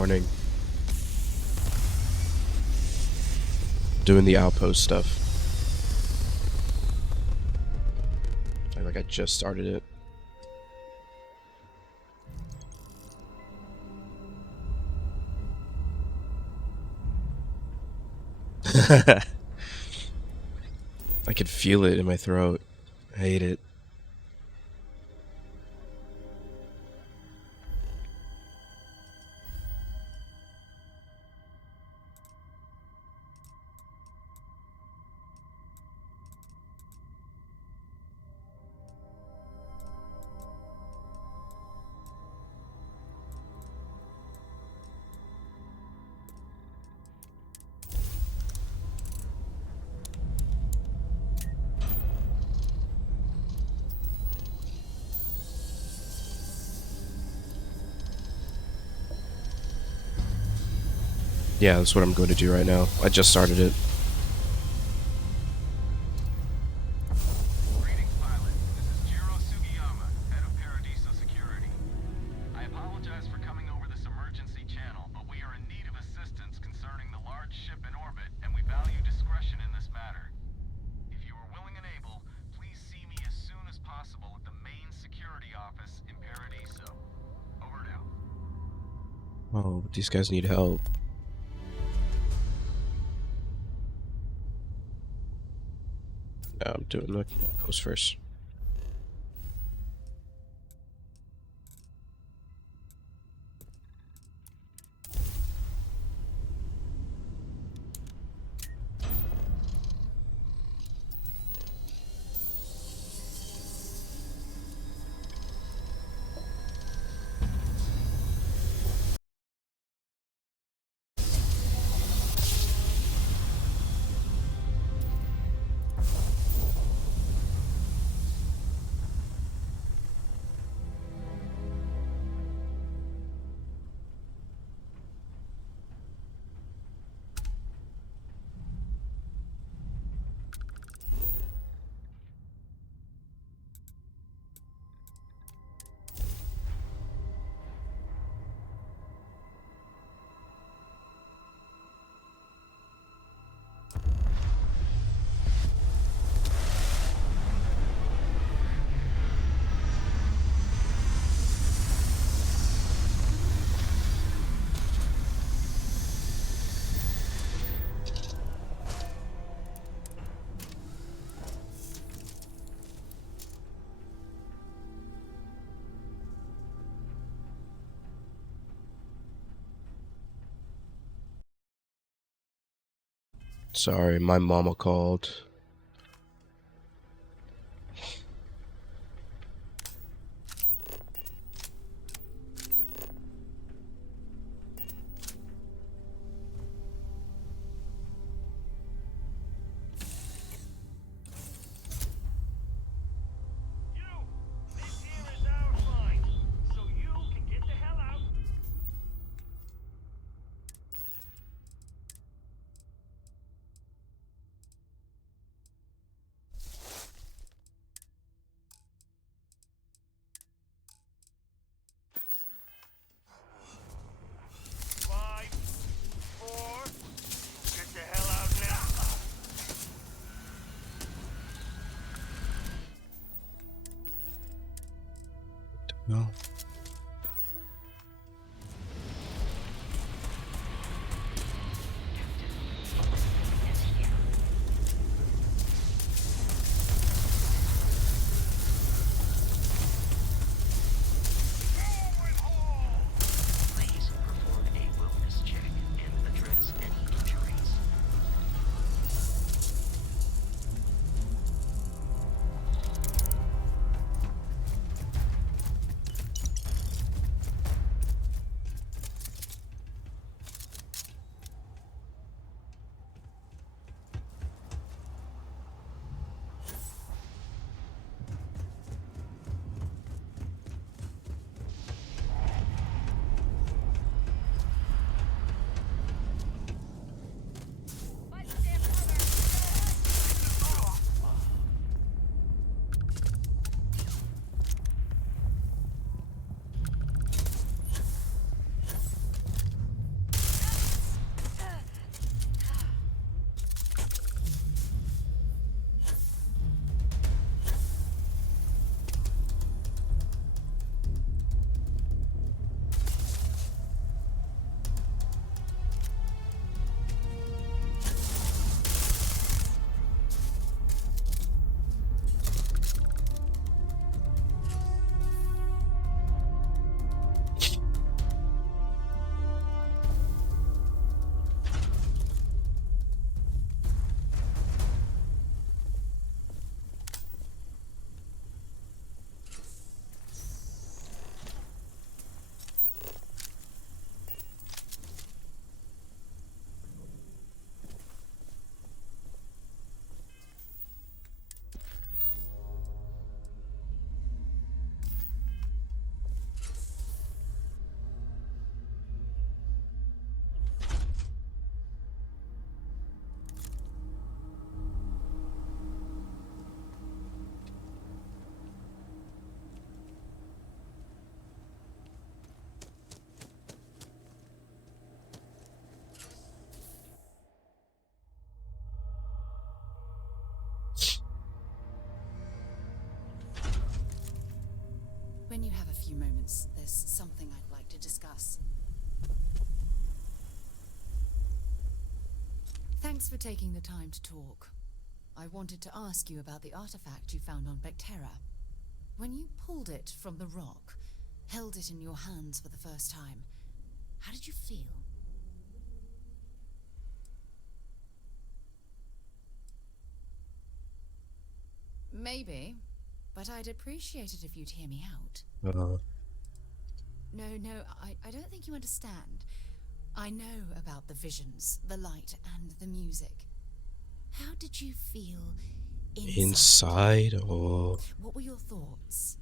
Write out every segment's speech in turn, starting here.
morning. Doing the outpost stuff. Like I just started it. I could feel it in my throat. I hate it. Yeah, that's what I'm going to do right now. I just started it. Greetings, pilot. This is Jiro Sugiyama, head of Paradiso Security. I apologize for coming over this emergency channel, but we are in need of assistance concerning the large ship in orbit, and we value discretion in this matter. If you are willing and able, please see me as soon as possible at the main security office in Paradiso. Over now. Oh, these guys need help. No, I'm doing the post first. Sorry, my mama called. This here is our line, so you can get the hell out. chance. There's something I'd like to discuss. Thanks for taking the time to talk. I wanted to ask you about the artifact you found on Vectera. When you pulled it from the rock, held it in your hands for the first time, how did you feel? Maybe, but I'd appreciate it if you'd hear me out. No, I don't think you understand. I know about the visions, the light, and the music. How did you feel inside? Oh. What were your thoughts?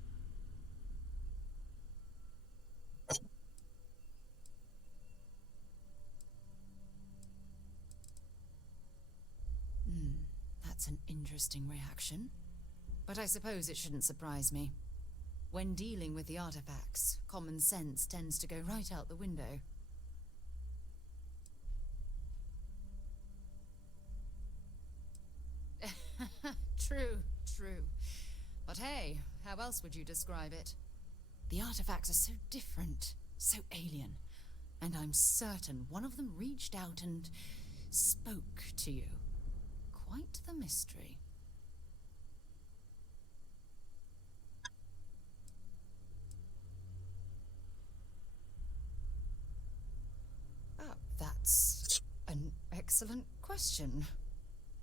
That's an interesting reaction. But I suppose it shouldn't surprise me. When dealing with the artifacts, common sense tends to go right out the window. True. But hey, how else would you describe it? The artifacts are so different, so alien. And I'm certain one of them reached out and spoke to you. Quite the mystery. That's an excellent question.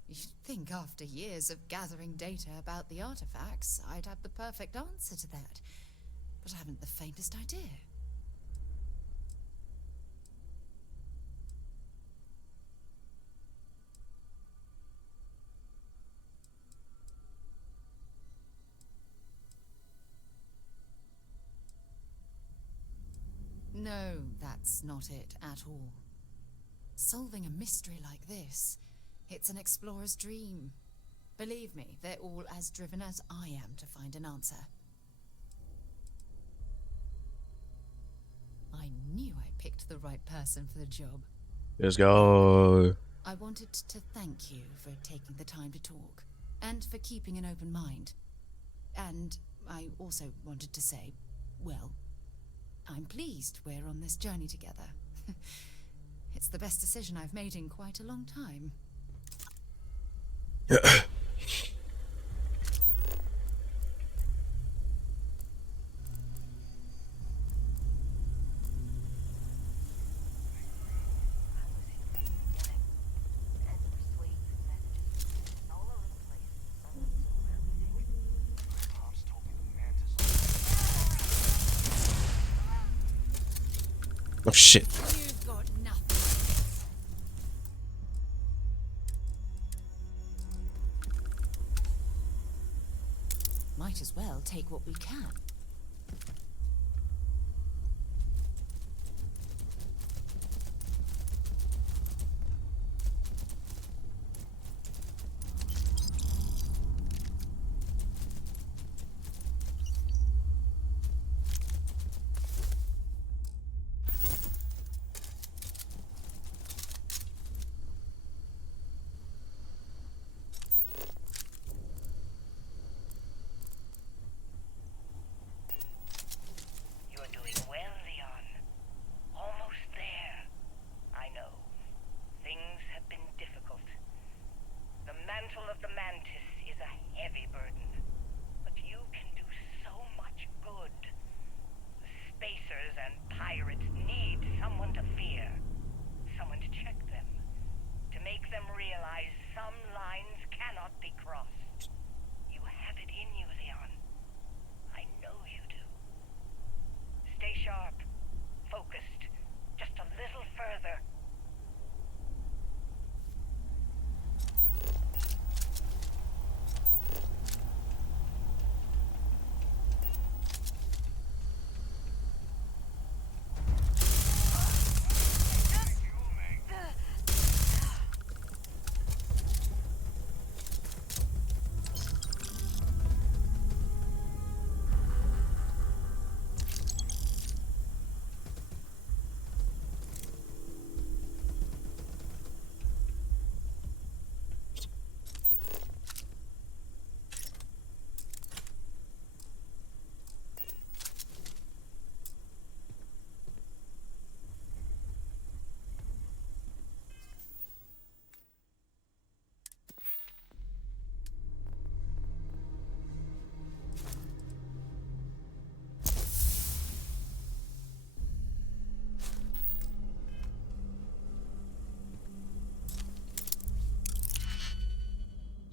You'd think after years of gathering data about the artifacts, I'd have the perfect answer to that. But I haven't the faintest idea. No, that's not it at all. Solving a mystery like this, it's an explorer's dream. Believe me, they're all as driven as I am to find an answer. I knew I picked the right person for the job. Let's go. I wanted to thank you for taking the time to talk, and for keeping an open mind. And I also wanted to say, well, I'm pleased we're on this journey together. It's the best decision I've made in quite a long time. Oh shit. You've got nothing. Might as well take what we can.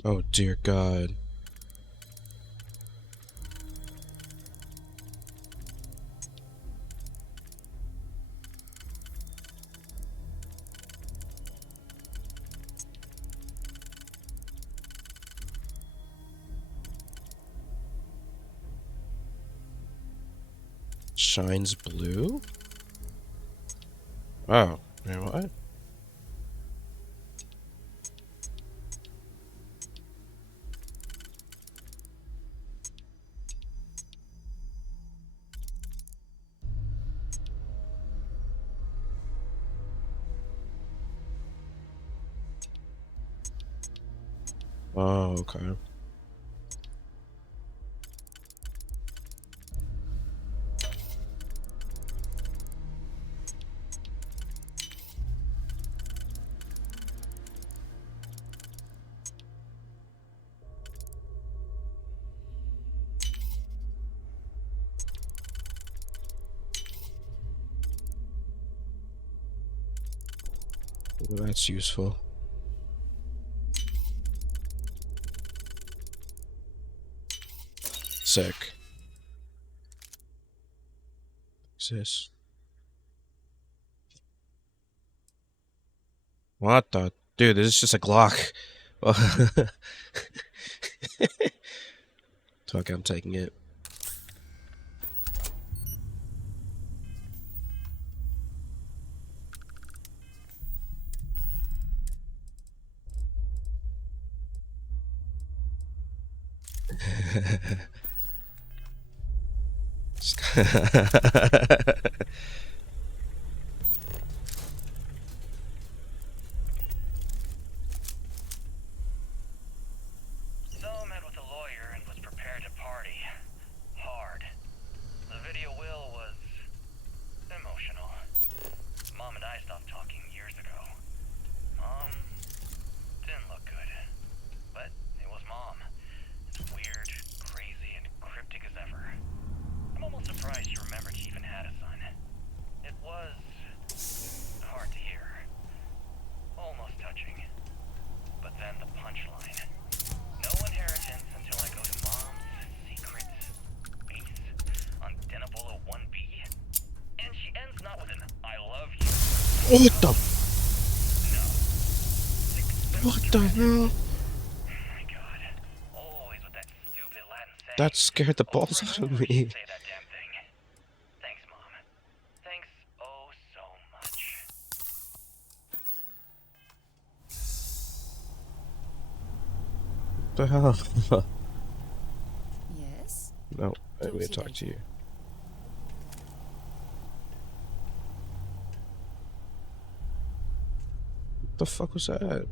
Oh dear God. Shines blue? Oh, wait, what? Oh, okay. Well, that's useful. Sick. What's this? What the? Dude, this is just a Glock. Fuck, I'm taking it. So met with a lawyer and was prepared to party. Hard. The video will was emotional. Mom and I stopped talking years ago. Mom didn't look good. But it was Mom. As weird, crazy, and cryptic as ever. I'm almost surprised she remembered she even had a son. It was hard to hear. Almost touching. But then the punchline. No inheritance until I go to Mom's secret base on Denebola 1B. And she ends not with an I love you. What the? No. What the hell? Oh my god. Always with that stupid Latin saying. That scared the balls out of me. Say that damn thing. Thanks, Mom. Thanks oh so much. What the hell? Yes? No, I Talk need to to you talk to you. later. What the fuck was that?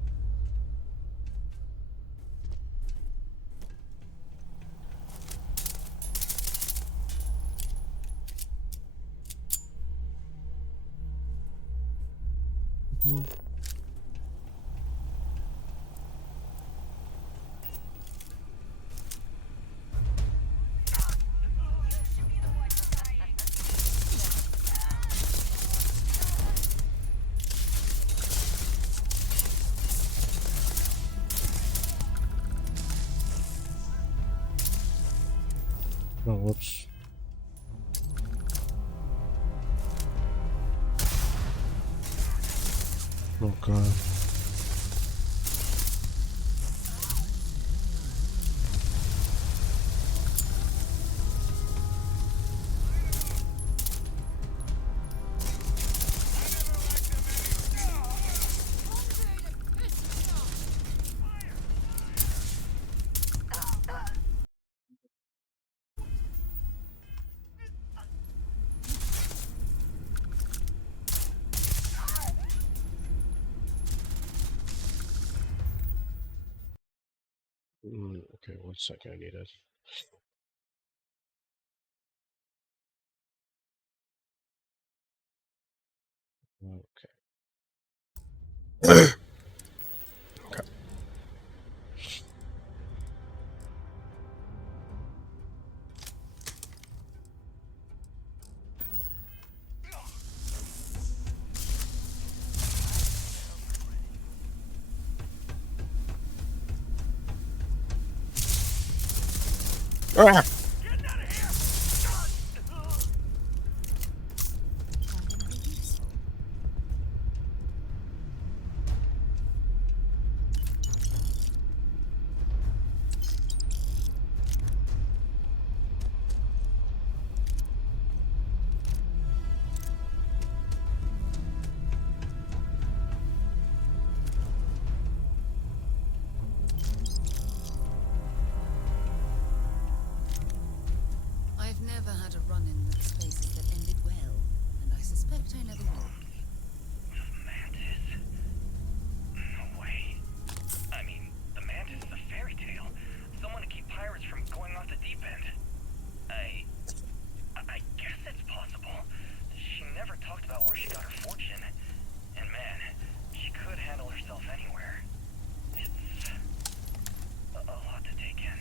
Oh, whoops. Oh god. Okay, 1 second, I need it. Okay. Okay. Ah! I've never had a run-in with spaces that ended well, and I suspect I never will. Mantis? No way. I mean, the Mantis is a fairy tale. Someone to keep pirates from going off the deep end. I guess it's possible. She never talked about where she got her fortune. And man, she could handle herself anywhere. It's a lot to take in.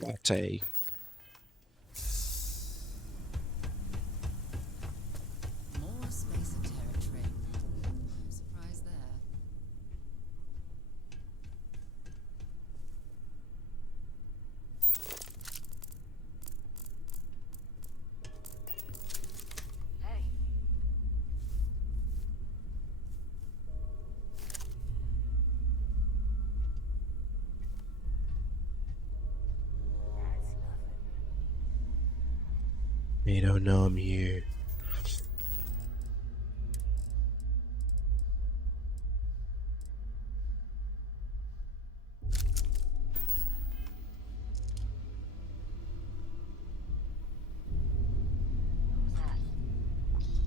Latte. More space and territory. No surprise there. Hey. They don't know I'm here.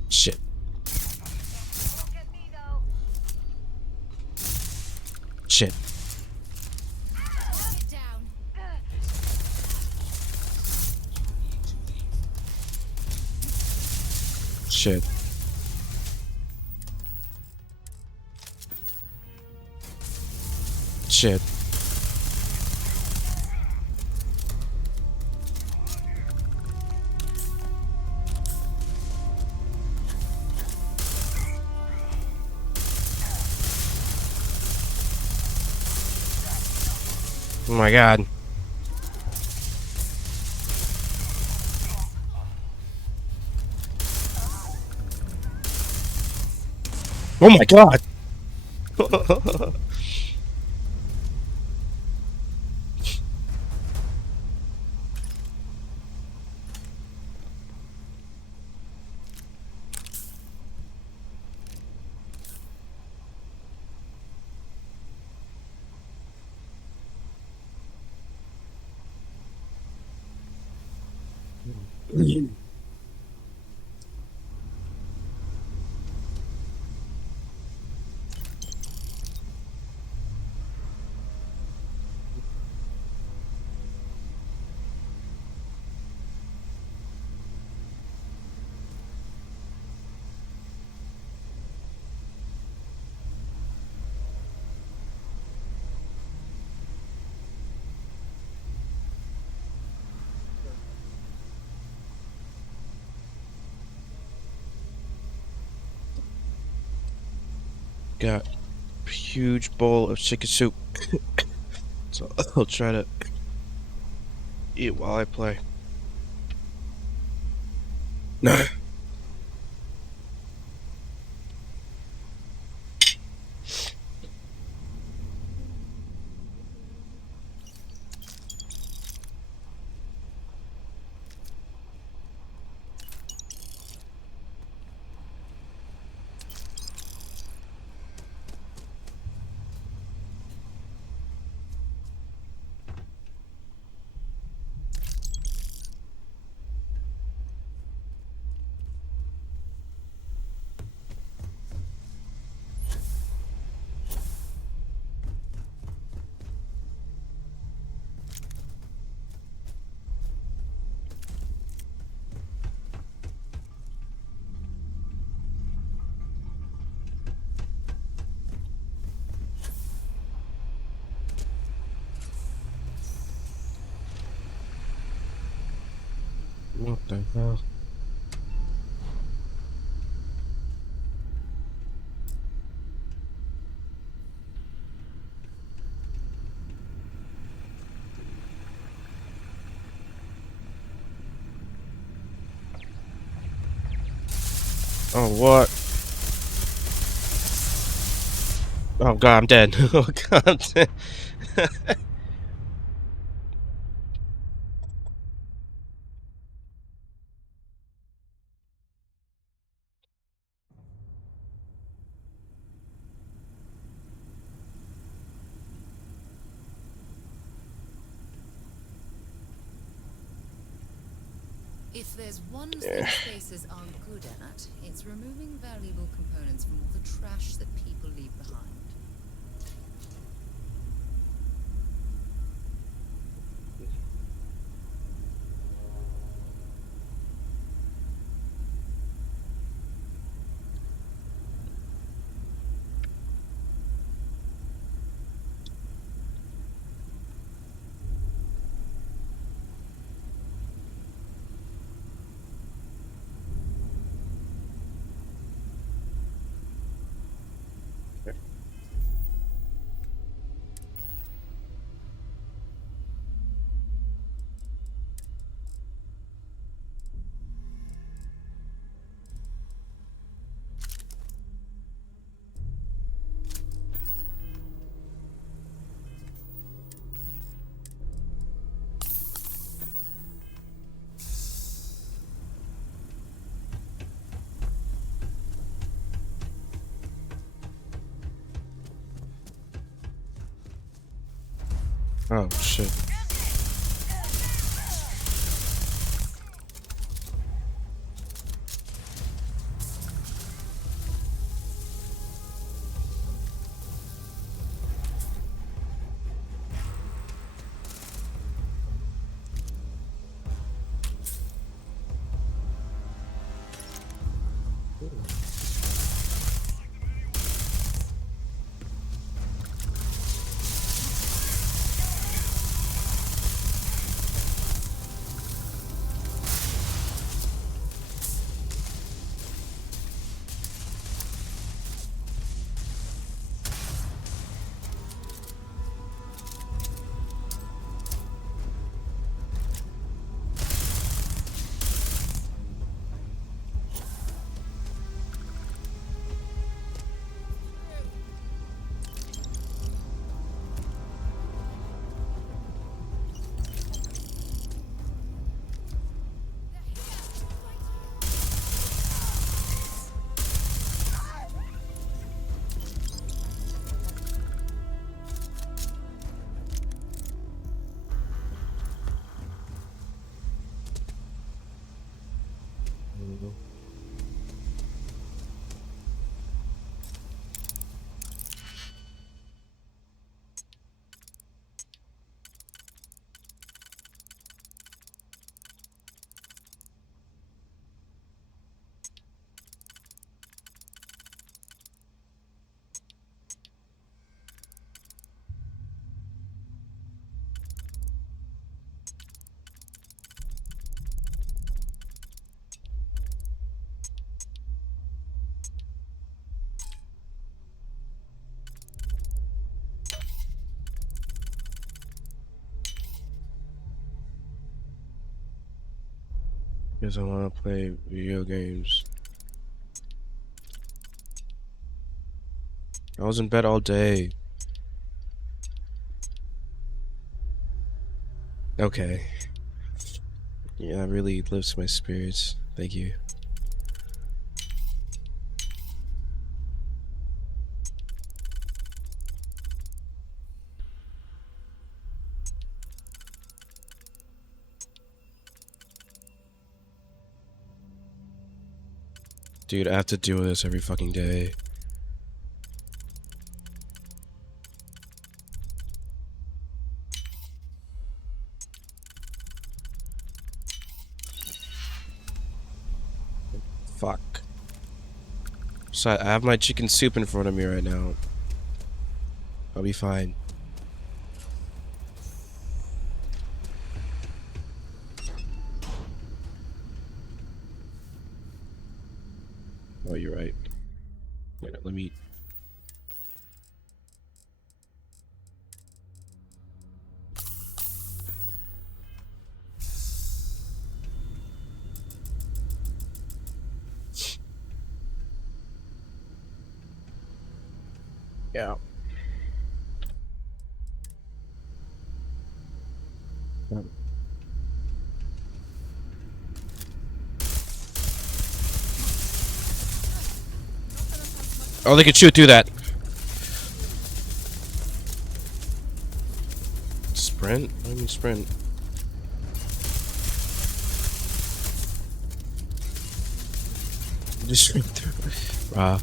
Shit. Shit. Get down. Shit. Shit. Oh my god. Oh my god. Got a huge bowl of chicken soup. So I'll try to eat while I play. The hell? Oh, what? Oh god, I'm dead. Oh god, I'm dead. If there's one Yeah. thing spacers aren't good at, it's removing valuable components from all the trash that people leave behind. Oh shit. Because I want to play video games. I was in bed all day. Okay. Yeah, that really lifts my spirits. Thank you. Dude, I have to deal with this every fucking day. Fuck. So I have my chicken soup in front of me right now. I'll be fine. Oh, you're right. Wait, let me. Yeah. Oh, they can shoot through that. Sprint? What do you mean sprint? Just sprint through.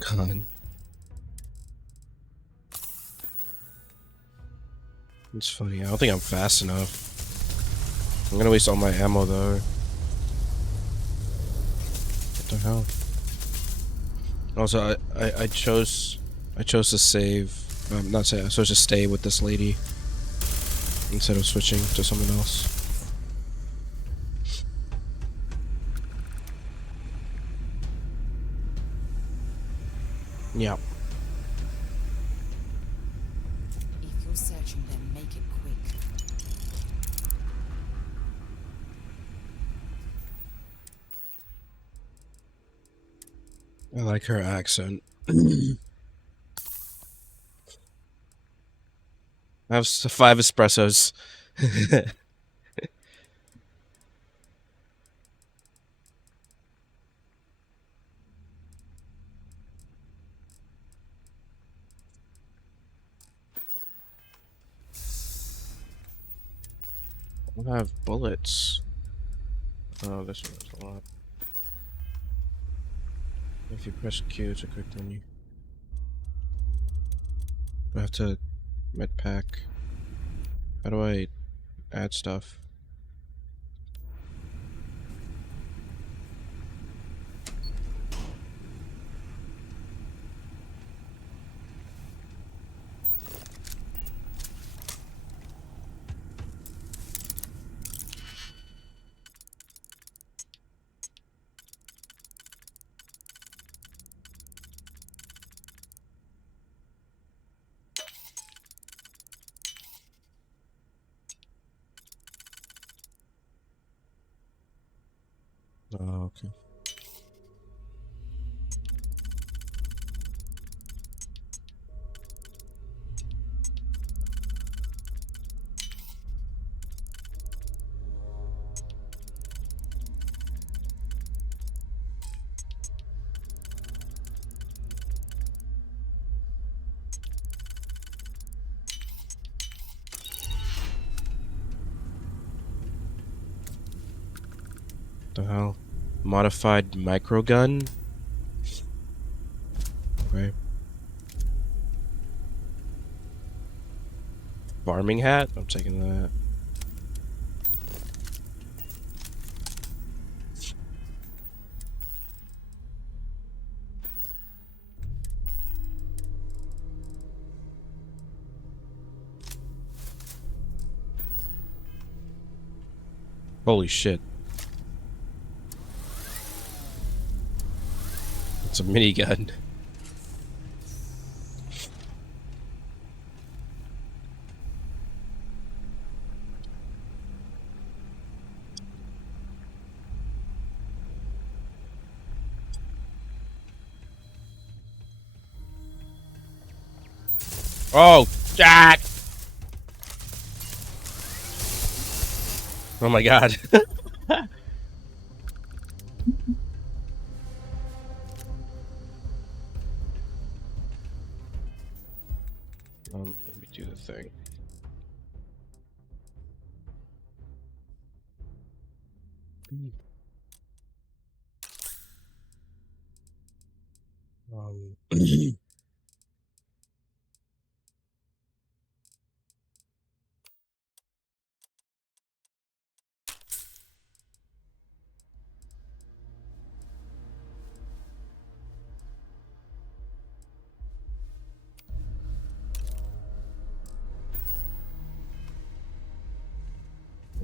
Con. It's funny. I don't think I'm fast enough. I'm gonna waste all my ammo though. What the hell? Also, I chose to save. Not say I chose to stay with this lady instead of switching to someone else. Yeah. If you're searching them, make it quick. I like her accent. I have 5 espressos. I don't have bullets. Oh, this one has a lot. If you press Q to quick menu. I have to med pack. How do I add stuff? Oh, okay. The hell? Modified microgun? Okay. Farming hat? I'm taking that. Holy shit. It's a minigun. Oh, Jack! Oh my god. Let me do the thing. Um,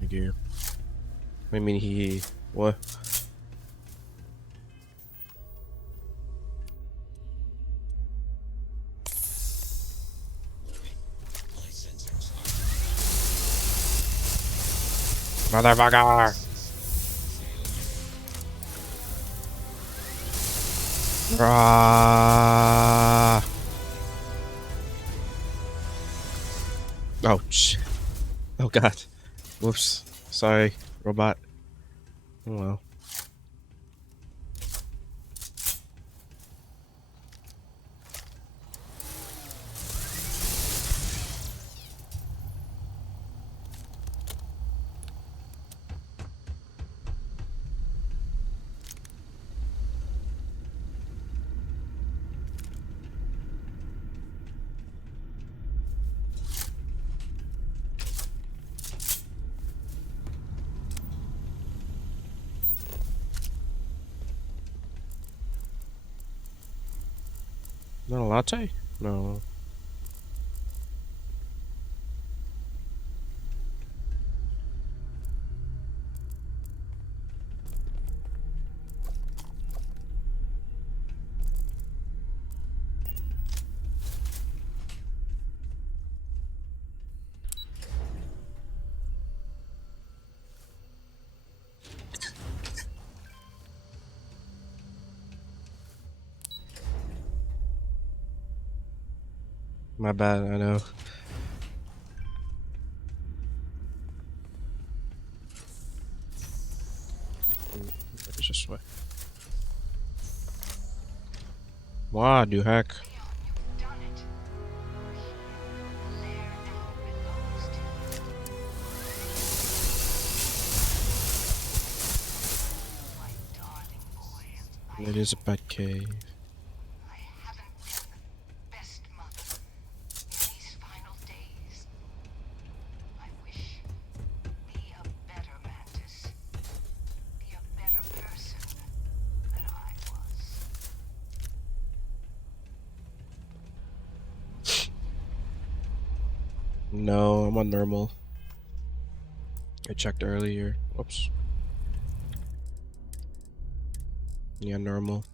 Thank you. I mean, he What? Motherfucker! Ah! Oh, shit. Oh, God. Whoops. Sorry, robot. Oh, well. Not a latte? No. My bad, I know. It's just what. Wow, du hack. Leon, you've done it. The lair now belongs to you. My darling boy, It is a bad cave. I haven't been the best mother in these final days. I wish be a better Mantis. Be a better person than I was. No, I'm on normal. I checked earlier. Whoops. Yeah, normal.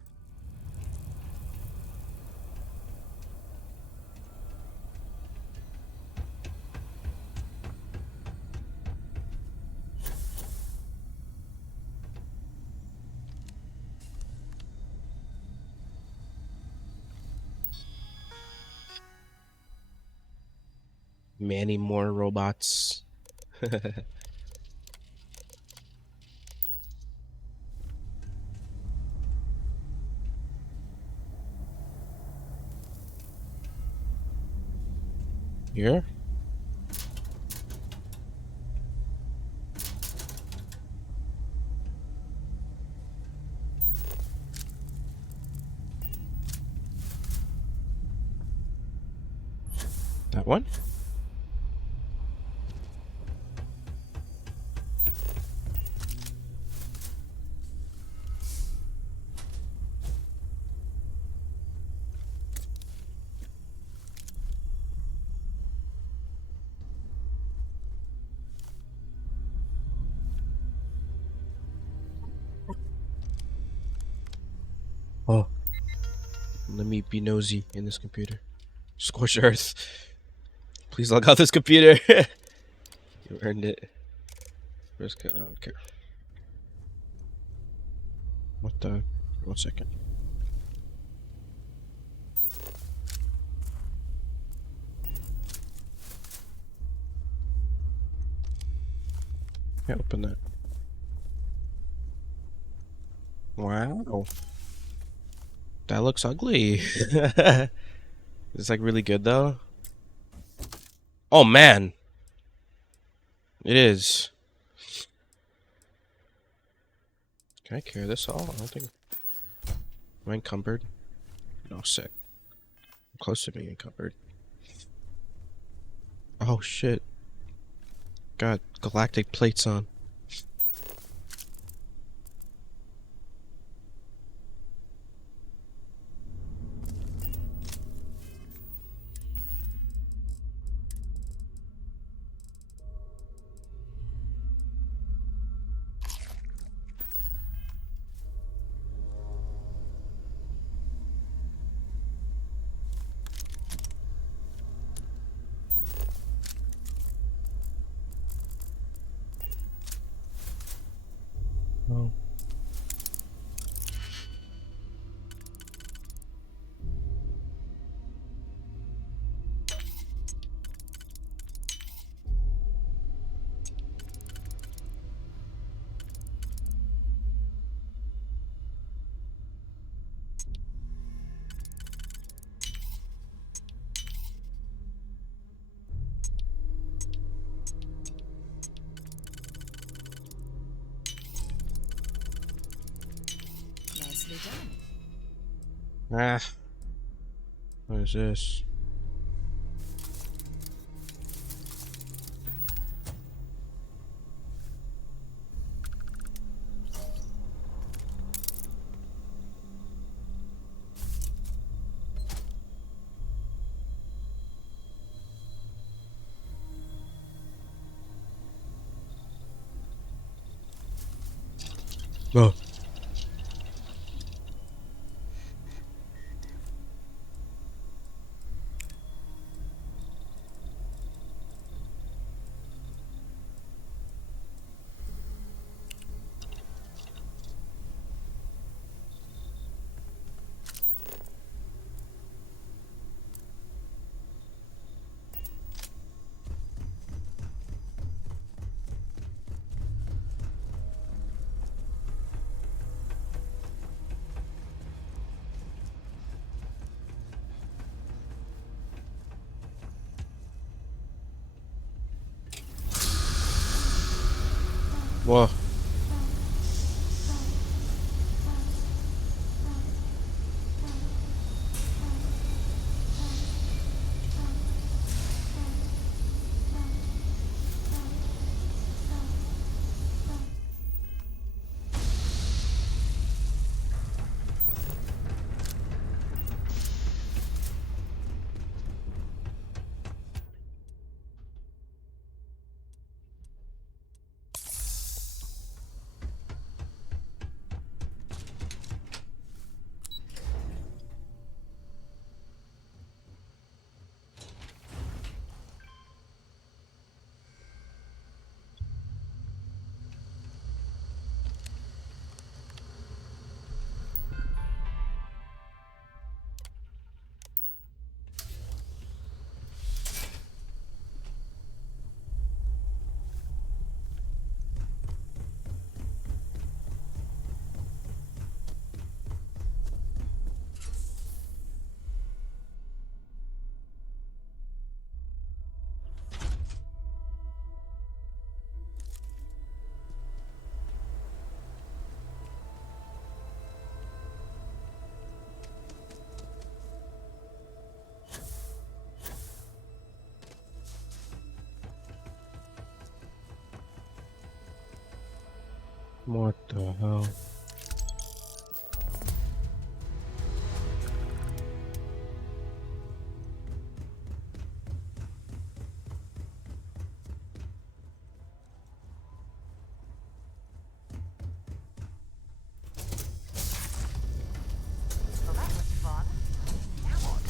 Many more robots. Here? That one? Oh. Let me be nosy in this computer. Scorched Earth. Please log out this computer. You earned it. First, I don't care. What the? 1 second. Yeah, open that. Wow. That looks ugly. It's like really good though. Oh man. It is. Can I carry this all? I don't think. Am I encumbered? No, sick. I'm close to being encumbered. Oh shit. Got galactic plates on. done. Ah. What is this? Oh. Whoa. What the hell? Well, that was fun. Now what?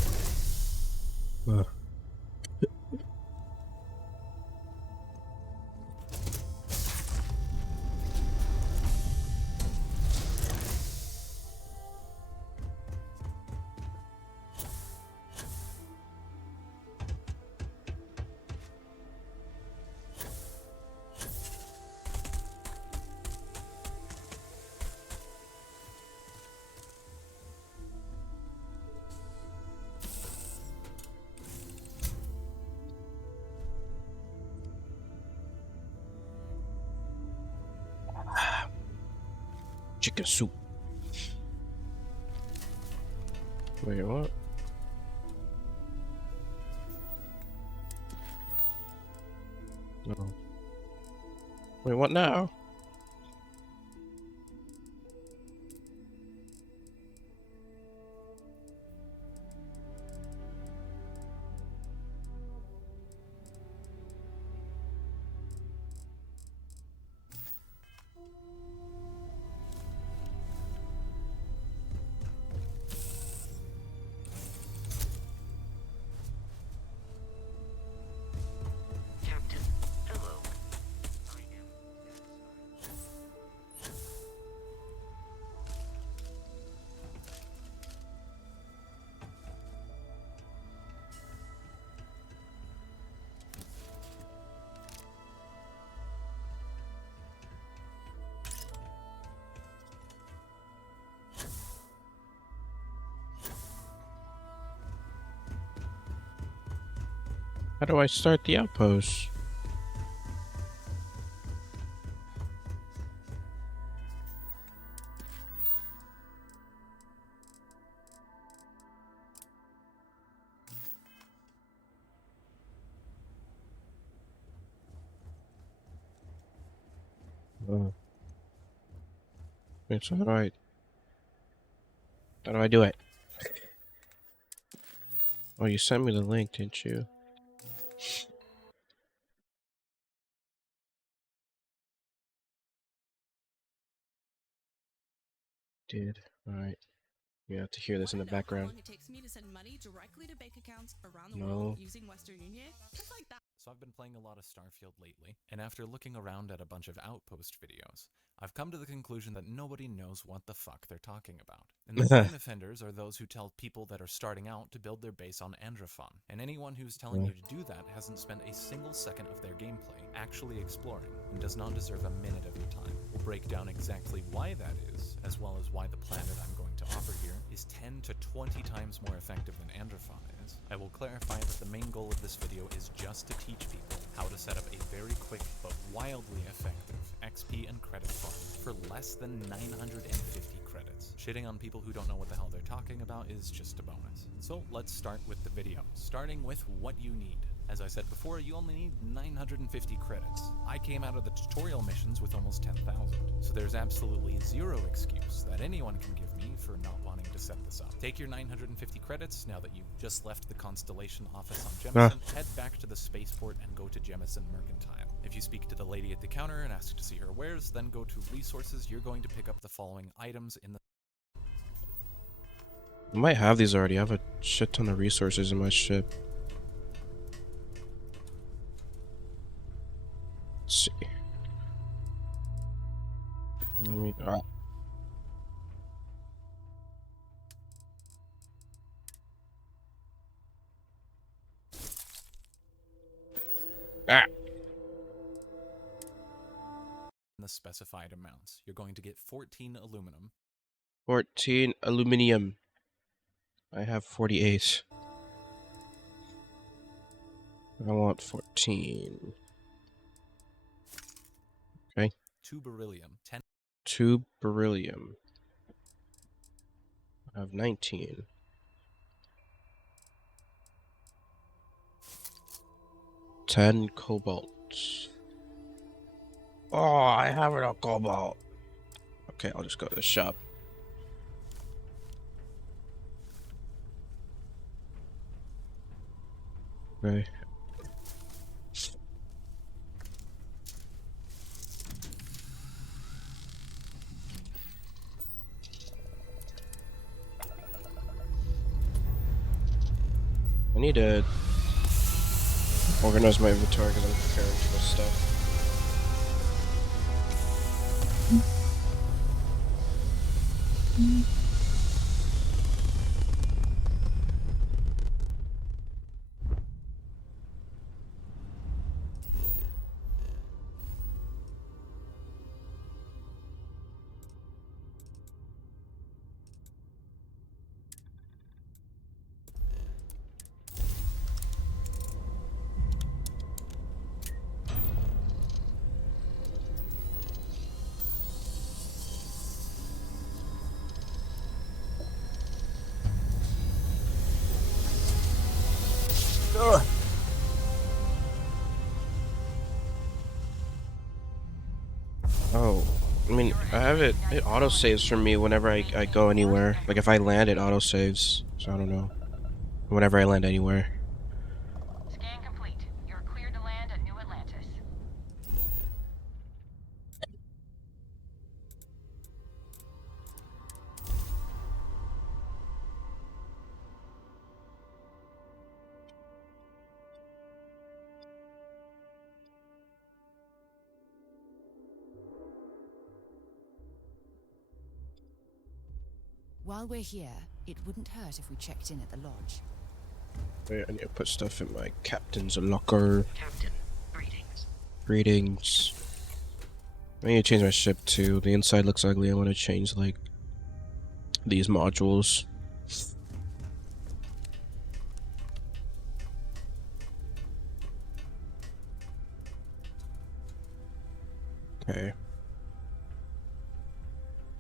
Chicken soup. Wait, what? No. Wait, what now? Captain, hello. I am How do I start the outpost? Oh. Wait, so how do I do it? Oh, you sent me the link, didn't you? Did. Alright. You have to hear this in the Wanna know how background. long it takes me to send money directly to bank accounts around the No. world using Western Union? Just like that. So I've been playing a lot of Starfield lately, and after looking around at a bunch of Outpost videos, I've come to the conclusion that nobody knows what the fuck they're talking about. And the prime offenders are those who tell people that are starting out to build their base on Androphon, and anyone who's telling you to do that hasn't spent a single second of their gameplay actually exploring, and does not deserve a minute of your time. We'll break down exactly why that is, as well as why the planet I'm going to offer here is 10 to 20 times more effective than Androphon is. I will clarify that the main goal of this video is just to teach people how to set up a very quick but wildly effective XP and credit farm for less than 950 credits. Shitting on people who don't know what the hell they're talking about is just a bonus. So let's start with the video, starting with what you need. As I said before, you only need 950 credits. I came out of the tutorial missions with almost 10,000, so there's absolutely zero excuse that anyone can give me for not wanting to set this up. Take your 950 credits now that you've just left the Constellation office on Jemison, head back to the spaceport and go to Jemison Mercantile. If you speak to the lady at the counter and ask to see her wares, then go to resources. You're going to pick up the following items in the I might have these already. I have a shit ton of resources in my ship. Let's see. Let me. the specified amounts. You're going to get 14 aluminum, 14 aluminum. I have 48. I want 14. Okay. 2 beryllium, 10 2 beryllium. I have 19. 10 cobalt. Oh, I have enough cobalt. Okay, I'll just go to the shop. Okay. I need to organize my inventory because I'm preparing too much stuff. Oh, I mean, I have it. It auto saves for me whenever I go anywhere. Like if I land, it auto saves. So I don't know. Whenever I land anywhere. Scan complete. You're cleared to land at New Atlantis. While we're here, it wouldn't hurt if we checked in at the lodge. Wait, I need to put stuff in my captain's locker. Captain, greetings. Greetings. I need to change my ship too. The inside looks ugly. I want to change like these modules. Okay.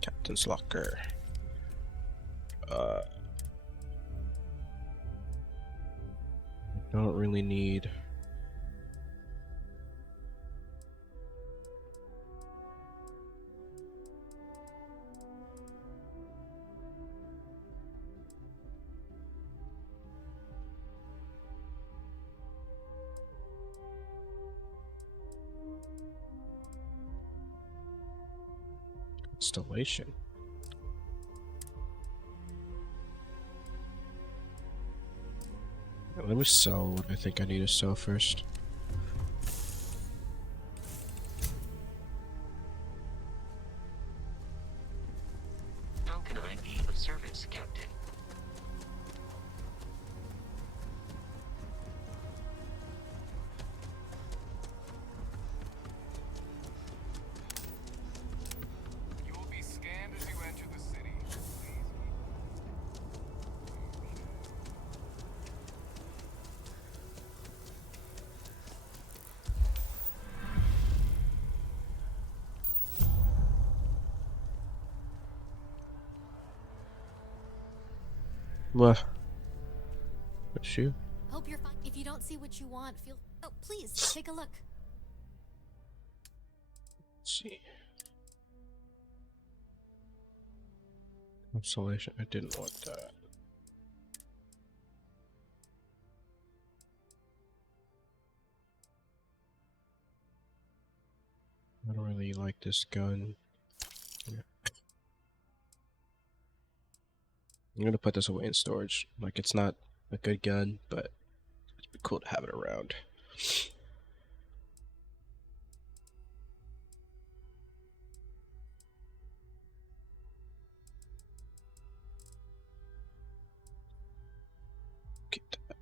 Captain's locker. I don't really need. Installation. Let me sell what I think I need to sell first. How can I be of service, Captain? You will be scanned as you enter the city. Please What? What's you? Hope you're fine. If you don't see what you want, feel. Oh, please take a look. Let's see. Constellation. I didn't want that. I don't really like this gun. Yeah. I'm gonna put this away in storage. Like, it's not a good gun, but it'd be cool to have it around. Get that.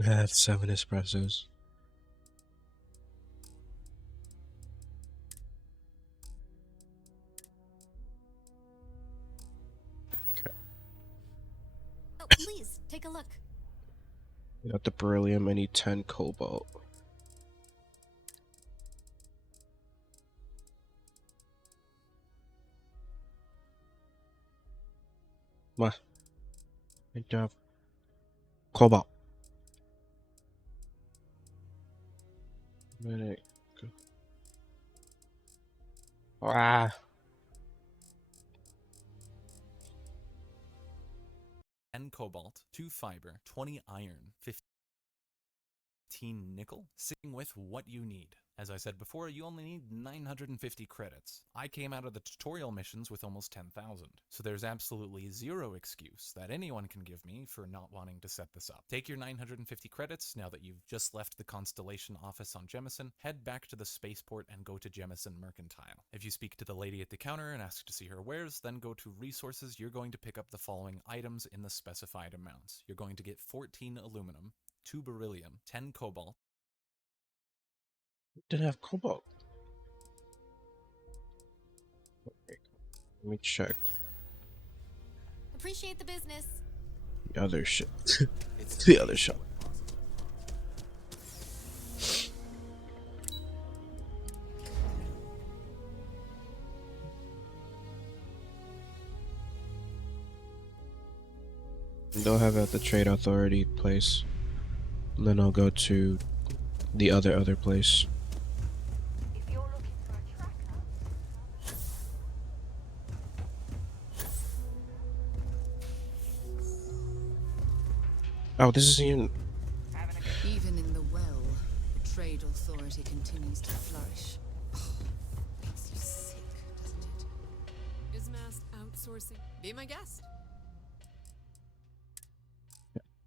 I have 7 espressos. Oh, please take a look. Got the beryllium. I need 10 cobalt. What? I don't have cobalt. Where'd it go? Ah. 10 cobalt, 2 fiber, 20 iron, 15 nickel, sitting with what you need. As I said before, you only need 950 credits. I came out of the tutorial missions with almost 10,000, so there's absolutely zero excuse that anyone can give me for not wanting to set this up. Take your 950 credits now that you've just left the Constellation office on Jemison, head back to the spaceport and go to Jemison Mercantile. If you speak to the lady at the counter and ask to see her wares, then go to resources. You're going to pick up the following items in the specified amounts. You're going to get 14 aluminum, 2 beryllium, 10 cobalt, Didn't have cobalt. Let me check Appreciate the business. the other shit. The other shop. They'll have it at the Trade Authority place. And then I'll go to the other place. If you're looking for a tracker, Oh, this isn't even. Even in the well, the trade authority continues to flourish. Oh, makes you outsourcing. Be my guest.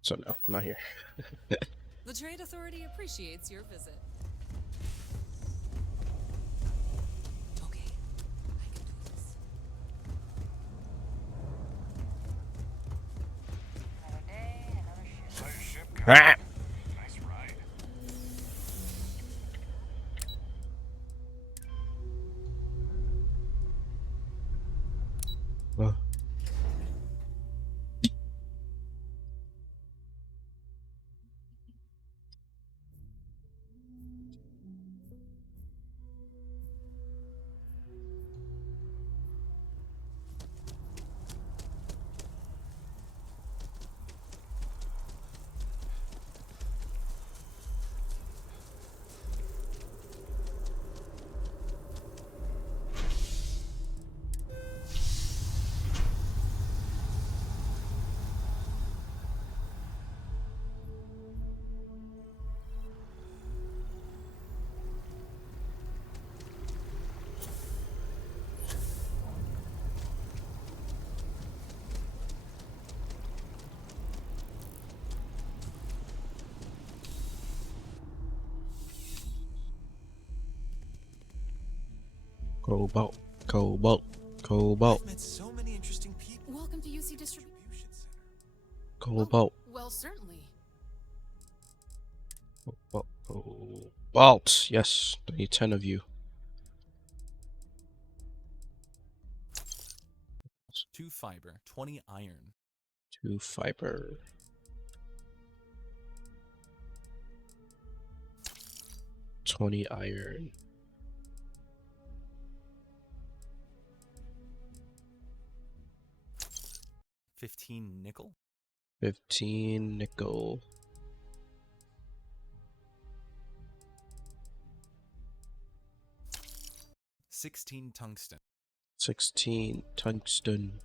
So no, I'm not here. The Trade Authority appreciates your visit. Okay, I can do this. Another day, another shift. Nice ship, Ah! Nice ride. Well, Cobalt, Cobalt, Cobalt, I've met so many interesting people. Welcome to UC Distribution. Cobalt, Well, certainly. Cobalt, Cobalt. Yes, I need 10 of you. 2 fiber, 20 iron. 2 fiber. 20 iron. 15 nickel. 15 nickel. 16 tungsten. 16 tungsten.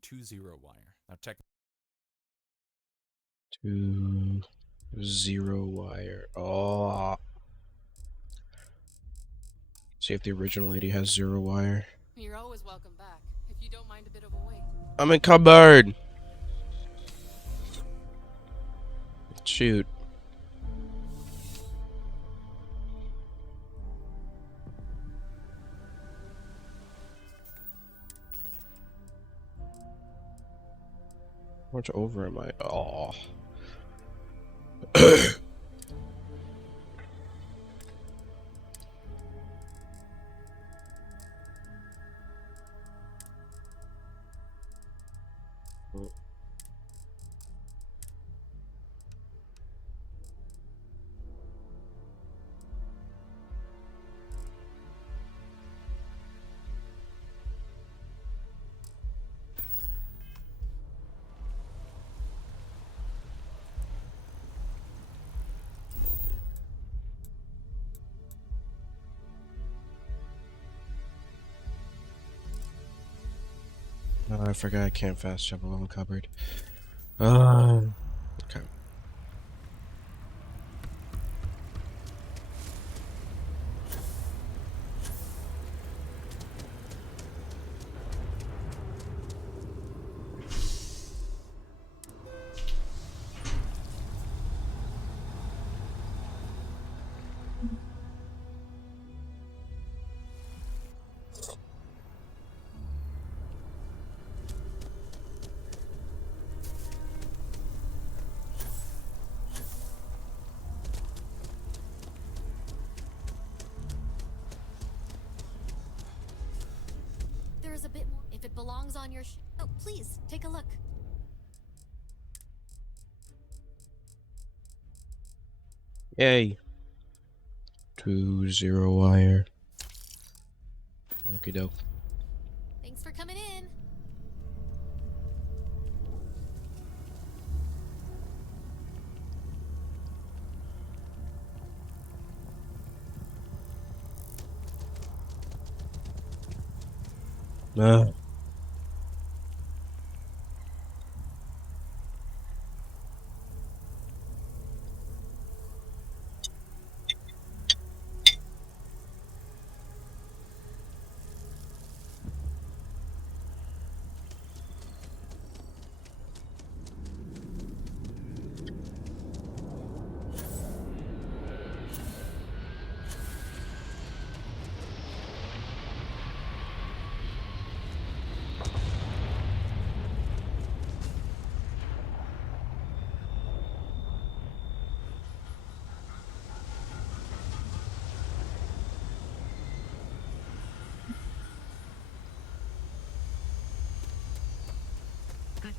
2 0 wire. Now check. 2 0 wire. Oh. See if the original lady has 0 wire. You're always welcome back, if you don't mind a bit of a wait. I'm in cupboard. Shoot. How much over am I? Oh. Oh, I forgot I can't fast travel on the cupboard. Okay. There is a bit more. If it belongs on your oh, please, take a look. Yay. 2 0 wire. Okie doke. Thanks for coming in.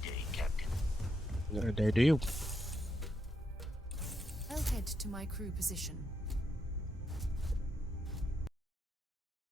day, Captain. There do you. I'll head to my crew position.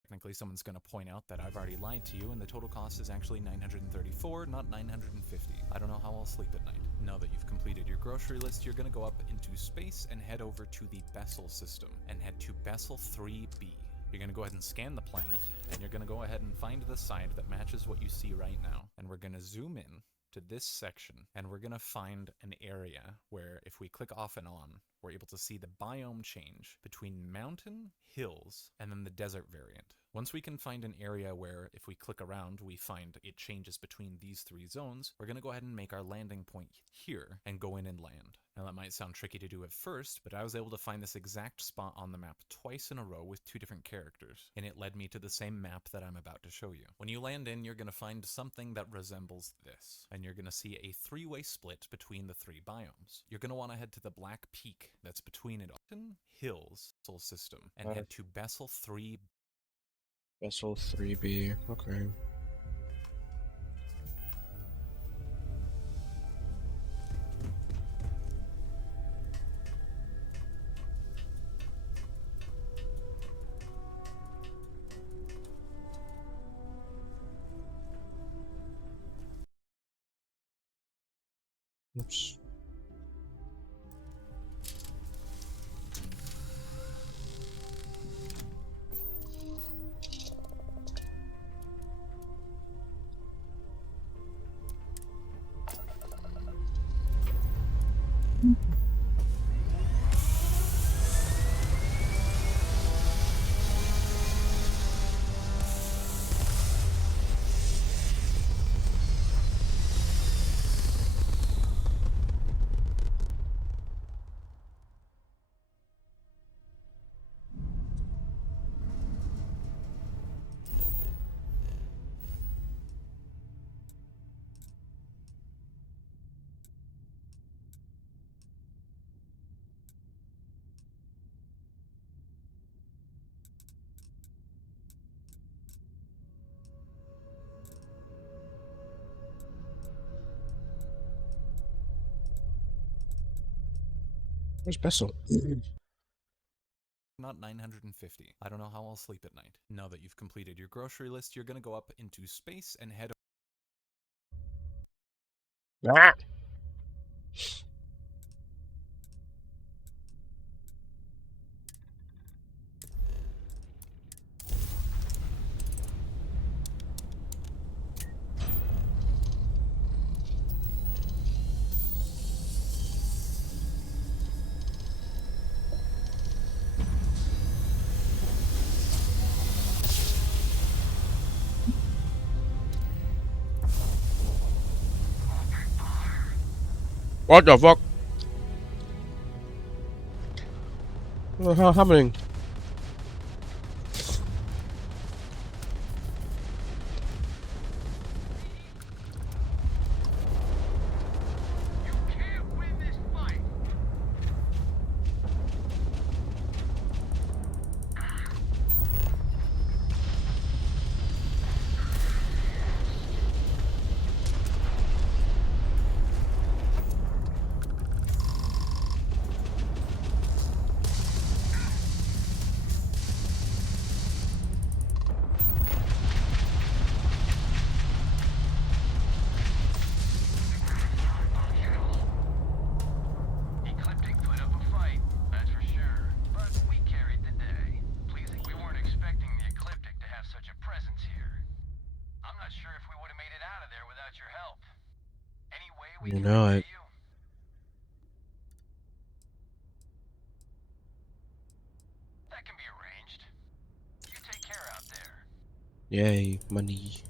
Technically, someone's going to point out that I've already lied to you, and the total cost is actually 934, not 950. I don't know how I'll sleep at night. Now that you've completed your grocery list, you're going to go up into space and head over to the Bessel system, and head to Bessel 3B. You're going to go ahead and scan the planet, and you're going to go ahead and find the side that matches what you see right now. And we're going to zoom in to this section, and we're going to find an area where if we click off and on, we're able to see the biome change between mountain, hills, and then the desert variant. Once we can find an area where if we click around, we find it changes between these three zones, we're going to go ahead and make our landing point here and go in and land. Now that might sound tricky to do at first, but I was able to find this exact spot on the map twice in a row with two different characters, and it led me to the same map that I'm about to show you. When you land in, you're going to find something that resembles this, and you're going to see a three-way split between the three biomes. You're going to want to head to the black peak that's between it, Hills Soul System, and head to Bessel 3. Bessel 3B. Okay. Oops. Where's Bessel? Not 950. I don't know how I'll sleep at night. Now that you've completed your grocery list, you're going to go up into space and head. Ah! What the fuck? What the hell happening? You can't win this fight. Ecliptic put up a fight, that's for sure. But we carried the day. Please, we weren't expecting the Ecliptic to have such a presence here. I'm not sure if we would have made it out of there without your help. Any way we You can know repay it. you? That can be arranged. You take care out there. Yay, money.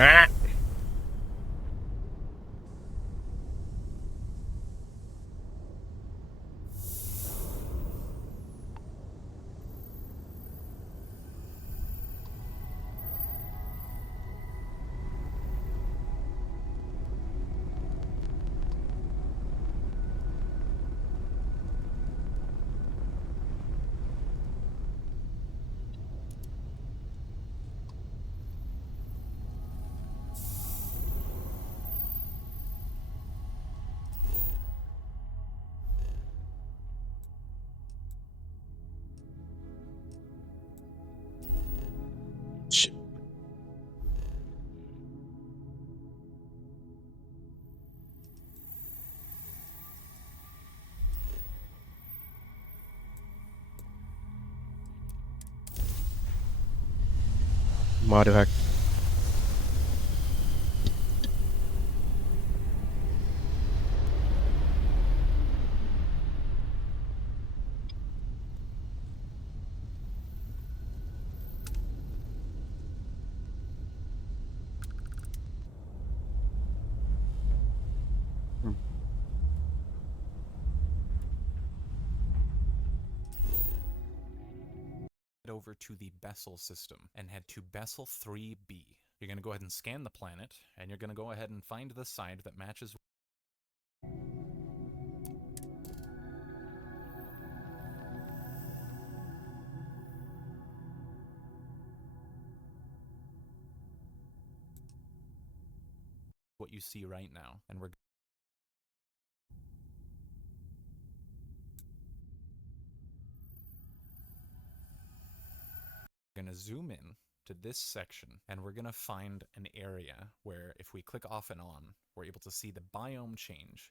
Ah! Mod hack. Over to the Bessel system and head to Bessel 3b. You're going to go ahead and scan the planet, and you're going to go ahead and find the side that matches. What you see right now, and we're going to zoom in to this section, and we're going to find an area where if we click off and on, we're able to see the biome change.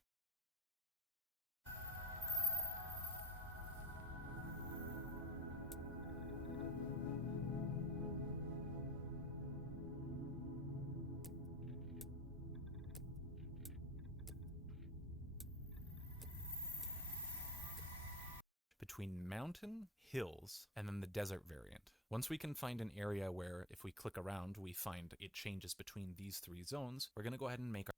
Between mountain, hills, and then the desert variant. Once we can find an area where if we click around we find it changes between these three zones, we're going to go ahead and make our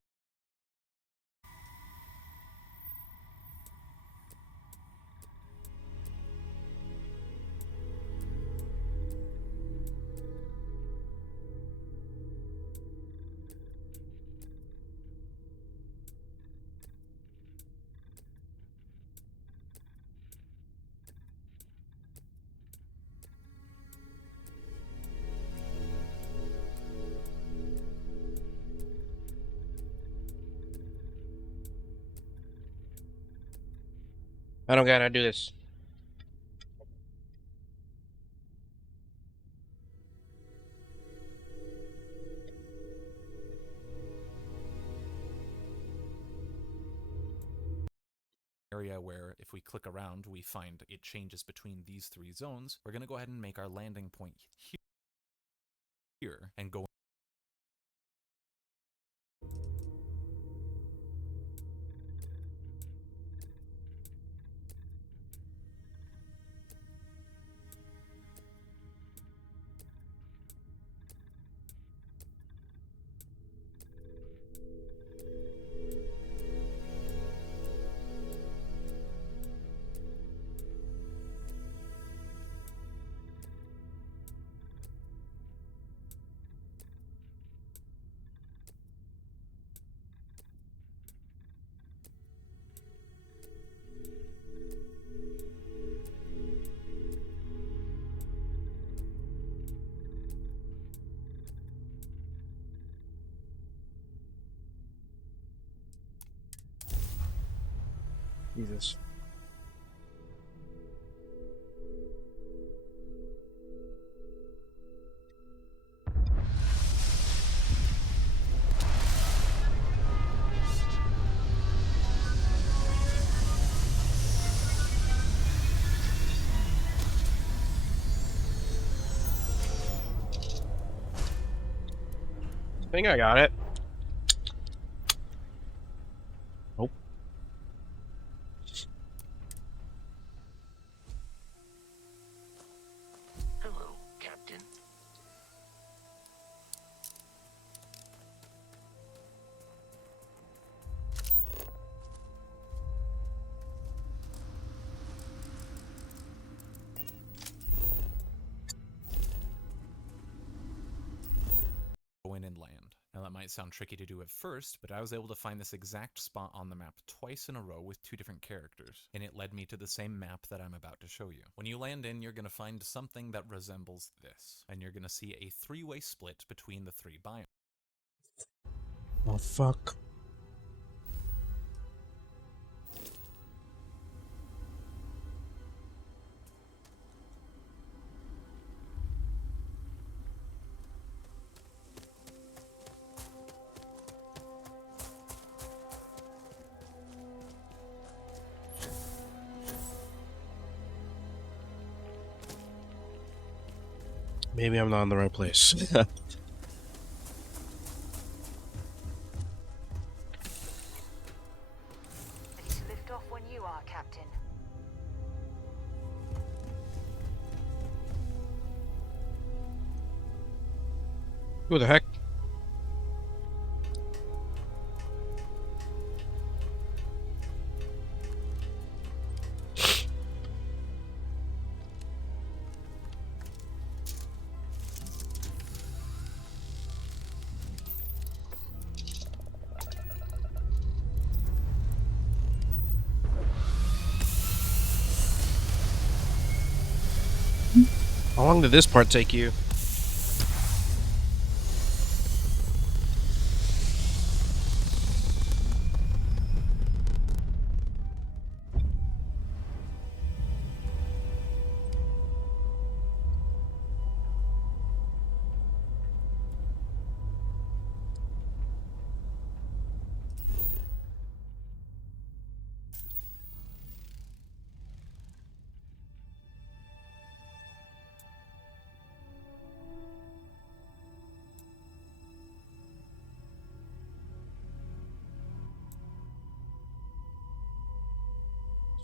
I don't gotta do this. area where if we click around we find it changes between these three zones, we're going to go ahead and make our landing point here and go. Jesus. I think I got it. Nope. Hello, Captain. Go in and land. Now that might sound tricky to do at first, but I was able to find this exact spot on the map twice in a row with two different characters, and it led me to the same map that I'm about to show you. When you land in, you're going to find something that resembles this, and you're going to see a three-way split between the three biomes. Oh, fuck. Maybe I'm not in the right place. Ready to lift off when you are, Captain. Who the heck? How long did this part take you?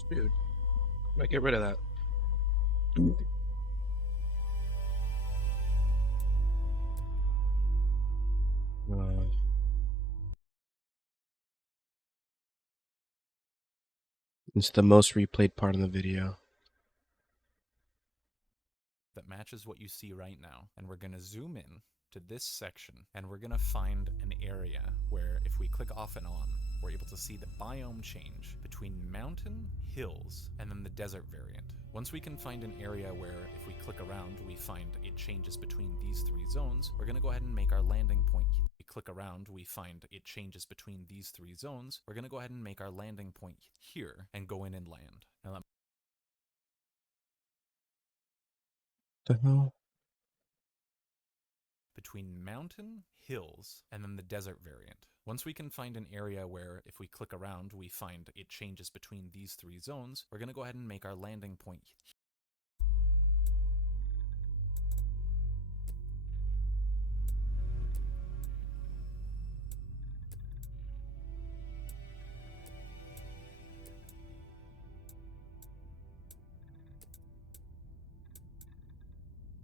Dude, might get rid of that. It's the most replayed part in the video. That matches what you see right now. And we're gonna zoom in to this section, and we're gonna find an area where if we click off and on, we're able to see the biome change between mountain, hills, and then the desert variant. Once we can find an area where if we click around, we find it changes between these three zones, we're gonna go ahead and make our landing point. We click around, we find it changes between these three zones. We're gonna go ahead and make our landing point here and go in and land. Now that The hell? between mountain, hills, and then the desert variant. Once we can find an area where if we click around, we find it changes between these three zones, we're gonna go ahead and make our landing point.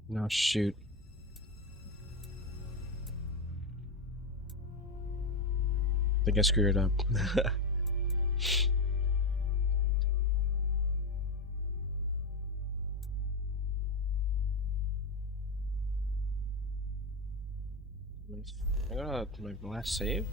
No, shoot. I think I screwed it up. I got my last save?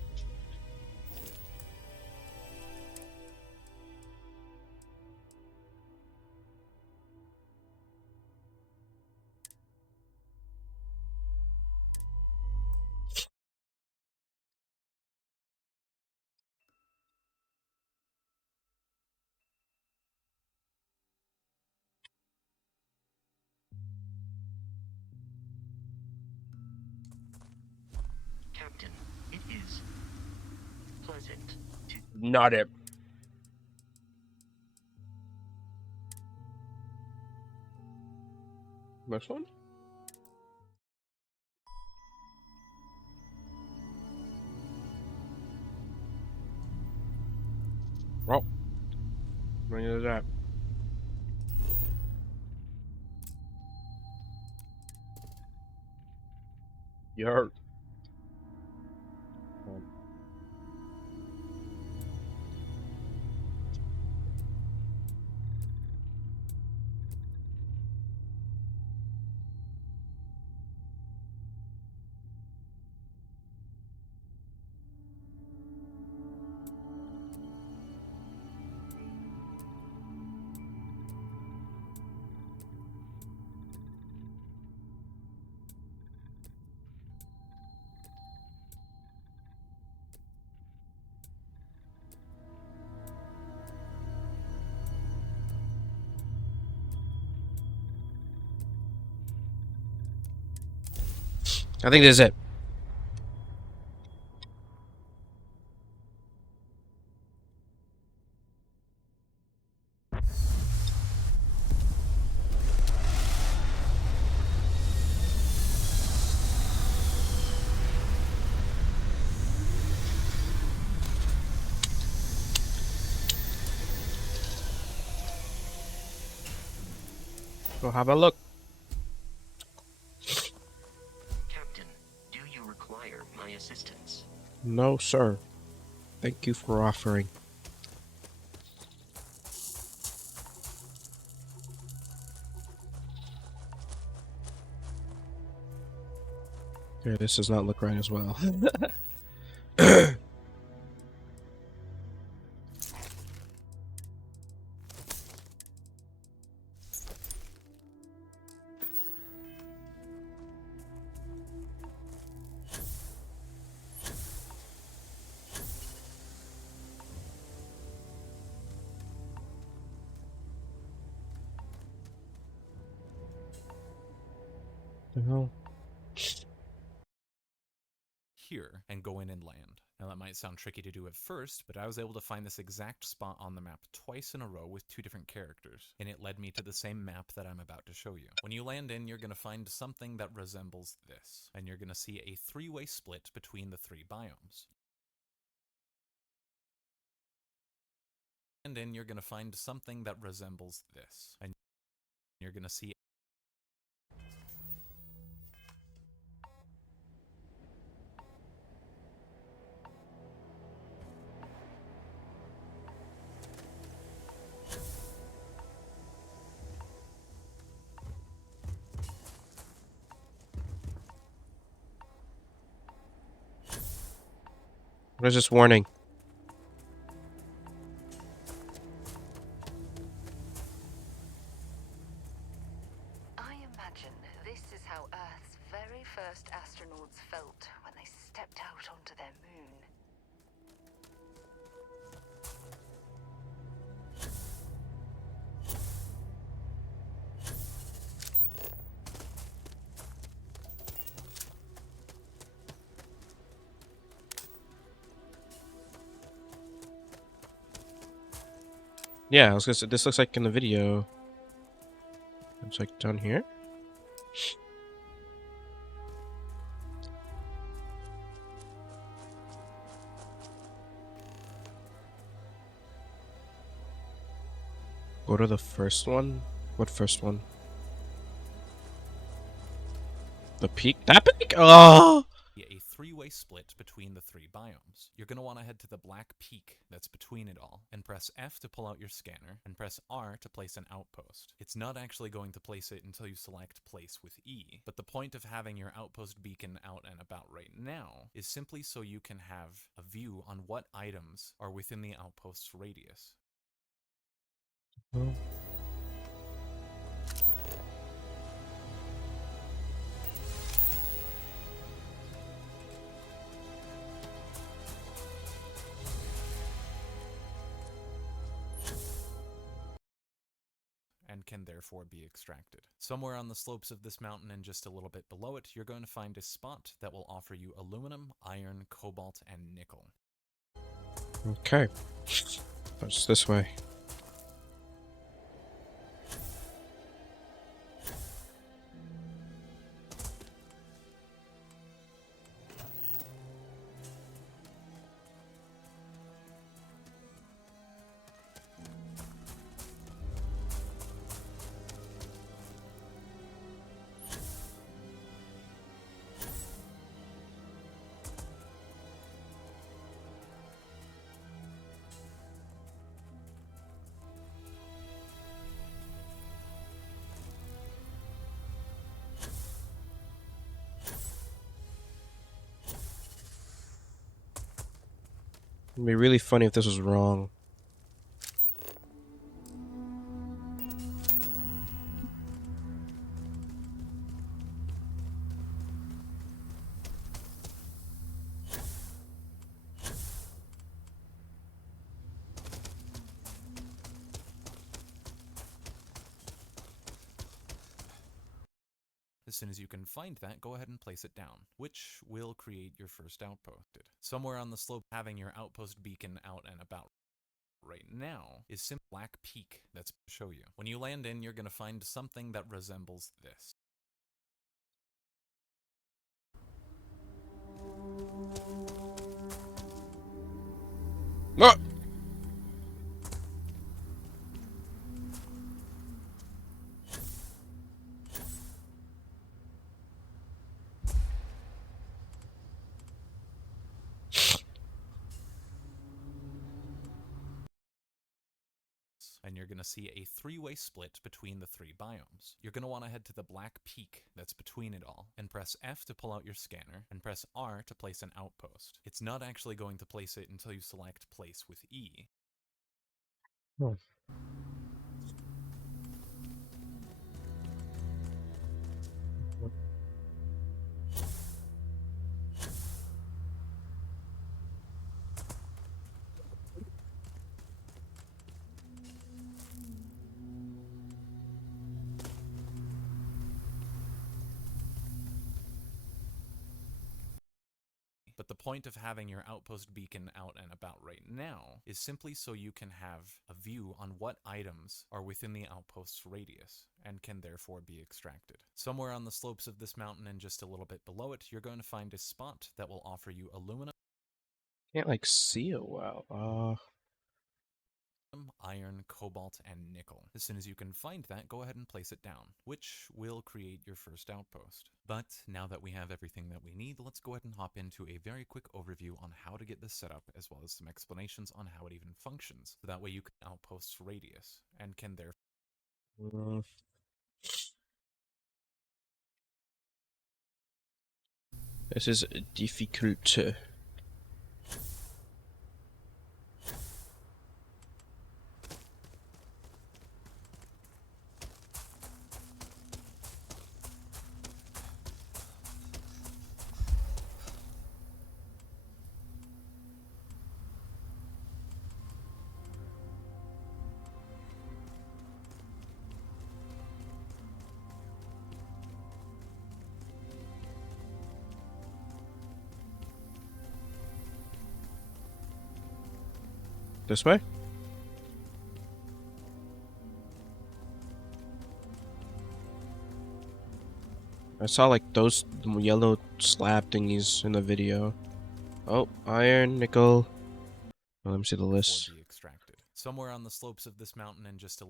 Captain, it is pleasant to Not it. Next one? Well, bring it to that. You hurt. I think this is it. Go have a look. Captain, do you require my assistance? No, sir. Thank you for offering. Yeah, this does not look right as well. The hell? Here and go in and land. Now that might sound tricky to do at first, but I was able to find this exact spot on the map twice in a row with 2 different characters, and it led me to the same map that I'm about to show you. When you land in, you're going to find something that resembles this, and you're going to see a 3-way split between the 3 biomes. And in, you're going to find something that resembles this, and you're going to see What is this warning? I imagine this is how Earth's very first astronauts felt when they stepped out onto their moon. Yeah, I was gonna say, this looks like in the video. It's like down here. Go to the first one. What first one? The peak? That peak? Oh! a 3-way split between the 3 biomes. You're going to want to head to the black peak that's between it all, and press F to pull out your scanner, and press R to place an outpost. It's not actually going to place it until you select place with E, but the point of having your outpost beacon out and about right now is simply so you can have a view on what items are within the outpost's radius. Oh. And can therefore be extracted. Somewhere on the slopes of this mountain and just a little bit below it, you're going to find a spot that will offer you aluminum, iron, cobalt, and nickel. Okay. It's this way. It'd be really funny if this was wrong. As soon as you can find that, go ahead and place it down, which will create your first outpost. Somewhere on the slope, having your outpost beacon out and about right now is simply black peak that's to show you. When you land in, you're going to find something that resembles this. No! and you're going to see a three-way split between the three biomes. You're going to want to head to the black peak that's between it all, and press F to pull out your scanner, and press R to place an outpost. It's not actually going to place it until you select place with E. Oh. But the point of having your outpost beacon out and about right now is simply so you can have a view on what items are within the outpost's radius and can therefore be extracted. Somewhere on the slopes of this mountain and just a little bit below it, you're going to find a spot that will offer you aluminum, Can't like see it well. iron, cobalt, and nickel. As soon as you can find that, go ahead and place it down, which will create your first outpost. But now that we have everything that we need, let's go ahead and hop into a very quick overview on how to get this set up, as well as some explanations on how it even functions. So that way you can outpost's radius, and can therefore This is difficult. This way? I saw like those yellow slab thingies in the video. Oh, iron, nickel. Oh, let me see the list. be extracted. Somewhere on the slopes of this mountain and just a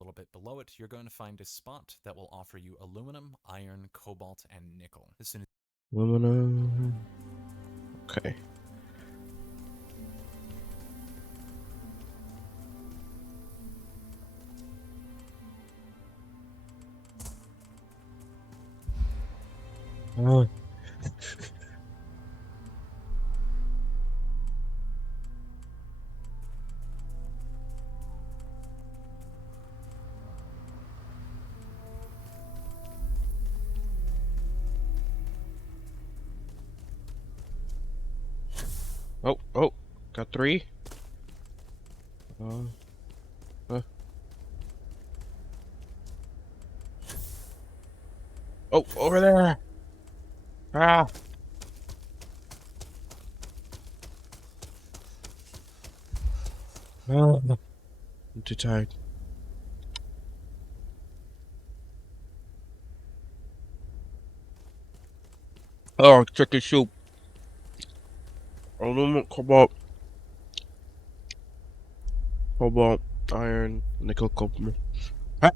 little bit below it, you're going to find a spot that will offer you aluminum, iron, cobalt, and nickel. As soon as Aluminum. Okay. Oh. Oh, got 3. Oh, over there. Ah. Oh, I'm too tired. Oh, chicken soup. Aluminum, cobalt, iron, nickel, cobalt. Ah.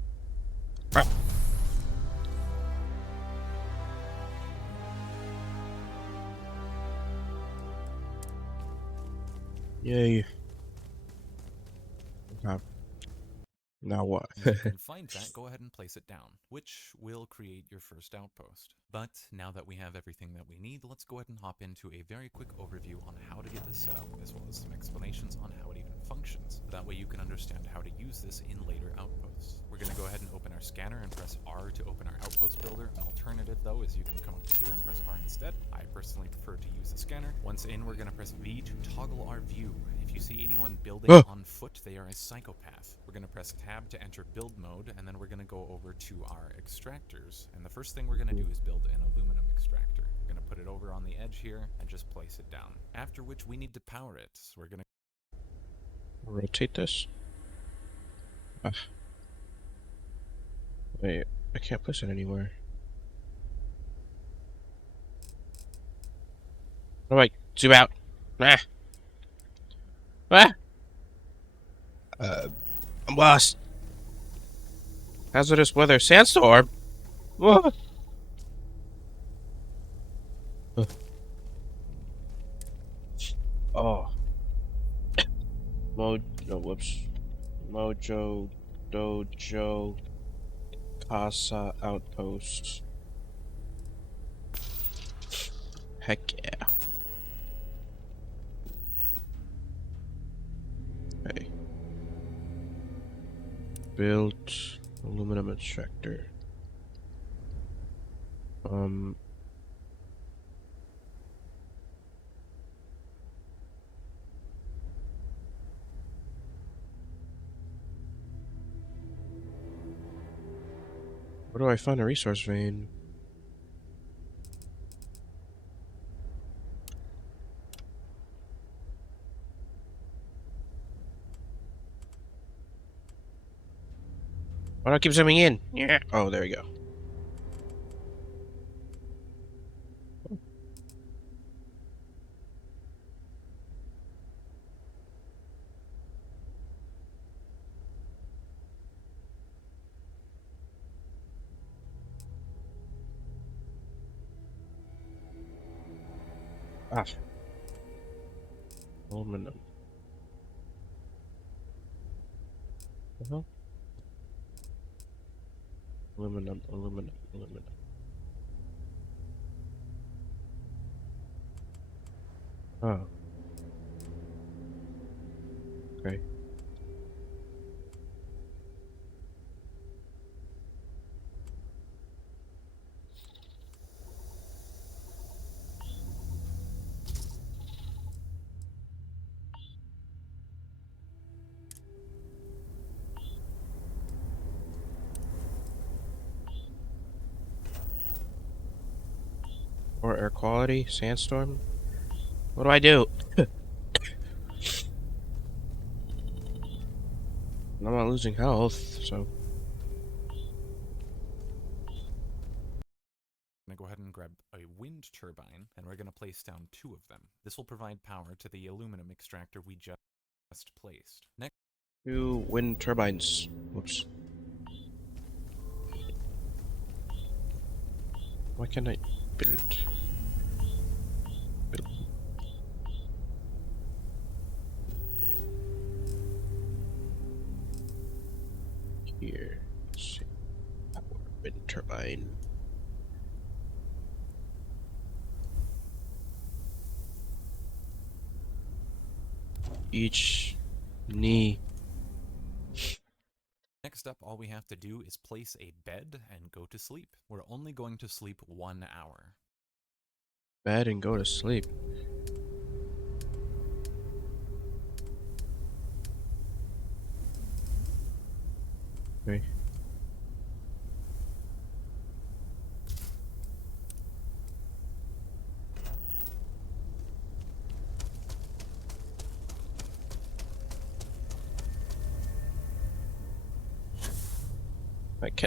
Ah. Yay. Okay. Now what? if you can find that, go ahead and place it down, which will create your first outpost. But now that we have everything that we need, let's go ahead and hop into a very quick overview on how to get this set up, as well as some explanations on how it even functions. That way you can understand how to use this in later outposts. We're going to go ahead and open our scanner and press R to open our outpost builder. An alternative, though, is you can come up here and press R instead. I personally prefer to use the scanner. Once in, we're going to press V to toggle our view. If you see anyone building on foot, they are a psychopath. We're going to press Tab to enter build mode, and then we're going to go over to our extractors. And the first thing we're going to do is build an aluminum extractor. We're going to put it over on the edge here and just place it down. After which we need to power it. So we're going to Rotate this. Wait, I can't place it anywhere. All right, zoom out. Ah. Ah. I'm lost. Hazardous weather, sandstorm. What? Oh. Mode. No, whoops. Mojo Dojo Casa Outpost. Heck yeah. Okay. Built aluminum extractor. Where do I find a resource vein? Why do I keep zooming in? Yeah. Oh, there we go. Ah. Aluminum. Uh-huh. Aluminum, aluminum, aluminum. Oh. Okay. Or air quality, sandstorm. What do I do? I'm not losing health, so. I'm gonna go ahead and grab a wind turbine, and we're gonna place down 2 of them. This will provide power to the aluminum extractor we just placed. Next, 2 wind turbines. Whoops. Why can't I build? Here. Let's see. Power wind turbine. Each knee. next up, all we have to do is place a bed and go to sleep. We're only going to sleep 1 hour. Bed and go to sleep. Okay.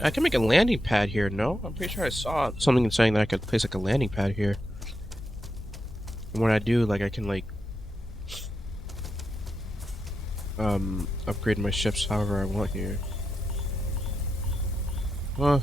I can make a landing pad here, no? I'm pretty sure I saw something saying that I could place like a landing pad here. And when I do, like I can like upgrade my ships however I want here. Huh.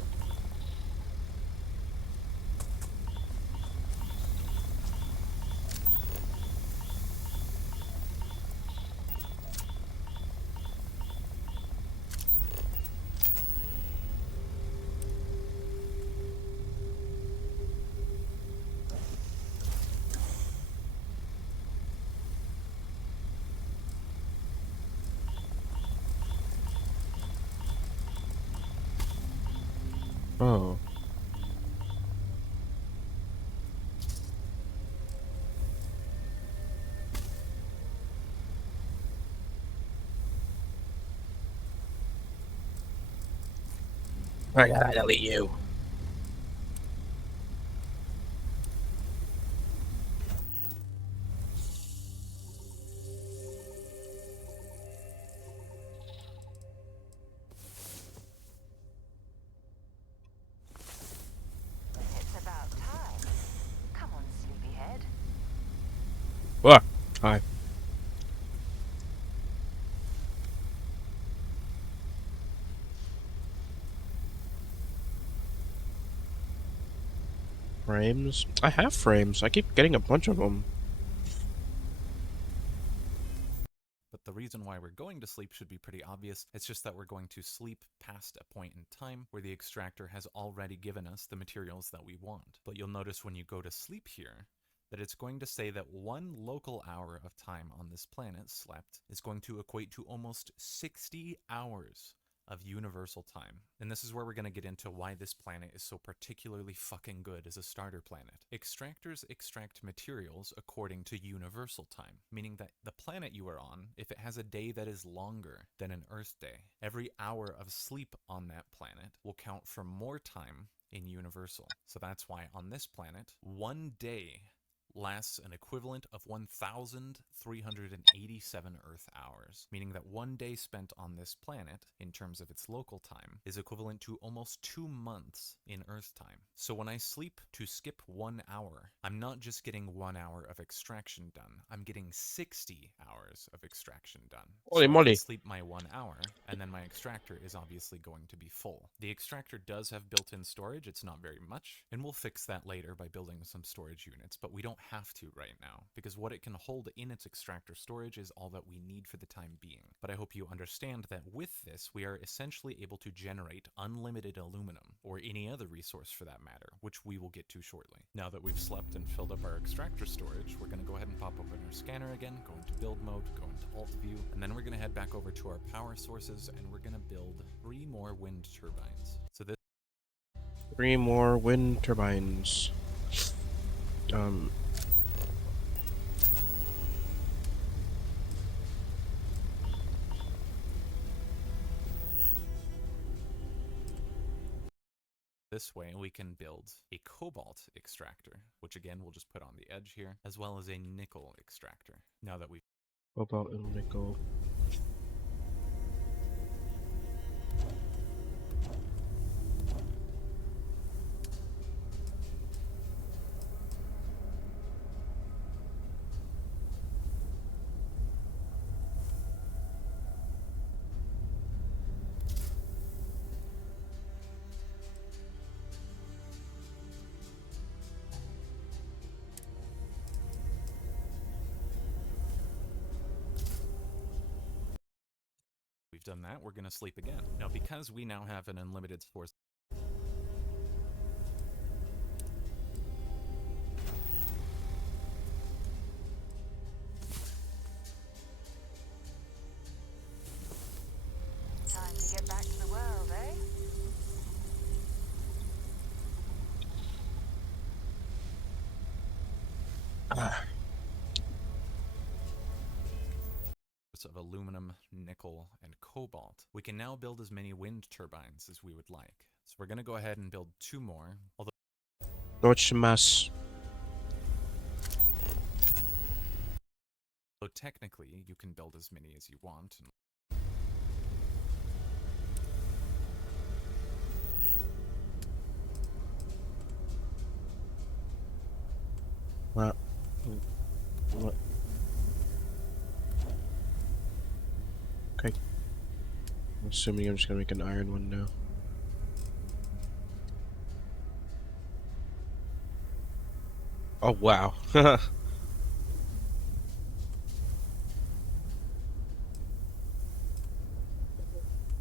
Oh. I gotta delete you. It's about time. Come on, sleepyhead. What? Hi. Frames? I have frames. I keep getting a bunch of them. But the reason why we're going to sleep should be pretty obvious. It's just that we're going to sleep past a point in time where the extractor has already given us the materials that we want. But you'll notice when you go to sleep here, that it's going to say that 1 local hour of time on this planet slept is going to equate to almost 60 hours of universal time. And this is where we're going to get into why this planet is so particularly fucking good as a starter planet. Extractors extract materials according to universal time, meaning that the planet you are on, if it has a day that is longer than an Earth day, every hour of sleep on that planet will count for more time in universal. So that's why on this planet, 1 day lasts an equivalent of 1,387 Earth hours, meaning that 1 day spent on this planet, in terms of its local time, is equivalent to almost 2 months in Earth time. So when I sleep to skip 1 hour, I'm not just getting 1 hour of extraction done, I'm getting 60 hours of extraction done. Holy so I moly. can sleep my 1 hour, and then my extractor is obviously going to be full. The extractor does have built-in storage, it's not very much, and we'll fix that later by building some storage units, but we don't have to right now, because what it can hold in its extractor storage is all that we need for the time being. But I hope you understand that with this, we are essentially able to generate unlimited aluminum, or any other resource for that matter, which we will get to shortly. Now that we've slept and filled up our extractor storage, we're going to go ahead and pop open our scanner again, go into build mode, go into alt view, and then we're going to head back over to our power sources, and we're going to build 3 more wind turbines. So this 3 more wind turbines. This way we can build a cobalt extractor, which again we'll just put on the edge here, as well as a nickel extractor. Now that we've Cobalt and nickel. done that, we're going to sleep again. Now, because we now have an unlimited source, Time to get back to the world, eh? of aluminum, nickel, and cobalt, we can now build as many wind turbines as we would like. So we're going to go ahead and build 2 more, although technically you can build as many as you want. What? Okay. I'm assuming I'm just gonna make an iron one now. Oh wow.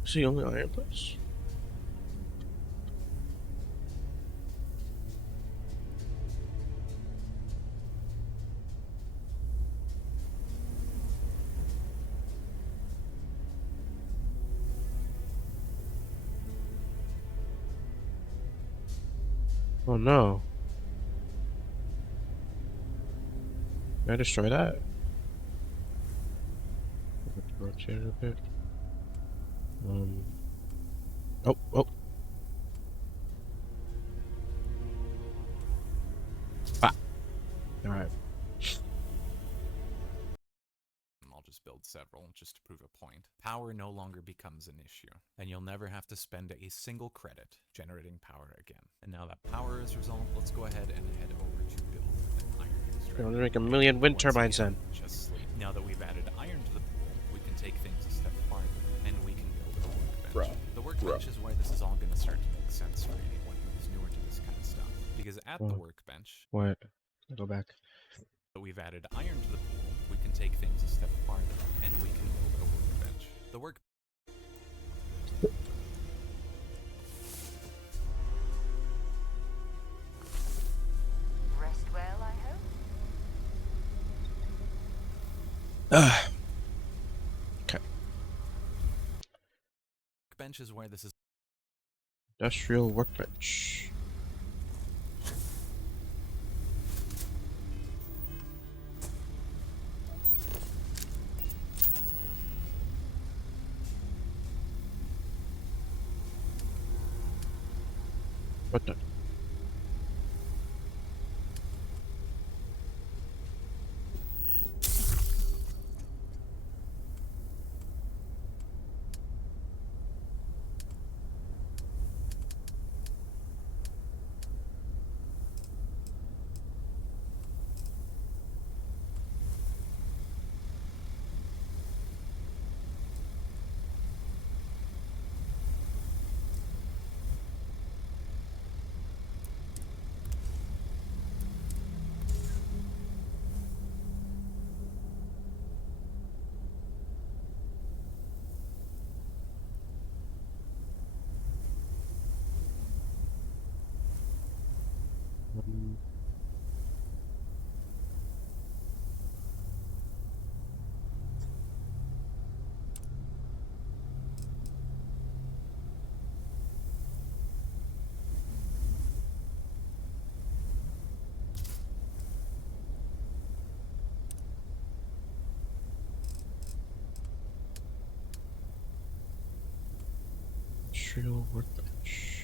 Is the only iron place? Oh no. Can I destroy that? Rotate a bit. Oh. Ah. Alright. I'll just build several just to prove a point. Power no longer becomes an issue, and you'll never have to spend a single credit generating power again. And now that power is resolved, let's go ahead and head over to build an iron extractor. I'm gonna make a million wind Once turbines again, then. just sleep. Now that we've added iron to the pool, we can take things a step farther, and we can build a workbench. The workbench is why this is all going to start to make sense for anyone who's newer to this kind of stuff. Because at the workbench, What? Go back. that we've added iron to the pool, we can take things a step farther, and we can build The work Rest well, I hope. Okay. bench is where this is. Industrial workbench. What the? Industrial workbench.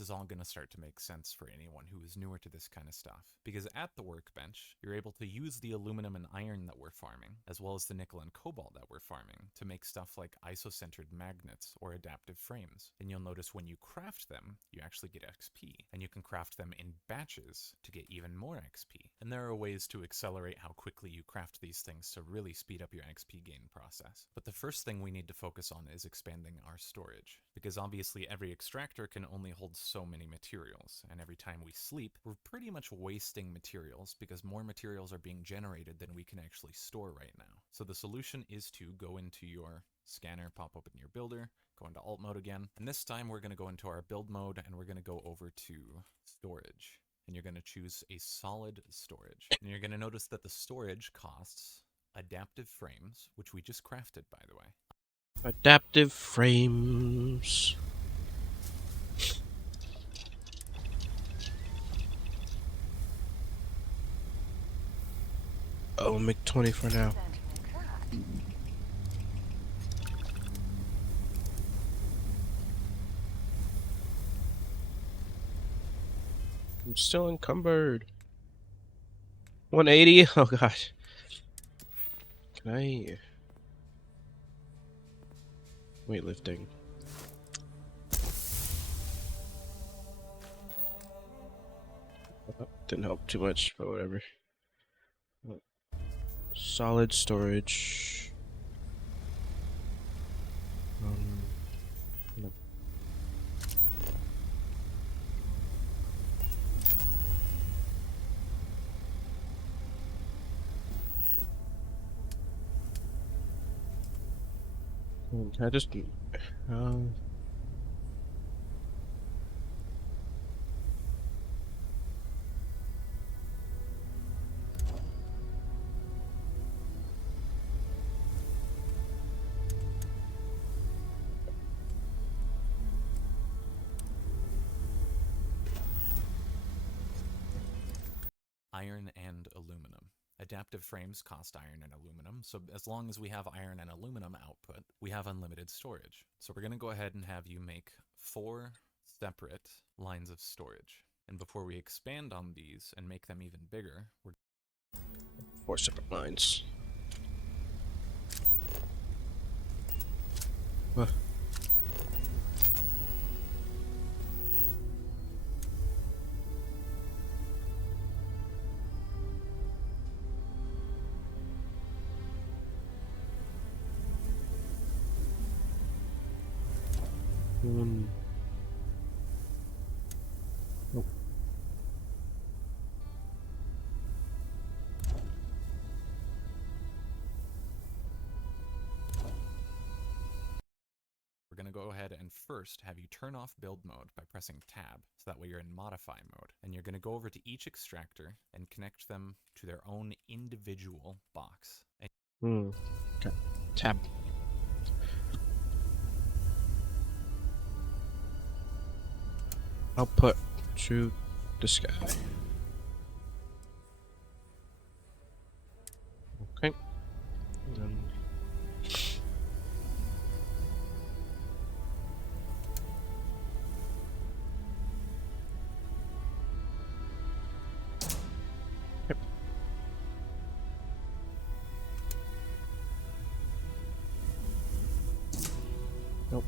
Is all going to start to make sense for anyone who is newer to this kind of stuff. Because at the workbench, you're able to use the aluminum and iron that we're farming, as well as the nickel and cobalt that we're farming, to make stuff like isocentered magnets or adaptive frames. And you'll notice when you craft them, you actually get XP, and you can craft them in batches to get even more XP. And there are ways to accelerate how quickly you craft these things to really speed up your XP gain process. But the first thing we need to focus on is expanding our storage, because obviously every extractor can only hold so many materials, and every time we sleep, we're pretty much wasting materials because more materials are being generated than we can actually store right now. So the solution is to go into your scanner, pop open your builder, go into alt mode again, and this time we're going to go into our build mode and we're going to go over to storage. And you're going to choose a solid storage. And you're going to notice that the storage costs adaptive frames, which we just crafted, by the way. Adaptive frames. Oh, make 20 for now. I'm still encumbered. 180? Oh gosh. Can I... Weightlifting. Didn't help too much, but whatever. Solid storage. No. Can I just... Iron and aluminum. Adaptive frames cost iron and aluminum, so as long as we have iron and aluminum output, we have unlimited storage. So we're going to go ahead and have you make 4 separate lines of storage. And before we expand on these and make them even bigger, we're 4 separate lines. Huh. Nope. We're going to go ahead and first have you turn off build mode by pressing tab, so that way you're in modify mode. And you're going to go over to each extractor and connect them to their own individual box. And Okay. Tab. Output to the sky. Okay. And then yep. Nope.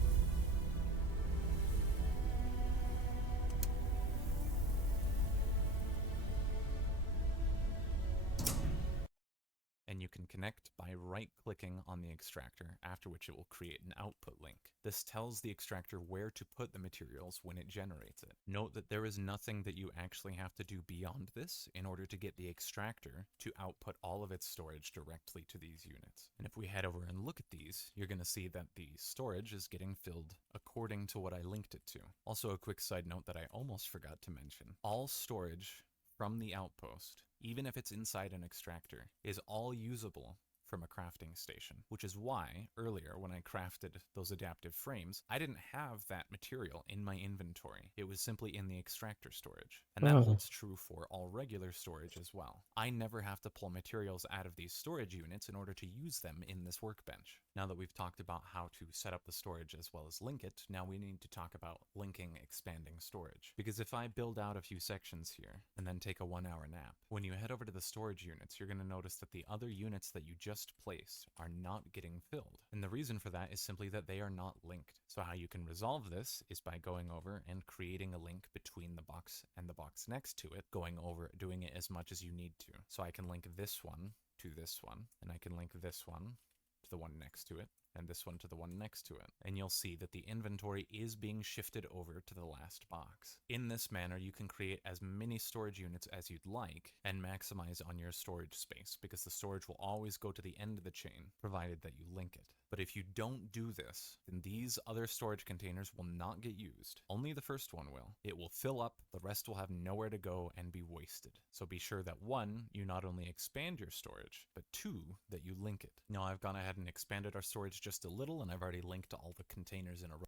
and you can connect by right-clicking on the extractor, after which it will create an output link. This tells the extractor where to put the materials when it generates it. Note that there is nothing that you actually have to do beyond this in order to get the extractor to output all of its storage directly to these units. And if we head over and look at these, you're going to see that the storage is getting filled according to what I linked it to. Also, a quick side note that I almost forgot to mention. All storage from the outpost, even if it's inside an extractor, is all usable from a crafting station, which is why earlier when I crafted those adaptive frames, I didn't have that material in my inventory. It was simply in the extractor storage, and that holds true for all regular storage as well. I never have to pull materials out of these storage units in order to use them in this workbench. Now that we've talked about how to set up the storage as well as link it, now we need to talk about linking expanding storage. Because if I build out a few sections here and then take a 1-hour nap, when you head over to the storage units, you're going to notice that the other units that you just placed are not getting filled. And the reason for that is simply that they are not linked. So how you can resolve this is by going over and creating a link between the box and the box next to it, going over, doing it as much as you need to. So I can link this one to this one, and I can link this one to the one next to it, and this one to the one next to it. And you'll see that the inventory is being shifted over to the last box. In this manner, you can create as many storage units as you'd like and maximize on your storage space, because the storage will always go to the end of the chain, provided that you link it. But if you don't do this, then these other storage containers will not get used. Only the first one will. It will fill up, the rest will have nowhere to go and be wasted. So be sure that 1, you not only expand your storage, but 2, that you link it. Now I've gone ahead and expanded our storage just a little, and I've already linked all the containers in a row.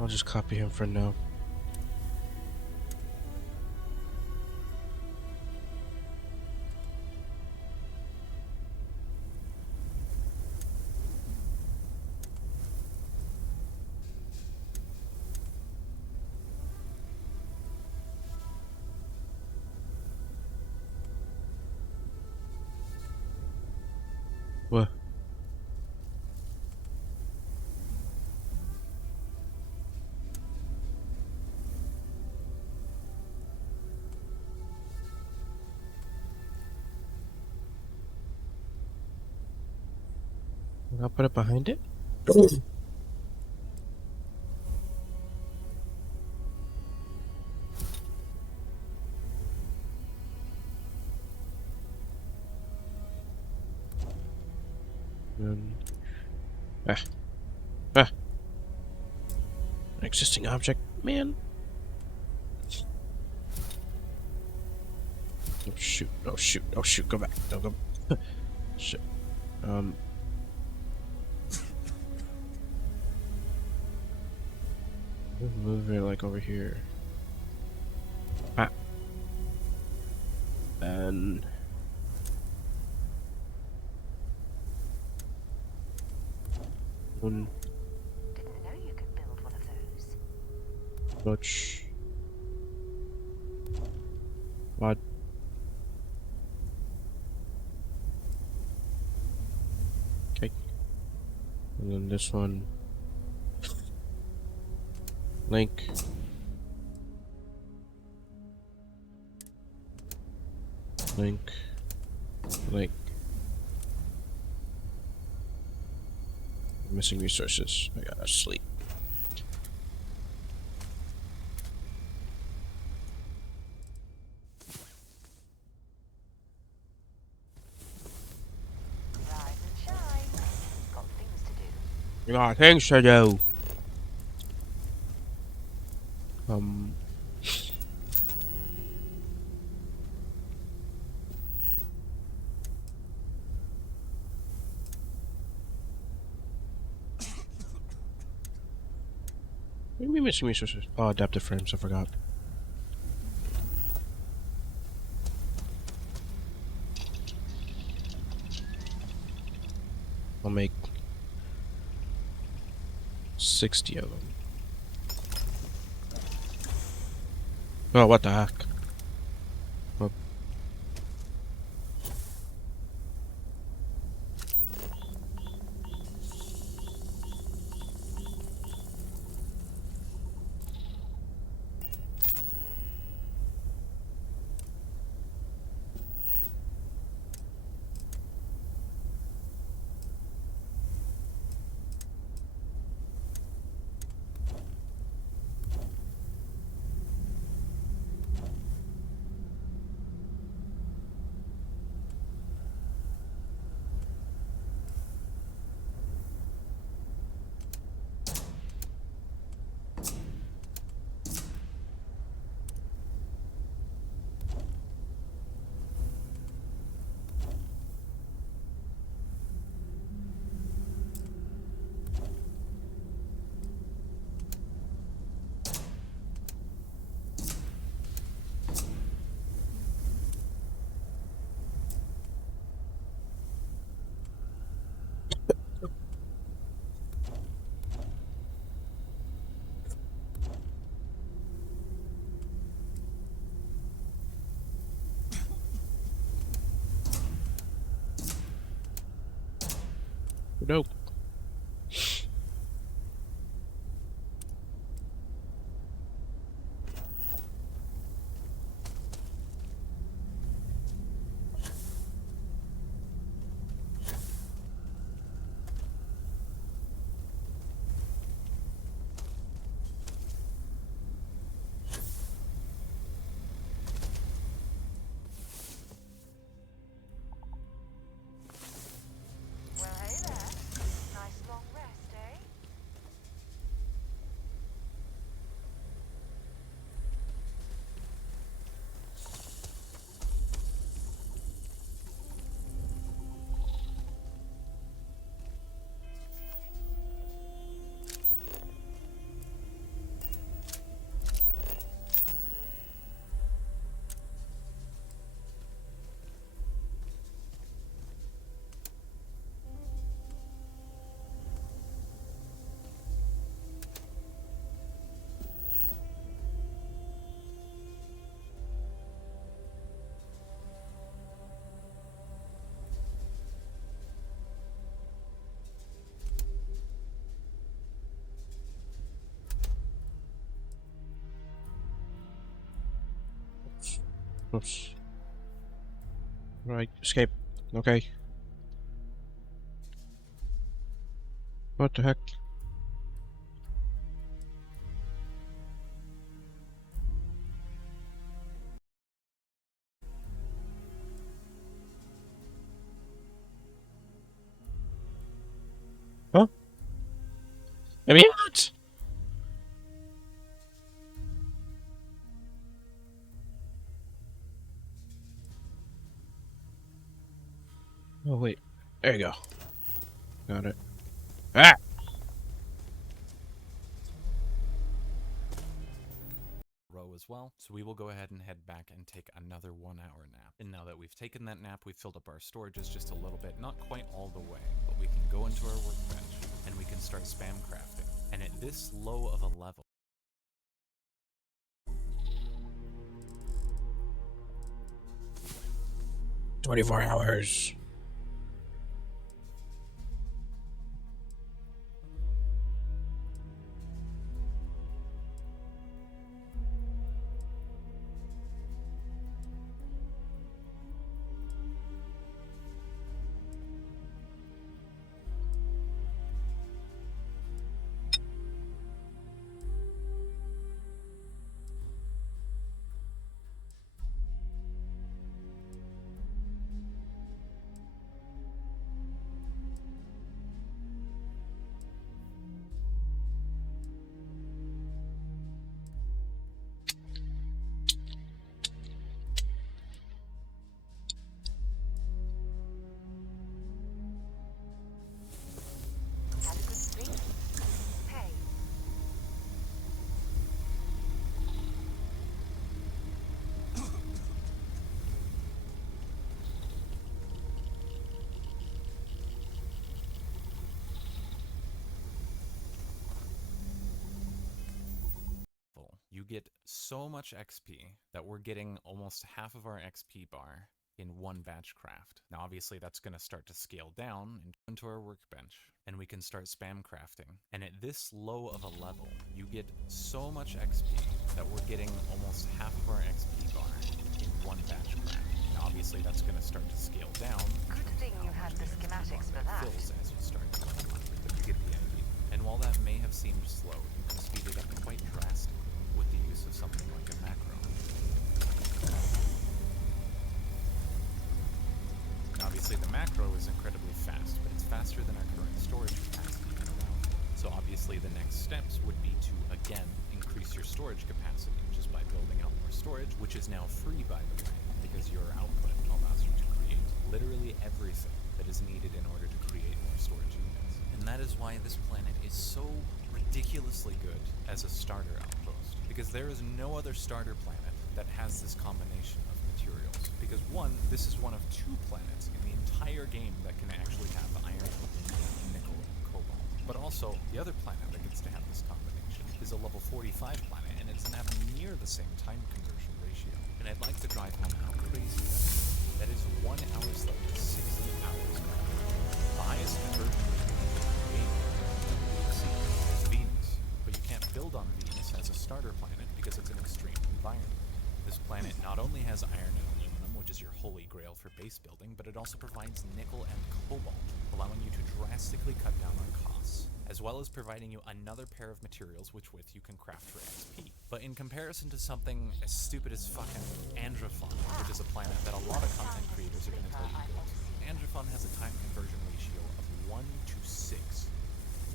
I'll just copy him for now. What? I'll put it behind it. Existing object, man. Oh shoot! Oh shoot! Oh shoot! Go back! No, go. Shit. Move it like over here. Ah. And one. Didn't know you could build one of those. Much. What? Okay. And then this one. Link. Link. Link. Missing resources. I gotta sleep. Rise and shine. Got things to do. Yeah, thanks to do. What do you mean missing resources? Oh, adaptive frames, I forgot. I'll make 60 of them. Oh, what the heck? Oh. Nope. Well, hey there. Nice long rest, eh? Oops. Right, escape. Okay. What the heck? Huh? I mean, what? Oh, wait. There you go. Got it. Ah! Row as well, so we will go ahead and head back and take another 1 hour nap. And now that we've taken that nap, we've filled up our storages just a little bit, not quite all the way, but we can go into our workbench and we can start spam crafting. And at this low of a level, 24 hours. you get so much XP that we're getting almost half of our XP bar in one batch craft. Now obviously that's going to start to scale down into our workbench, and we can start spam crafting. And at this low of a level, you get so much XP that we're getting almost half of our XP bar in one batch craft. Now obviously that's going to start to scale down. Good thing you had the schematics for that. Fills as you start going on, but you get the idea. And while that may have seemed slow, you can speed it up quite drastically with the use of something like a macro. Obviously the macro is incredibly fast, but it's faster than our current storage capacity can allow. So obviously the next steps would be to, again, increase your storage capacity, just by building out more storage, which is now free, by the way, because your output allows you to create literally everything that is needed in order to create more storage units. And that is why this planet is so ridiculously good as a starter outpost, because there is no other starter planet that has this combination of materials. Because one, this is one of 2 planets in the entire game that can actually have iron, nickel, and cobalt. But also, the other planet that gets to have this combination is a level 45 planet, and it doesn't have near the same time conversion ratio. And I'd like to drive home how crazy that is. 1 hour slept is 60 hours. The highest conversion rate in the game is Venus, but you can't build on Venus as a starter planet because it's an extreme environment. This planet not only has iron and aluminum, which is your holy grail for base building, but it also provides nickel and cobalt, allowing you to drastically cut down on costs, as well as providing you another pair of materials with you can craft for XP. But in comparison to something as stupid as fucking Androphon, which is a planet that a lot of content creators are going to tell you to go to, Androphon has a time conversion ratio of 1 to 6.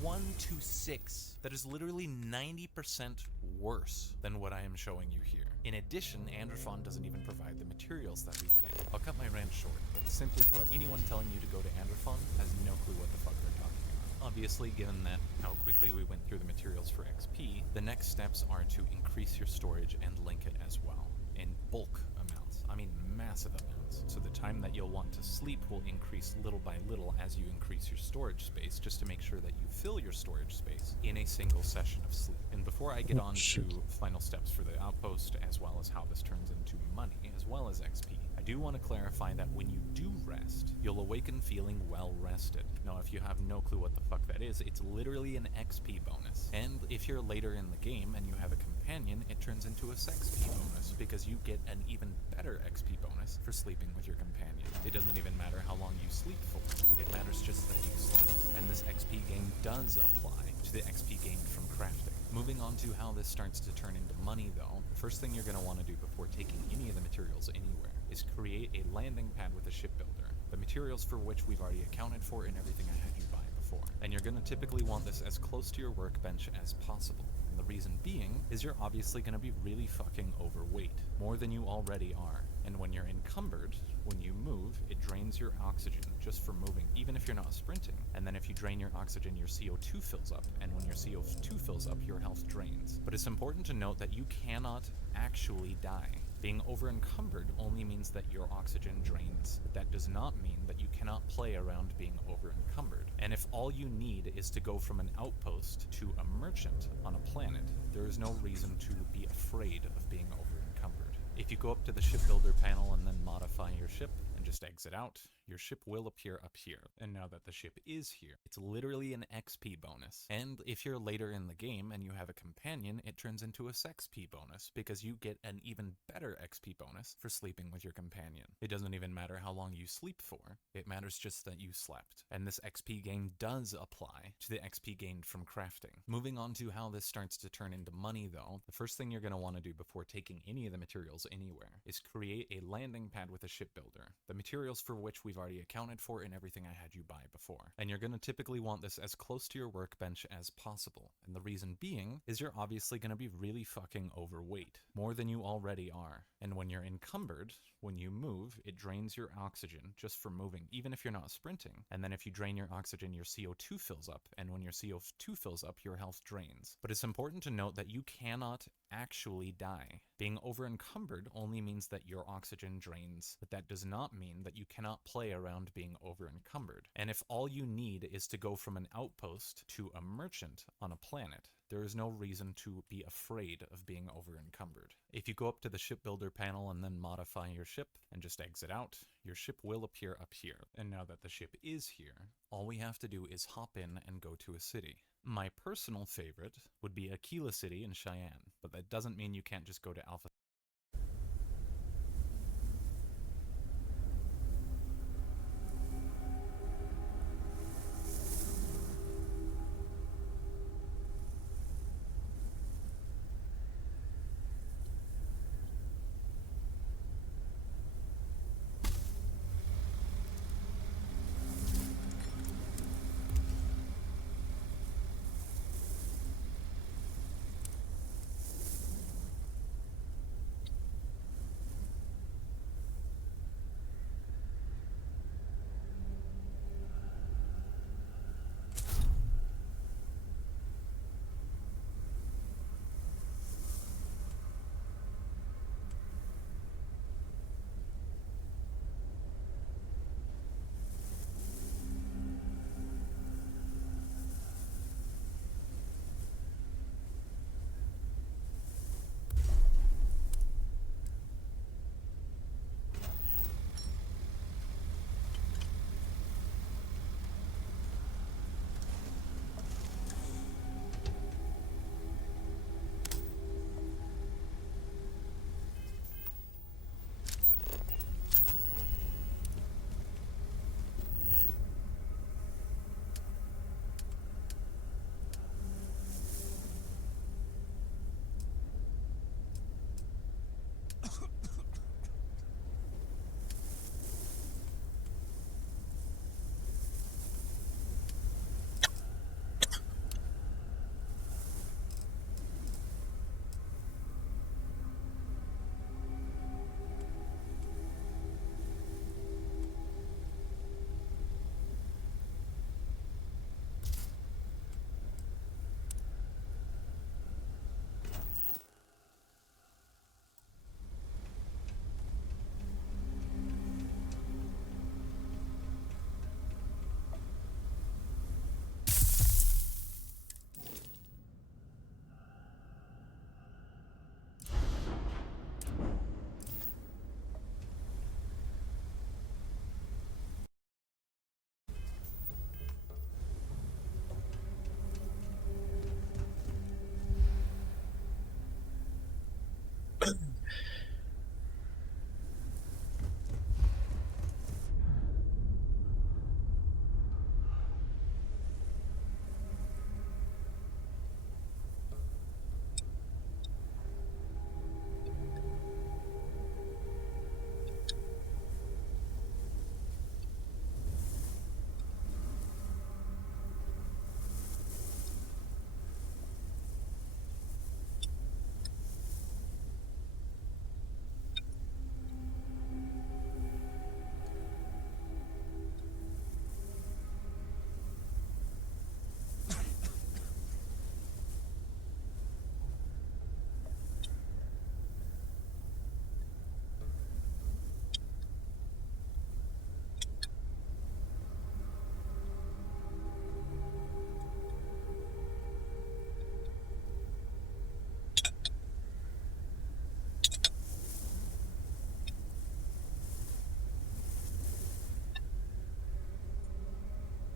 1 to 6. That is literally 90% worse than what I am showing you here. In addition, Androphon doesn't even provide the materials that we can. I'll cut my rant short, but simply put, anyone telling you to go to Androphon has no clue what the fuck they're talking about. Obviously, given that how quickly we went through the materials for XP, the next steps are to increase your storage and link it as well, in bulk amounts. I mean massive amounts. So the time that you'll want to sleep will increase little by little as you increase your storage space, just to make sure that you fill your storage space in a single session of sleep. And before I get on to final steps for the outpost, as well as how this turns into money, as well as XP, I do want to clarify that when you do rest, you'll awaken feeling well rested. Now, if you have no clue what the fuck that is, it's literally an XP bonus. And if you're later in the game and you have a companion, it turns into a SXP bonus, because you get an even better XP bonus for sleeping with your companion. It doesn't even matter how long you sleep for, it matters just that you slept. And this XP gain does apply to the XP gained from crafting. Moving on to how this starts to turn into money though, the first thing you're going to want to do before taking any of the materials anywhere is create a landing pad with a shipbuilder, the materials for which we've already accounted for in everything I had you buy before. And you're going to typically want this as close to your workbench as possible. And the reason being is you're obviously going to be really fucking overweight, more than you already are. And when you're encumbered, when you move, it drains your oxygen just for moving, even if you're not sprinting. And then if you drain your oxygen, your CO2 fills up, and when your CO2 fills up, your health drains. But it's important to note that you cannot actually die. Being over-encumbered only means that your oxygen drains. That does not mean that you cannot play around being over-encumbered. And if all you need is to go from an outpost to a merchant on a planet, there is no reason to be afraid of being over-encumbered. If you go up to the shipbuilder panel and then modify your ship, and just exit out, your ship will appear up here. And now that the ship is here, it's literally an XP bonus. And if you're later in the game and you have a companion, it turns into a SXP bonus, because you get an even better XP bonus for sleeping with your companion. It doesn't even matter how long you sleep for, it matters just that you slept. And this XP gain does apply to the XP gained from crafting. Moving on to how this starts to turn into money though, the first thing you're going to want to do before taking any of the materials anywhere is create a landing pad with a shipbuilder, the materials for which we've already accounted for in everything I had you buy before. And you're going to typically want this as close to your workbench as possible. And the reason being is you're obviously going to be really fucking overweight, more than you already are. And when you're encumbered, when you move, it drains your oxygen just for moving, even if you're not sprinting. And then if you drain your oxygen, your CO2 fills up, and when your CO2 fills up, your health drains. But it's important to note that you cannot actually die. Being over-encumbered only means that your oxygen drains, but that does not mean that you cannot play around being over-encumbered. And if all you need is to go from an outpost to a merchant on a planet, there is no reason to be afraid of being over-encumbered. If you go up to the shipbuilder panel and then modify your ship and just exit out, your ship will appear up here. And now that the ship is here, all we have to do is hop in and go to a city. My personal favorite would be Aquila City in Cheyenne, but that doesn't mean you can't just go to Alpha.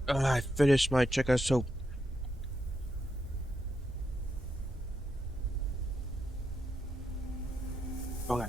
I finished my checker soap. Okay.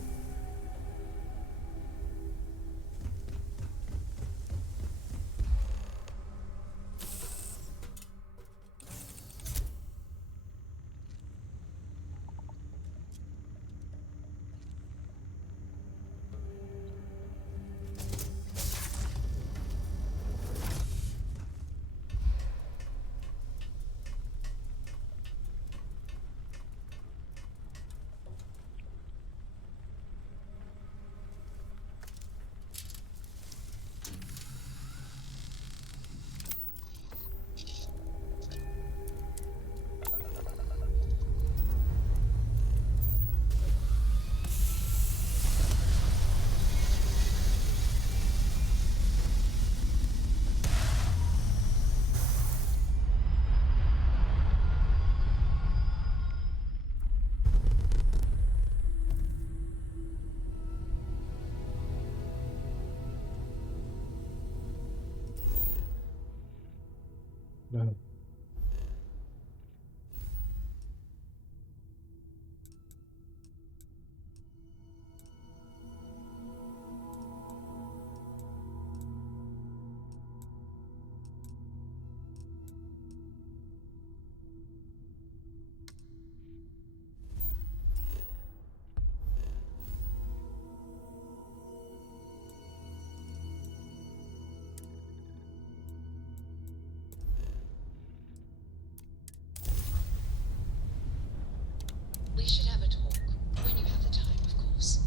We should have a talk when you have the time, of course.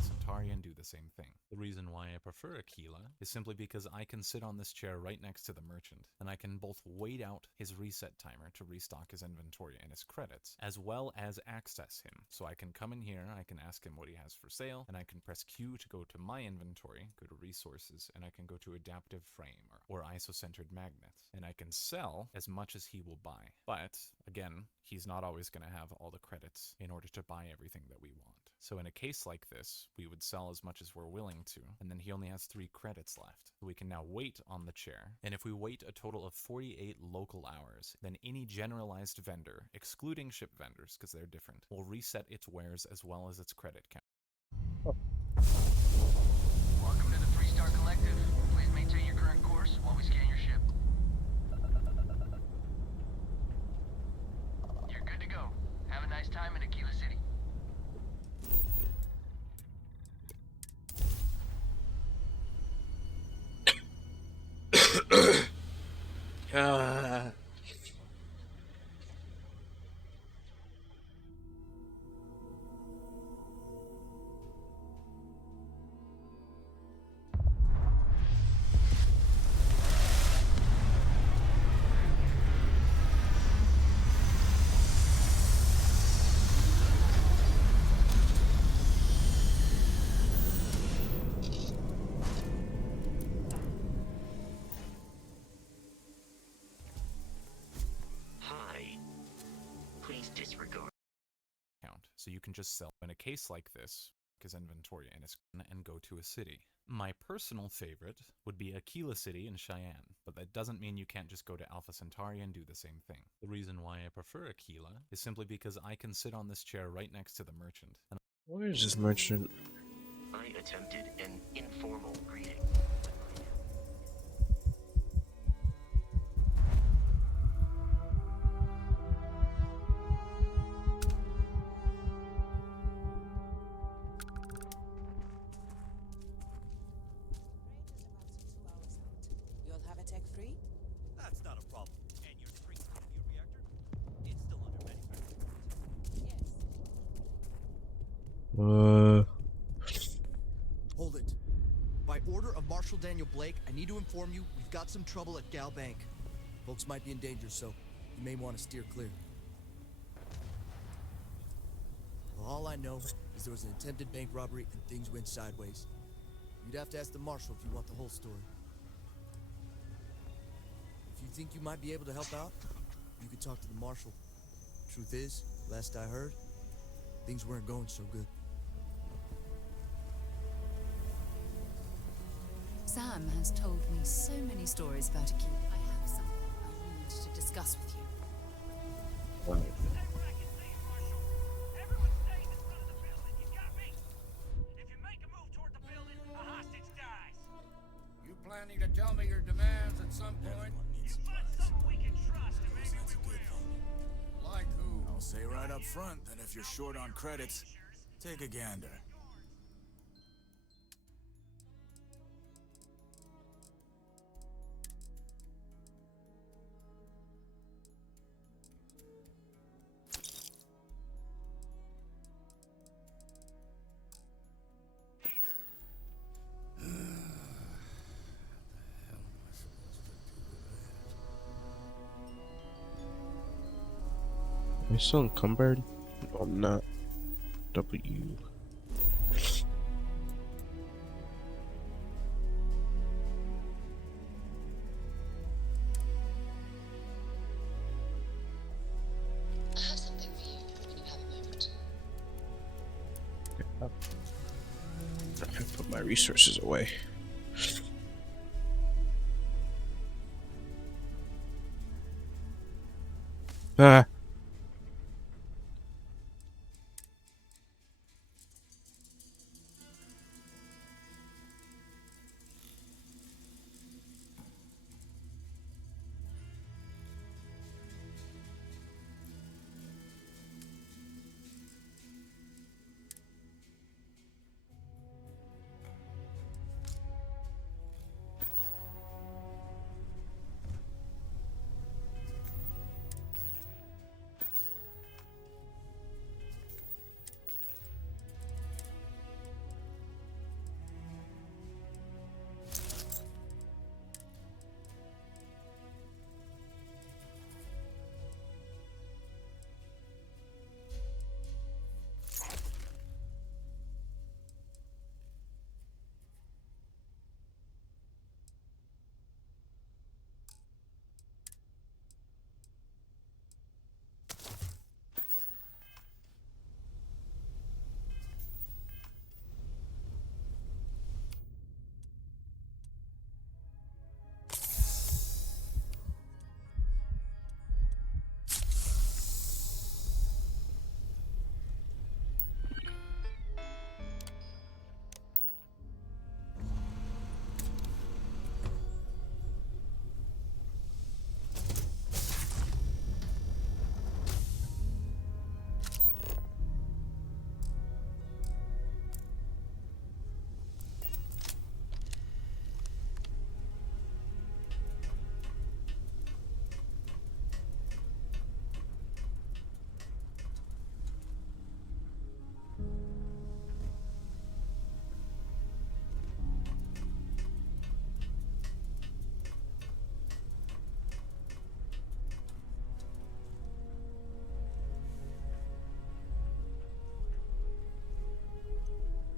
Centaurian do the same thing. The reason why I prefer Aquila is simply because I can sit on this chair right next to the merchant, and I can both wait out his reset timer to restock his inventory and his credits, as well as access him. So I can come in here, I can ask him what he has for sale, and I can press Q to go to my inventory, go to resources, and I can go to adaptive frame or isocentered magnets, and I can sell as much as he will buy. But again, he's not always going to have all the credits in order to buy everything that we want. So in a case like this, we would sell as much as we're willing to, and then he only has 3 credits left. So we can now wait on the chair, and if we wait a total of 48 local hours, then any generalized vendor, excluding ship vendors because they're different, will reset its wares as well as its credit count. Welcome to the 3-Star Collective. Please maintain your current course while we scan your ship. You're good to go. Have a nice time in Aquila City. Ah. Hi. Please disregard. So you can just sell in a case like this, his inventory and go to a city. My personal favorite would be Aquila City in Cheyenne, but that doesn't mean you can't just go to Alpha Centauri and do the same thing. The reason why I prefer Aquila is simply because I can sit on this chair right next to the merchant. And Where is this merchant? I attempted an informal greeting. You'll have a tech free? That's not a problem. And your 3 CPU reactor? It's still under manufacturing. Yes. Hold it. By order of Marshal Daniel Blake, I need to inform you we've got some trouble at Gal Bank. Folks might be in danger, so you may want to steer clear. Well, all I know is there was an attempted bank robbery and things went sideways. You'd have to ask the Marshal if you want the whole story. If you think you might be able to help out, you could talk to the Marshal. Truth is, last I heard, things weren't going so good. Sam has told me so many stories about Aquila. I have something I need to discuss with you. You planning to tell me your demands at some point? Like who? I'll say right up front that if you're short on credits, take a gander. Am I still encumbered? No, I'm not. W. I put my resources away. Ah.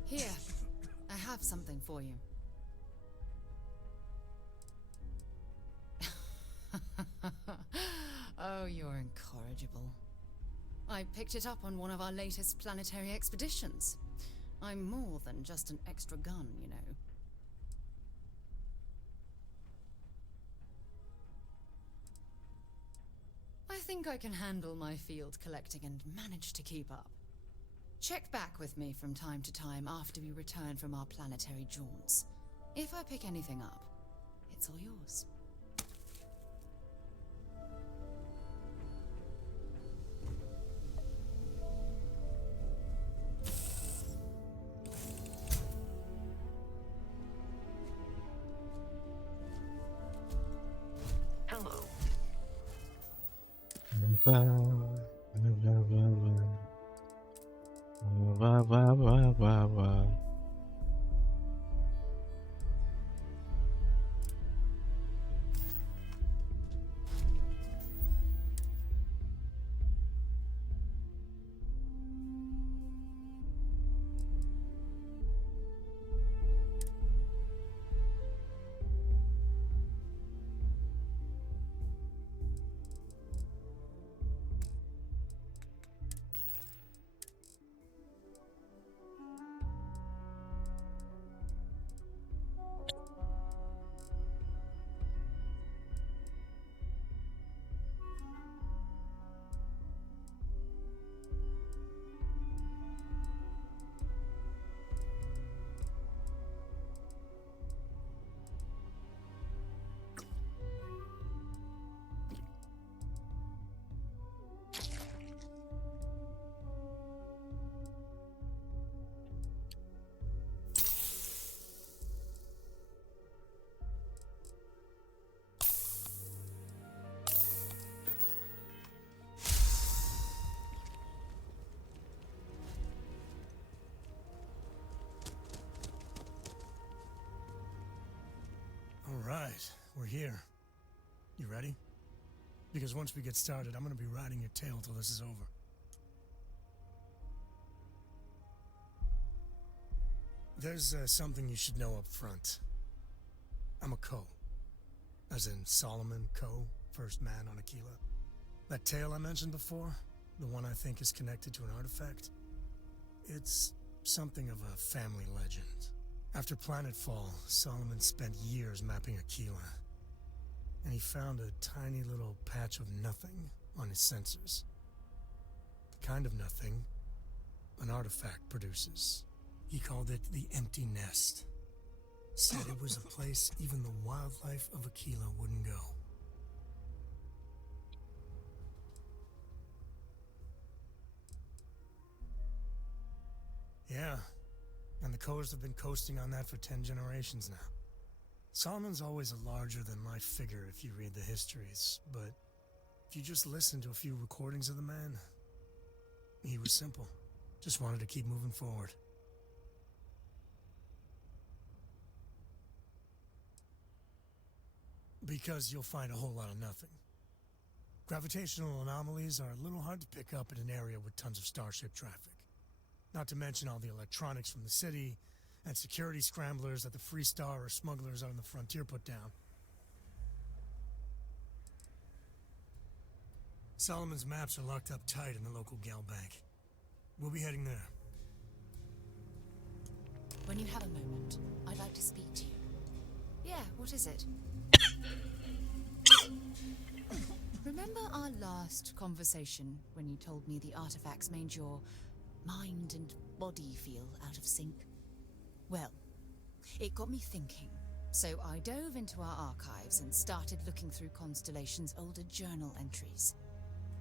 Here, I have something for you. Oh, you're incorrigible. I picked it up on one of our latest planetary expeditions. I'm more than just an extra gun, you know. I think I can handle my field collecting and manage to keep up. Check back with me from time to time after we return from our planetary jaunts. If I pick anything up, it's all yours. Hello. Alright, we're here. You ready? Because once we get started, I'm gonna be riding your tail till this is over. There's something you should know up front. I'm a Ko. As in Solomon Ko, first man on Aquila. That tail I mentioned before, the one I think is connected to an artifact, it's something of a family legend. After Planetfall, Solomon spent years mapping Aquila, and he found a tiny little patch of nothing on his sensors. The kind of nothing an artifact produces. He called it the Empty Nest. Said it was a place even the wildlife of Aquila wouldn't go. Yeah, and the Coors have been coasting on that for 10 generations now. Solomon's always a larger-than-life figure if you read the histories, but if you just listen to a few recordings of the man, he was simple. Just wanted to keep moving forward. Because you'll find a whole lot of nothing. Gravitational anomalies are a little hard to pick up in an area with tons of starship traffic. Not to mention all the electronics from the city, and security scramblers that the Free Star or smugglers out on the frontier put down. Solomon's maps are locked up tight in the local Gal Bank. We'll be heading there. When you have a moment, I'd like to speak to you. Yeah, what is it? Remember our last conversation when you told me the artifacts made your mind and body feel out of sync? Well, it got me thinking, so I dove into our archives and started looking through Constellation's older journal entries.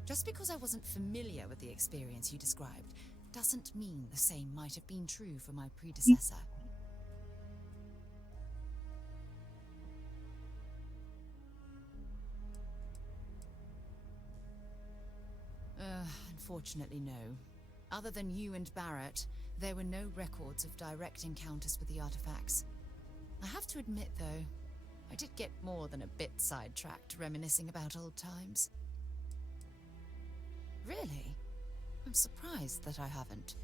Just because I wasn't familiar with the experience you described doesn't mean the same might have been true for my predecessor. Unfortunately, no. Other than you and Barrett, there were no records of direct encounters with the artifacts. I have to admit, though, I did get more than a bit sidetracked reminiscing about old times. Really? I'm surprised that I haven't.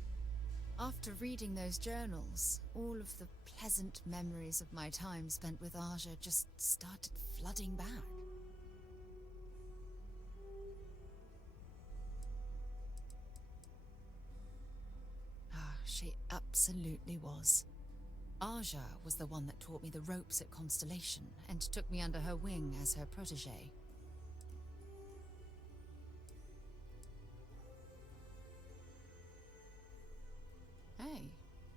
After reading those journals, all of the pleasant memories of my time spent with Aja just started flooding back. She absolutely was. Aja was the one that taught me the ropes at Constellation and took me under her wing as her protege. Hey,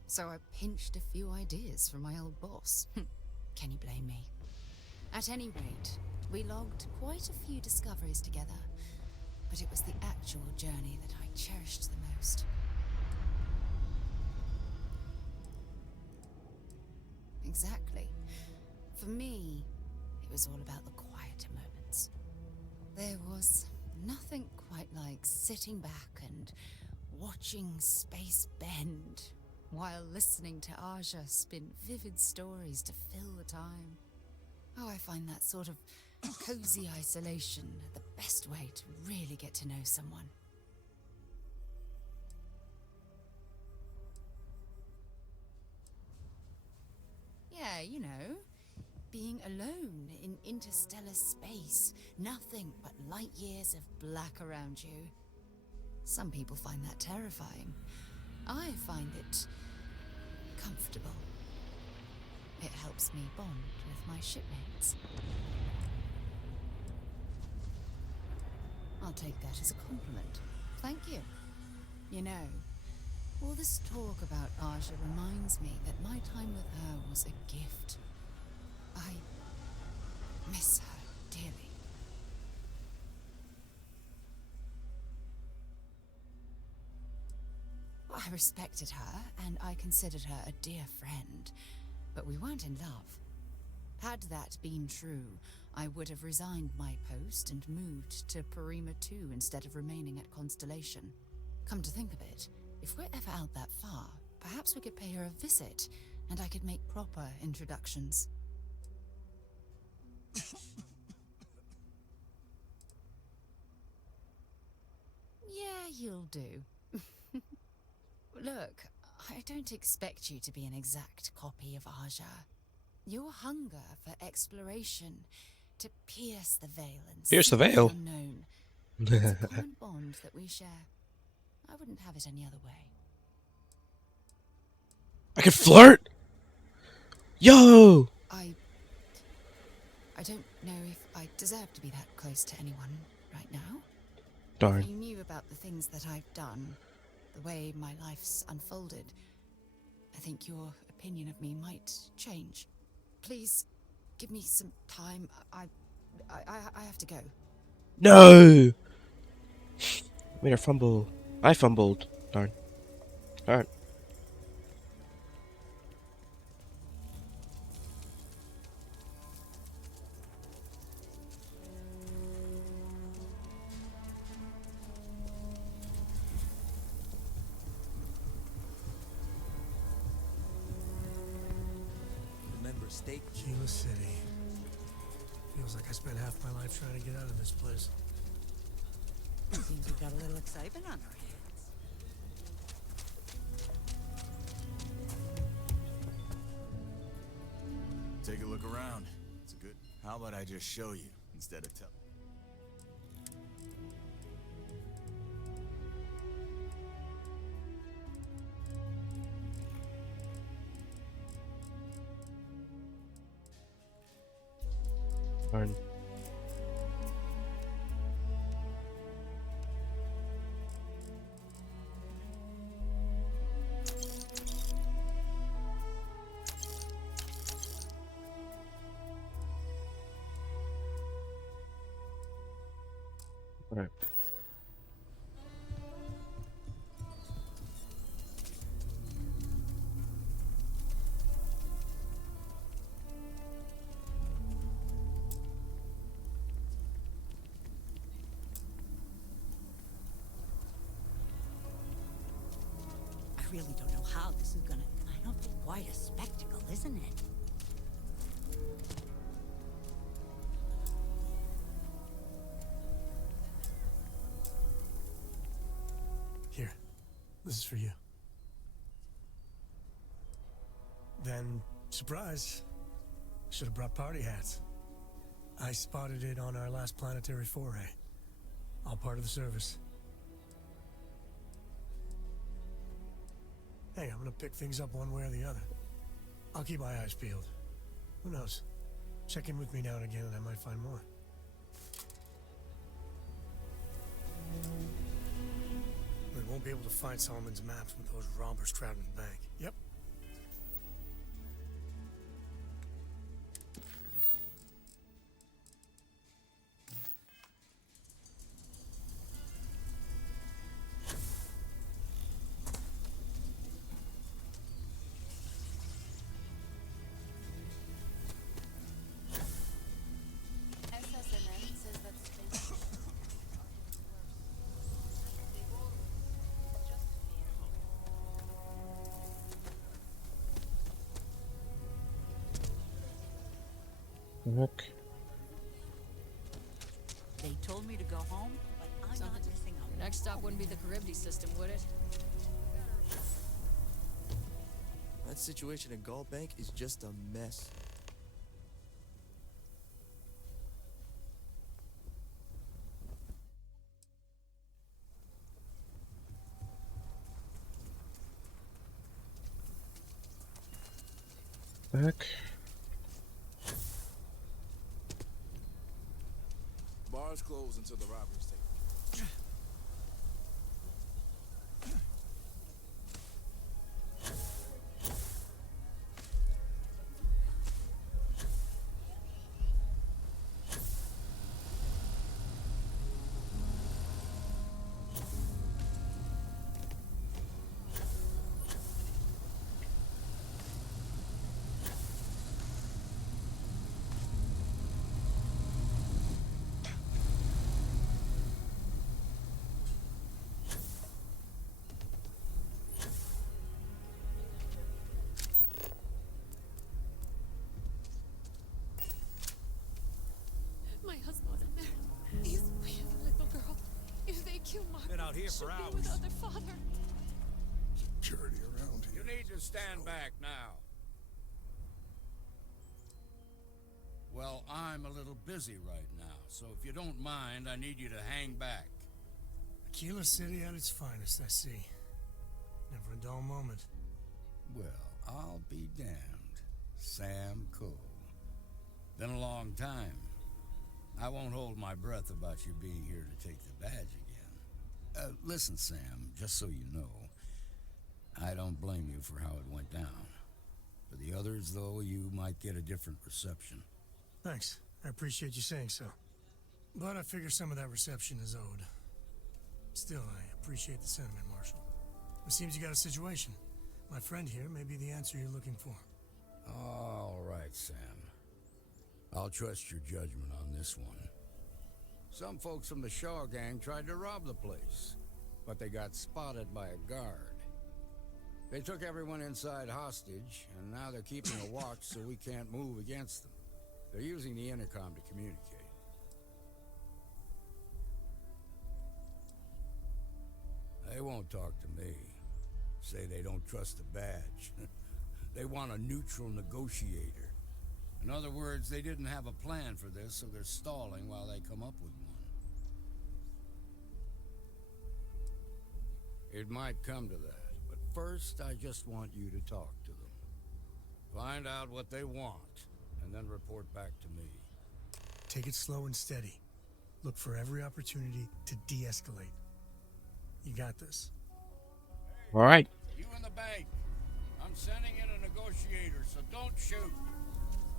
so I pinched a few ideas from my old boss. Can you blame me? At any rate, we logged quite a few discoveries together, but it was the actual journey that I cherished the most. Exactly. For me, it was all about the quieter moments. There was nothing quite like sitting back and watching space bend while listening to Aja spin vivid stories to fill the time. Oh, I find that sort of cozy isolation the best way to really get to know someone. Yeah, you know, being alone in interstellar space, nothing but light years of black around you. Some people find that terrifying. I find it comfortable. It helps me bond with my shipmates. I'll take that as a compliment. Thank you. You know, all this talk about Aja reminds me that my time with her was a gift. I miss her dearly. I respected her, and I considered her a dear friend, but we weren't in love. Had that been true, I would have resigned my post and moved to Parima 2 instead of remaining at Constellation. Come to think of it, if we're ever out that far, perhaps we could pay her a visit, and I could make proper introductions. Yeah, you'll do. Look, I don't expect you to be an exact copy of Aja. Your hunger for exploration, to pierce the veil and Pierce the see veil? unknown, it's a common bond that we share. I wouldn't have it any other way. I can flirt? Yo! I don't know if I deserve to be that close to anyone right now. Darn. If you knew about the things that I've done, the way my life's unfolded, I think your opinion of me might change. Please, give me some time. I have to go. No! Made her fumble. I fumbled. Darn. Alright. Remember, stay. Kila City. Feels like I spent half my life trying to get out of this place. Seems we've got a little excitement on our hands. Take a look around. It's a good. How about I just show you instead of tell? Darn. Alright. I really don't know how this is gonna. I know it's quite a spectacle, isn't it? Here, this is for you. Then, surprise, should have brought party hats. I spotted it on our last planetary foray. All part of the service. Hey, I'm gonna pick things up one way or the other. I'll keep my eyes peeled. Who knows? Check in with me now and again and I might find more. We won't be able to find Solomon's maps with those robbers crowding the bank. Yep. SSNN says that space. Heck. They told me to go home, but I'm not missing out. Your next stop wouldn't be the Charybdis system, would it? That situation in Gall Bank is just a mess. Back. Bars closed until the robberies take. My husband's in there. He's with a little girl. If they kill Mark, Been out here she'll for be hours. without their father. Security around here. You need to stand back now. Well, I'm a little busy right now, so if you don't mind, I need you to hang back. Kila City at its finest, I see. Never a dull moment. Well, I'll be damned. Sam Cole. Been a long time. I won't hold my breath about you being here to take the badge again. Listen, Sam, just so you know, I don't blame you for how it went down. For the others, though, you might get a different reception. Thanks. I appreciate you saying so. But I figure some of that reception is owed. Still, I appreciate the sentiment, Marshal. It seems you got a situation. My friend here may be the answer you're looking for. All right, Sam. I'll trust your judgment on this one. Some folks from the Shaw gang tried to rob the place, but they got spotted by a guard. They took everyone inside hostage, and now they're keeping a watch so we can't move against them. They're using the intercom to communicate. They won't talk to me. Say they don't trust the badge. They want a neutral negotiator. In other words, they didn't have a plan for this, so they're stalling while they come up with one. It might come to that, but first I just want you to talk to them. Find out what they want, and then report back to me. Take it slow and steady. Look for every opportunity to de-escalate. You got this. All right. You in the bank. I'm sending in a negotiator, so don't shoot.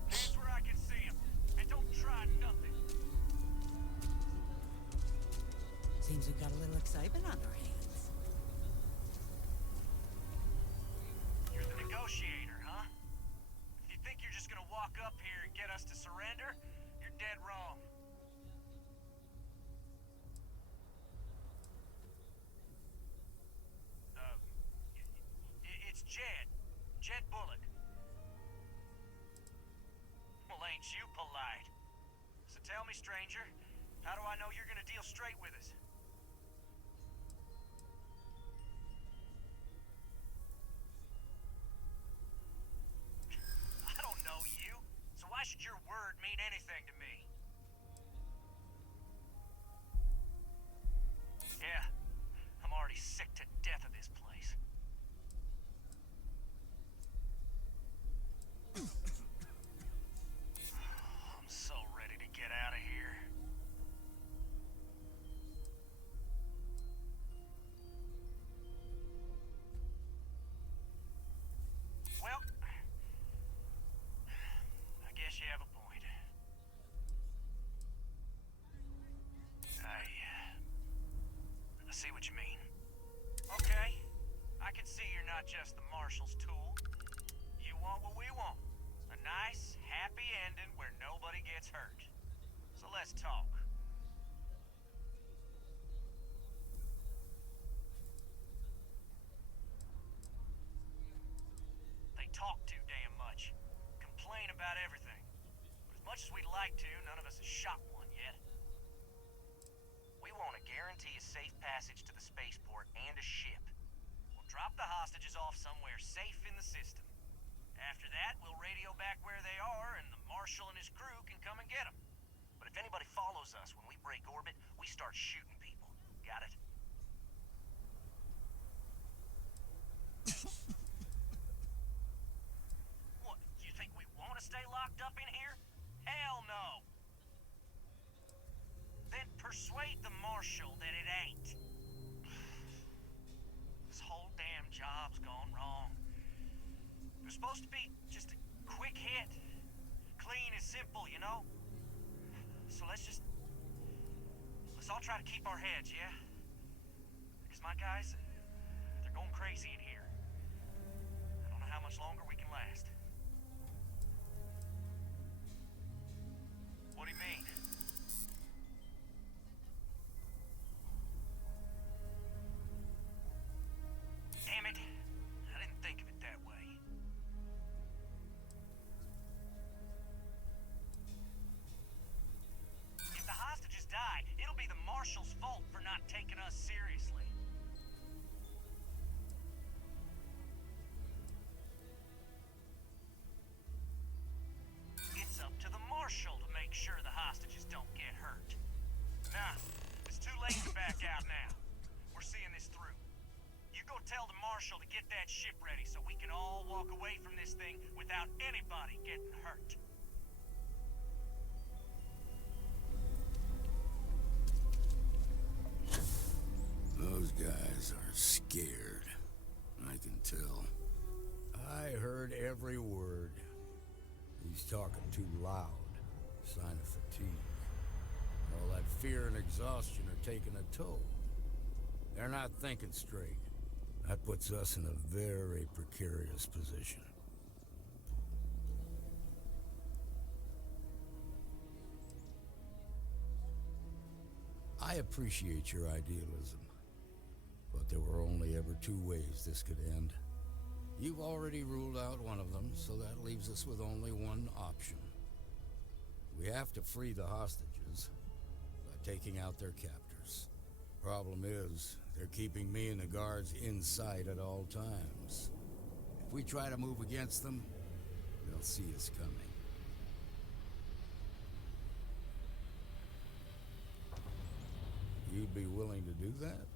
Hands where I can see him, and don't try nothing. Seems we've got a little excitement on our hands. You're the negotiator, huh? If you think you're just gonna walk up here and get us to surrender, you're dead wrong. It's Jed. Jed Bullock. Well, ain't you polite? So tell me, stranger, how do I know you're gonna deal straight with us? I don't know you, so why should your word mean anything to me? Yeah, I'm already sick to death of this place. I'm so ready to get out of here. Well, I guess you have a point. I see what you mean. Okay, I can see you're not just the Marshal's tool. You want what we want. A nice, happy ending where nobody gets hurt. So let's talk. They talk too damn much. Complain about everything. But as much as we'd like to, none of us has shot one yet. We want to guarantee a safe passage to the spaceport and a ship. We'll drop the hostages off somewhere safe in the system. After that, we'll radio back where they are, and the Marshal and his crew can come and get them. But if anybody follows us when we break orbit, we start shooting people. Got it? What, you think we want to stay locked up in here? Hell no! Then persuade the Marshal that it ain't. This whole damn job's gone wrong. It was supposed to be just a quick hit. Clean and simple, you know? So let's all try to keep our heads, yeah? Because my guys, they're going crazy in here. I don't know how much longer we can last. What do you mean? Damn it. I didn't think of it that way. If the hostages die, it'll be the Marshal's fault for not taking us seriously. It's up to the Marshal to make sure the hostages don't get hurt. Nah, it's too late to back out now. We're seeing this through. You go tell the Marshal to get that ship ready so we can all walk away from this thing without anybody getting hurt. Those guys are scared. I can tell. I heard every word. He's talking too loud. Sign of fatigue. All that fear and exhaustion are taking a toll. They're not thinking straight. That puts us in a very precarious position. I appreciate your idealism, but there were only ever two ways this could end. You've already ruled out one of them, so that leaves us with only one option. We have to free the hostages by taking out their captors. Problem is, they're keeping me and the guards in sight at all times. If we try to move against them, they'll see us coming. You'd be willing to do that?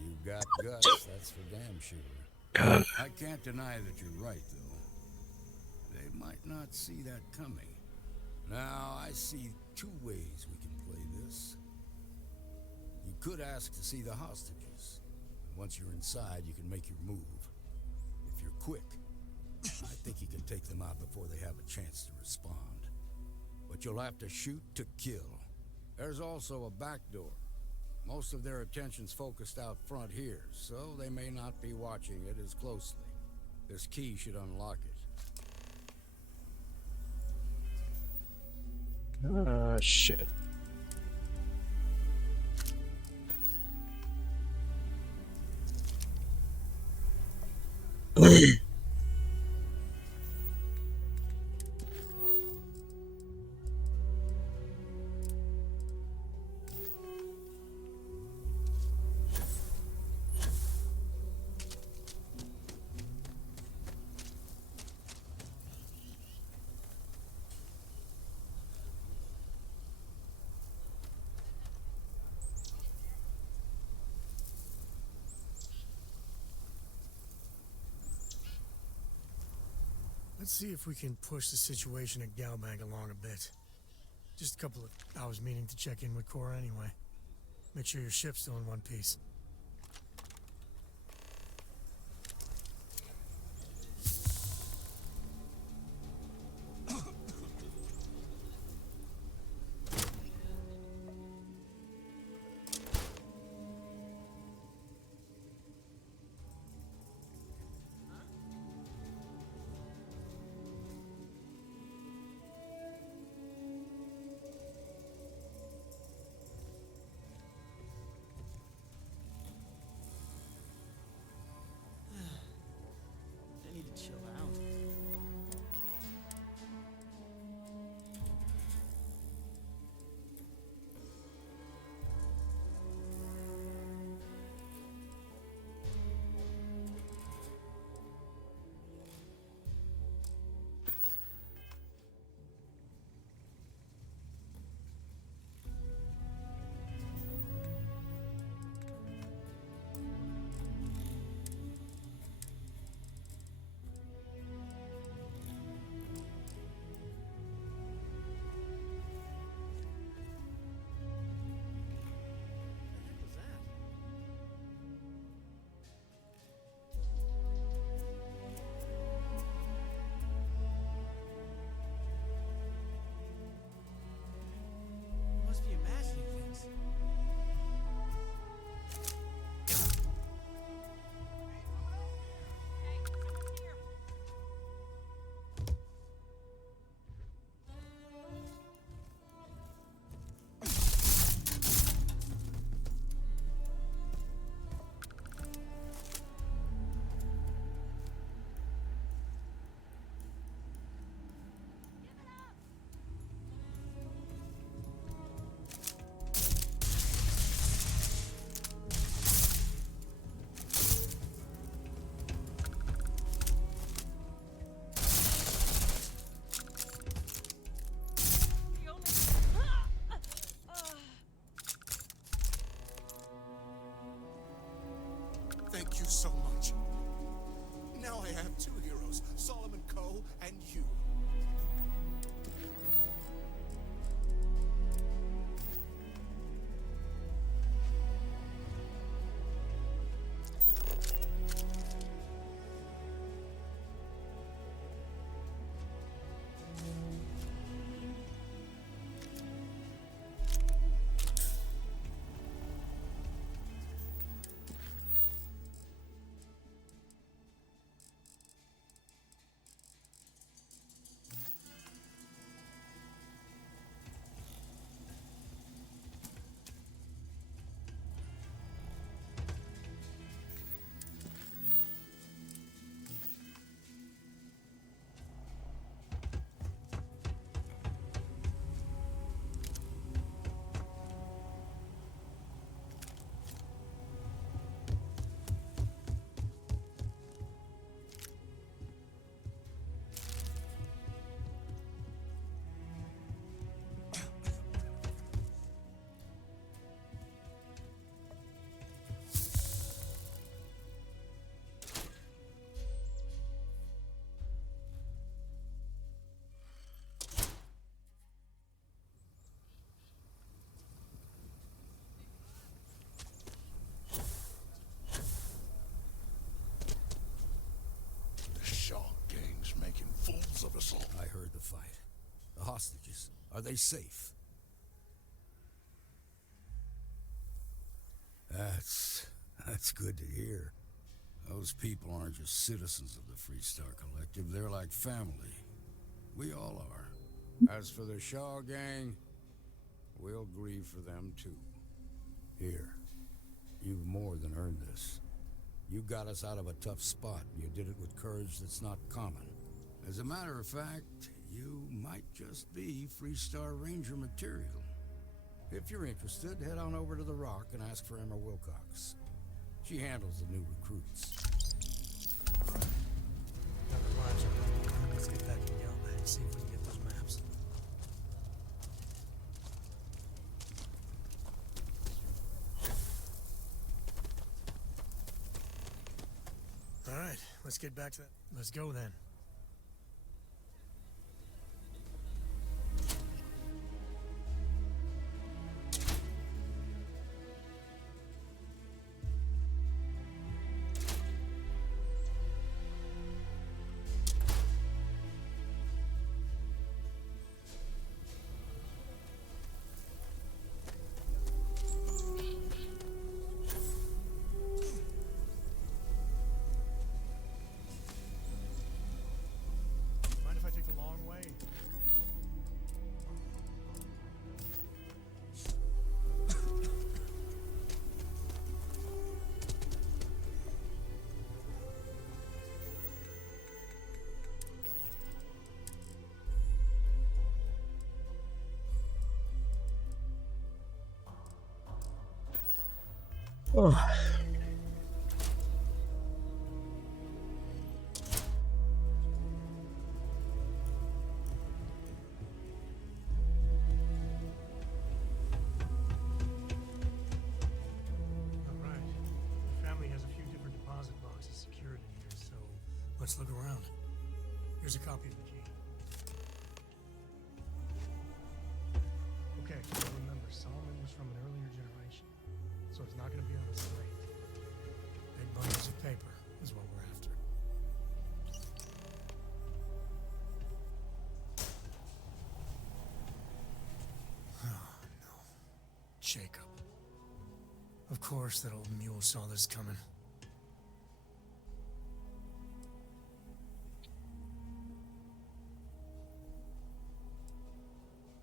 You've got guts, that's for damn sure. I can't deny that you're right, though. They might not see that coming. Now, I see two ways we can play this. You could ask to see the hostages. Once you're inside, you can make your move. If you're quick, I think you can take them out before they have a chance to respond. But you'll have to shoot to kill. There's also a back door. Most of their attention's focused out front here, so they may not be watching it as closely. This key should unlock it. Shit. Let's see if we can push the situation at Galbank along a bit. Just a couple of hours meaning to check in with Cora anyway. Make sure your ship's still in one piece. Marshal. I heard the fight. The hostages, are they safe? That's good to hear. Those people aren't just citizens of the Freestar Collective, they're like family. We all are. As for the Shaw gang, we'll grieve for them too. Here, you've more than earned this. You got us out of a tough spot, and you did it with courage that's not common. As a matter of fact, you might just be Freestar Ranger material. If you're interested, head on over to the Rock and ask for Emma Wilcox. She handles the new recruits. Another Roger. Let's get back to Galbank and see if we can get those maps. All right, let's get back to that. Let's go then. Mind if I take the long way? Oh. All right. The family has a few different deposit boxes secured in here, so let's look around. Here's a copy of the key. Okay, so remember, Solomon was from an earlier generation, so it's not going to be on the slate. Big bundles of paper is what we're after. Oh, no. Jacob. Of course that old mule saw this coming.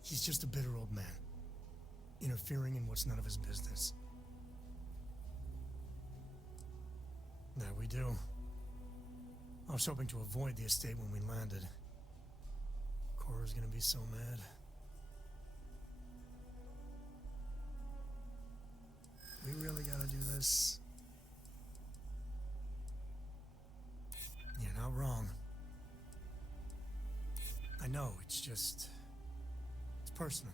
He's just a bitter old man, interfering in what's none of his business. That we do. I was hoping to avoid the estate when we landed. Cora's gonna be so mad. We really gotta do this? You're not wrong. I know, it's just... it's personal.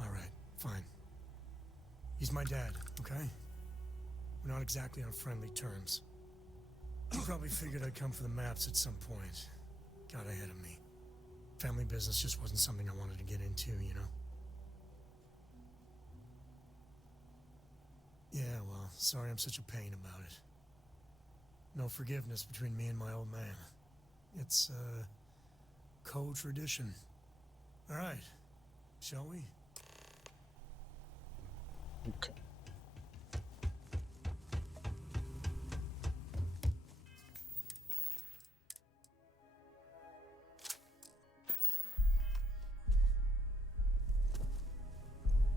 Alright, fine. He's my dad, okay? We're not exactly on friendly terms. You probably figured I'd come for the maps at some point. Got ahead of me. Family business just wasn't something I wanted to get into, you know? Yeah, well, sorry I'm such a pain about it. No forgiveness between me and my old man. It's, co-tradition. All right, shall we? Okay.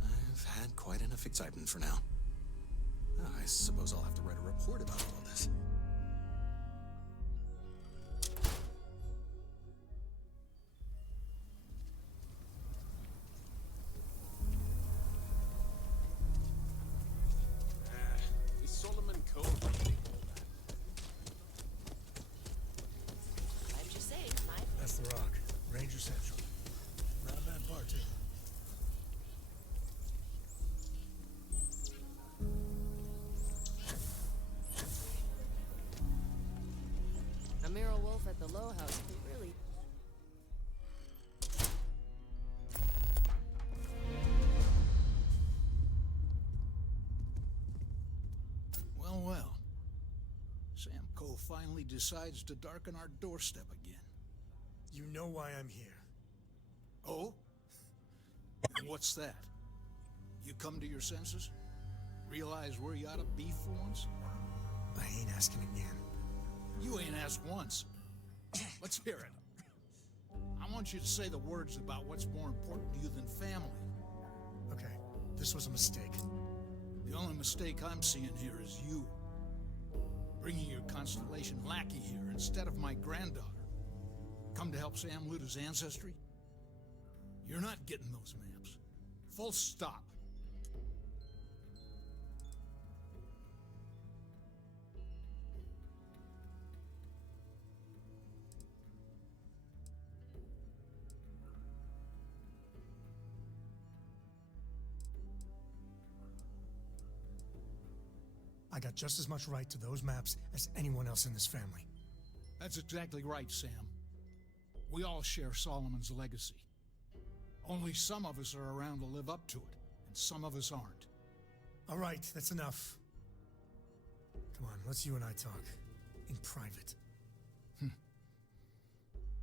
I've had quite enough excitement for now. I suppose I'll have to write a report about all of this. The Solomon Code really all that. I'm just saying, That's the Rock. Ranger Central. Not a bad part, too. Amira Wolf at the Low House can really... Well, well. Sam Coe finally decides to darken our doorstep again. You know why I'm here. Oh? And what's that? You come to your senses? Realize where you ought to be for once? I ain't asking again. You ain't asked once. Let's hear it. I want you to say the words about what's more important to you than family. Okay, this was a mistake. The only mistake I'm seeing here is you. Bringing your Constellation lackey here instead of my granddaughter. Come to help Sam loot his ancestry? You're not getting those maps. Full stop. I got just as much right to those maps as anyone else in this family. That's exactly right, Sam. We all share Solomon's legacy. Only some of us are around to live up to it, and some of us aren't. All right, that's enough. Come on, let's you and I talk. In private.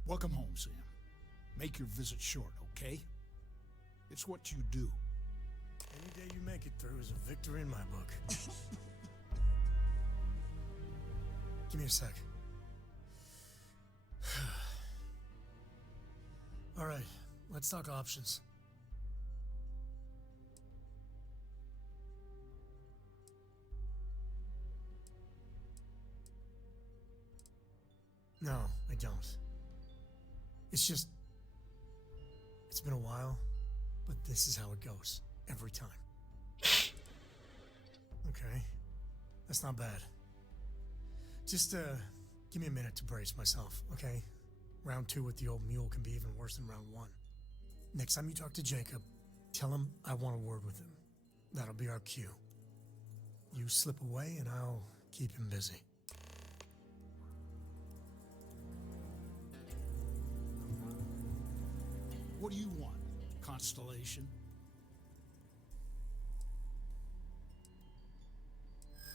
Welcome home, Sam. Make your visit short, okay? It's what you do. Any day you make it through is a victory in my book. Give me a sec. All right, let's talk options. No, I don't. It's just... It's been a while, but this is how it goes. Every time. Okay. That's not bad. Just, give me a minute to brace myself, okay? Round 2 with the old mule can be even worse than round 1. Next time you talk to Jacob, tell him I want a word with him. That'll be our cue. You slip away and I'll keep him busy. What do you want, Constellation?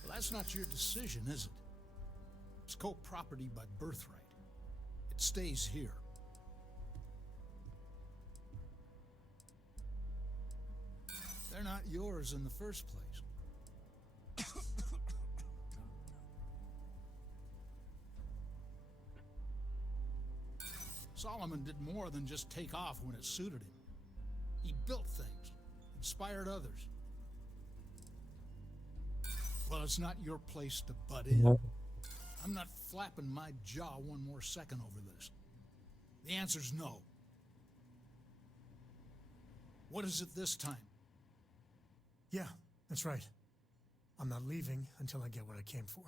Well, that's not your decision, is it? It's co-property by birthright. It stays here. They're not yours in the first place. Solomon did more than just take off when it suited him. He built things, inspired others. Well, it's not your place to butt in. I'm not flapping my jaw one more second over this. The answer's no. What is it this time? Yeah, that's right. I'm not leaving until I get what I came for.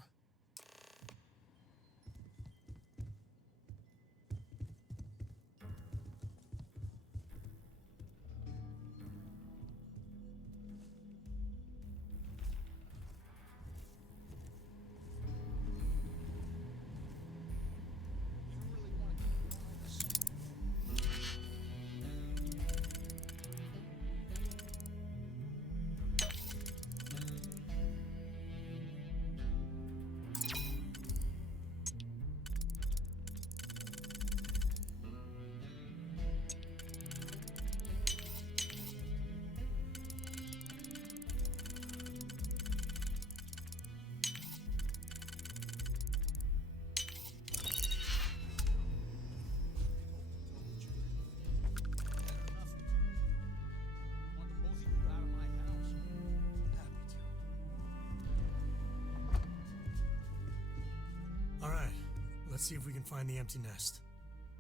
Let's see if we can find the empty nest.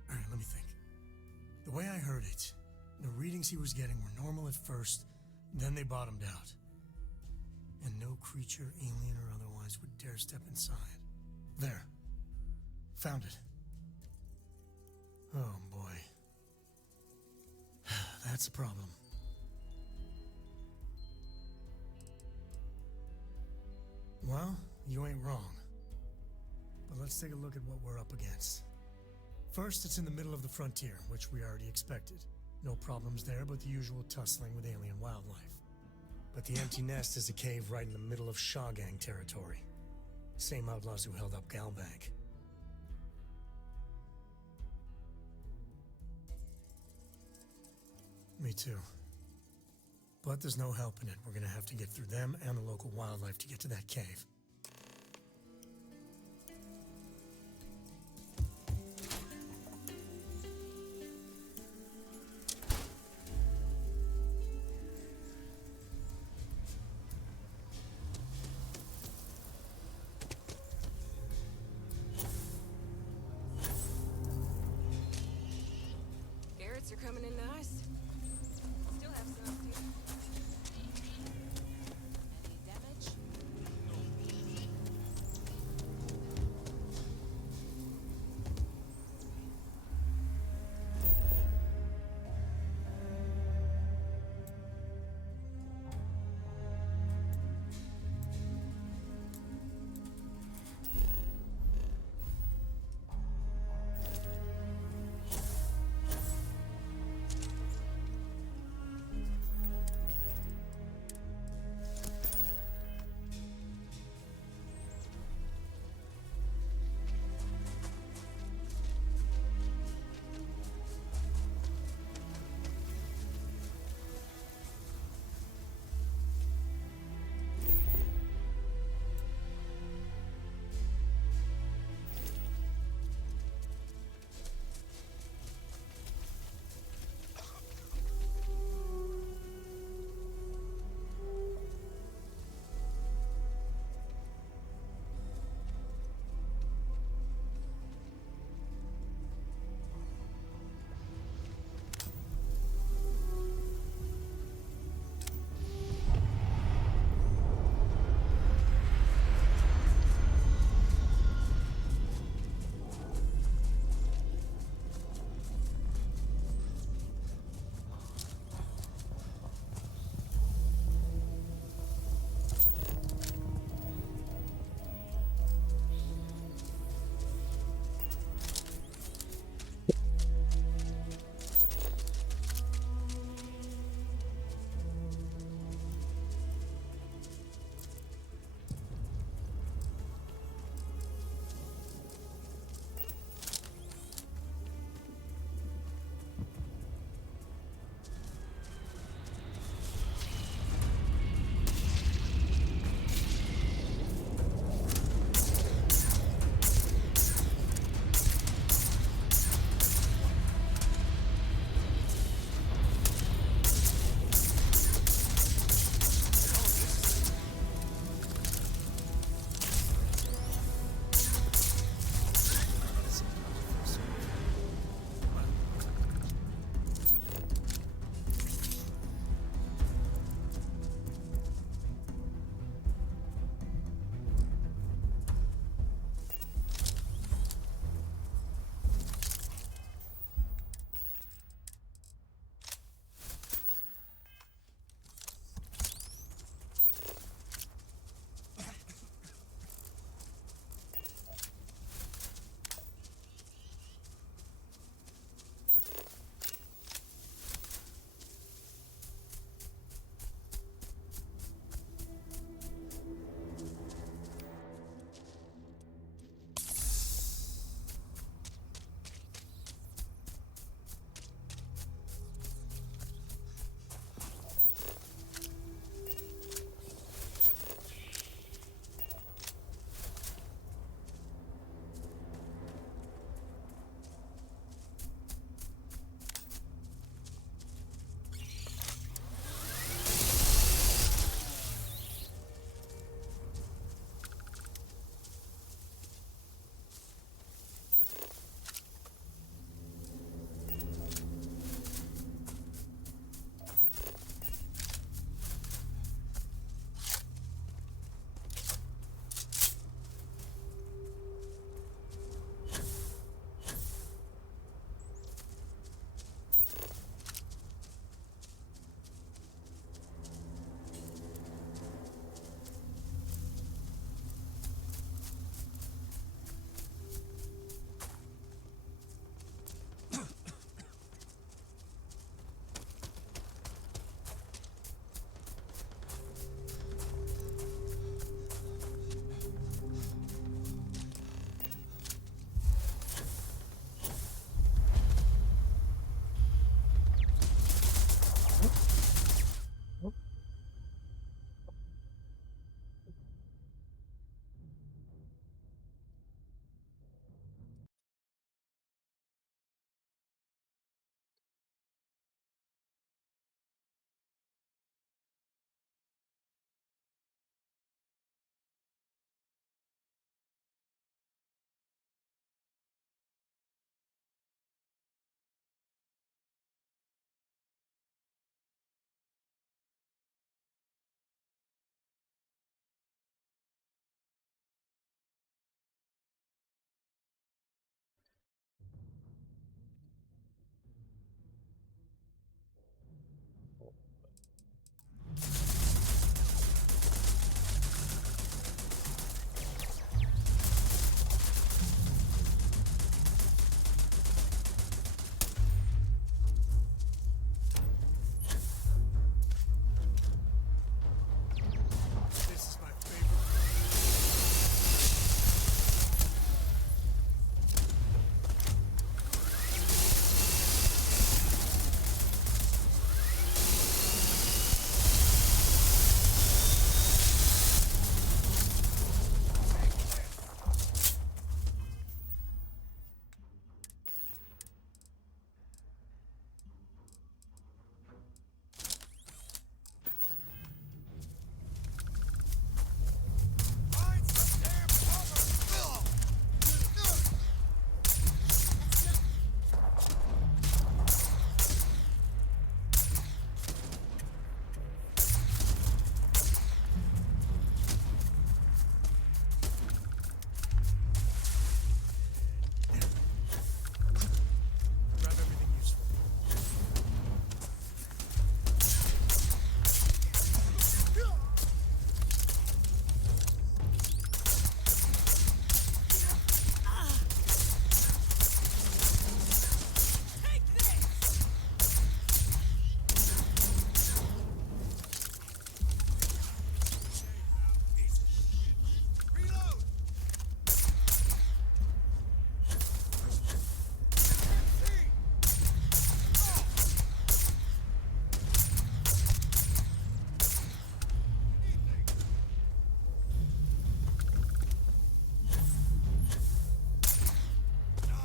All right, let me think. The way I heard it, the readings he was getting were normal at first, then they bottomed out. And no creature, alien or otherwise, would dare step inside. There. Found it. Oh, boy. That's a problem. Well, you ain't wrong. But let's take a look at what we're up against. First, it's in the middle of the frontier, which we already expected. No problems there, but the usual tussling with alien wildlife. But the empty nest is a cave right in the middle of Shawgang territory. Same outlaws who held up Galbank. me too. But there's no helping it. We're gonna have to get through them and the local wildlife to get to that cave. Garrett's are coming in nice. Still have some up here. Any damage?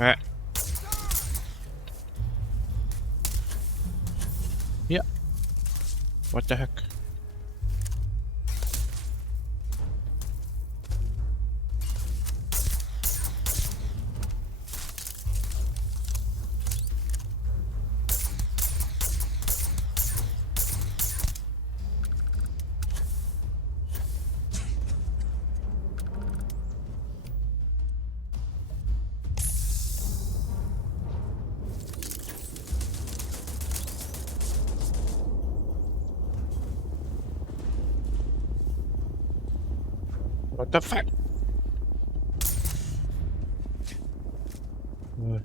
Ah. Yeah. What the heck? What the fuck? What?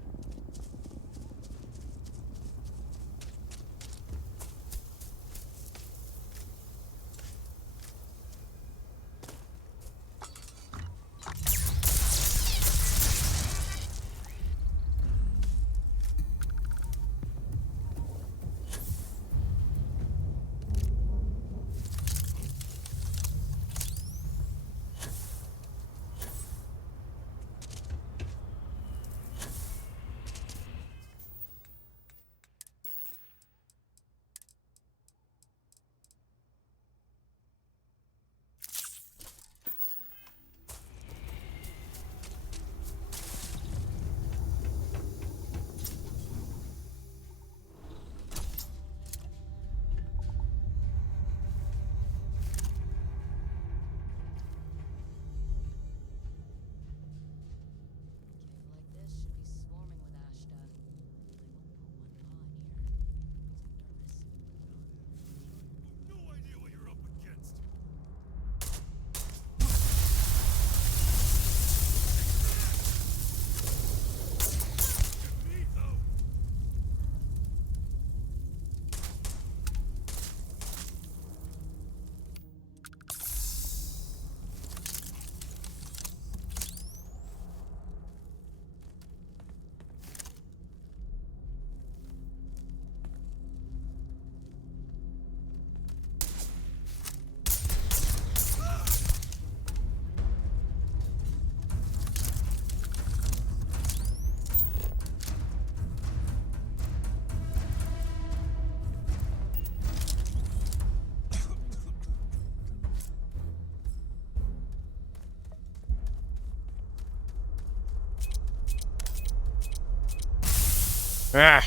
Ah!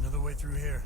Another way through here.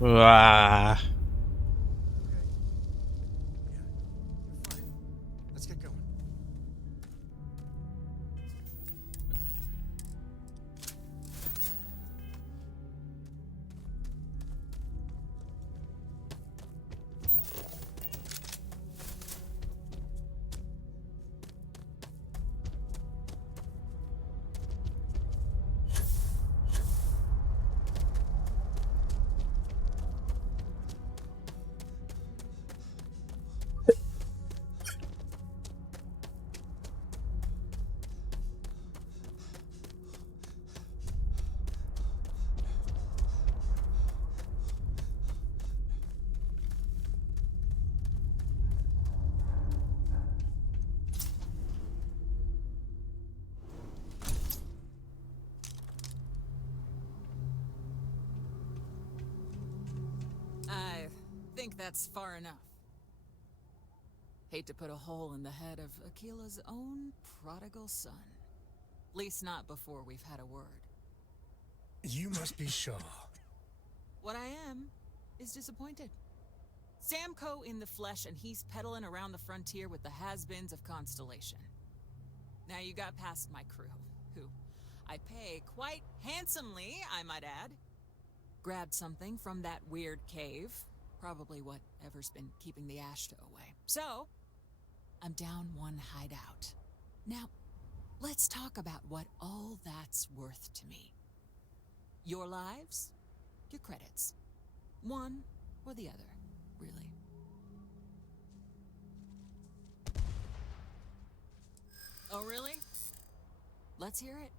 Ah. Let's get going. think that's far enough. Hate to put a hole in the head of Akila's own prodigal son. Least not before we've had a word. You must be Shaw. What I am is disappointed. Samco in the flesh, and he's peddling around the frontier with the has-beens of Constellation. Now you got past my crew, who I pay quite handsomely, I might add. Grabbed something from that weird cave. Probably whatever's been keeping the Ashta away. So, I'm down one hideout. Now, let's talk about what all that's worth to me. Your lives, your credits. One or the other, really. Oh, really? Let's hear it.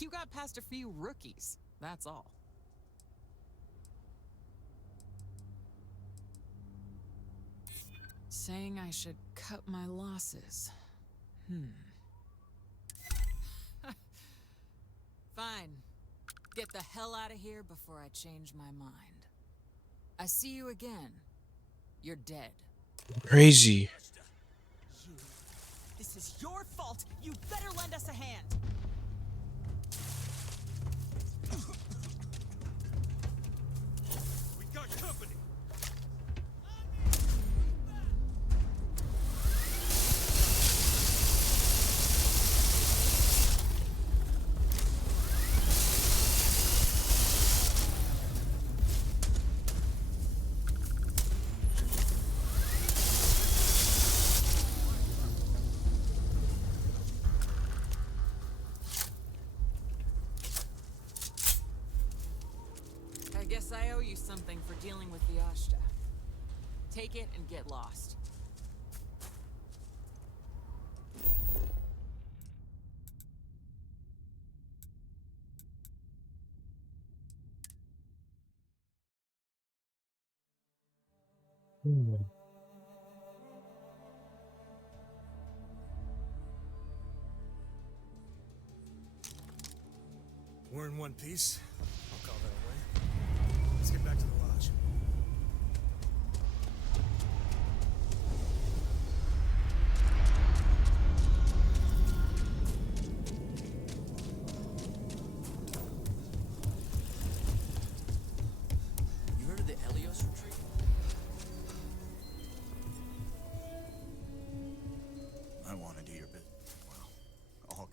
You got past a few rookies, that's all. Saying I should cut my losses. Fine. Get the hell out of here before I change my mind. I see you again. You're dead. Crazy. This is your fault. You better lend us a hand. We got company. I guess I owe you something for dealing with the Ashta. Take it and get lost. We're in one piece. I'll call that away. Let's get back to the lodge. You heard of the Helios retreat? I want to do your bit. Well, all.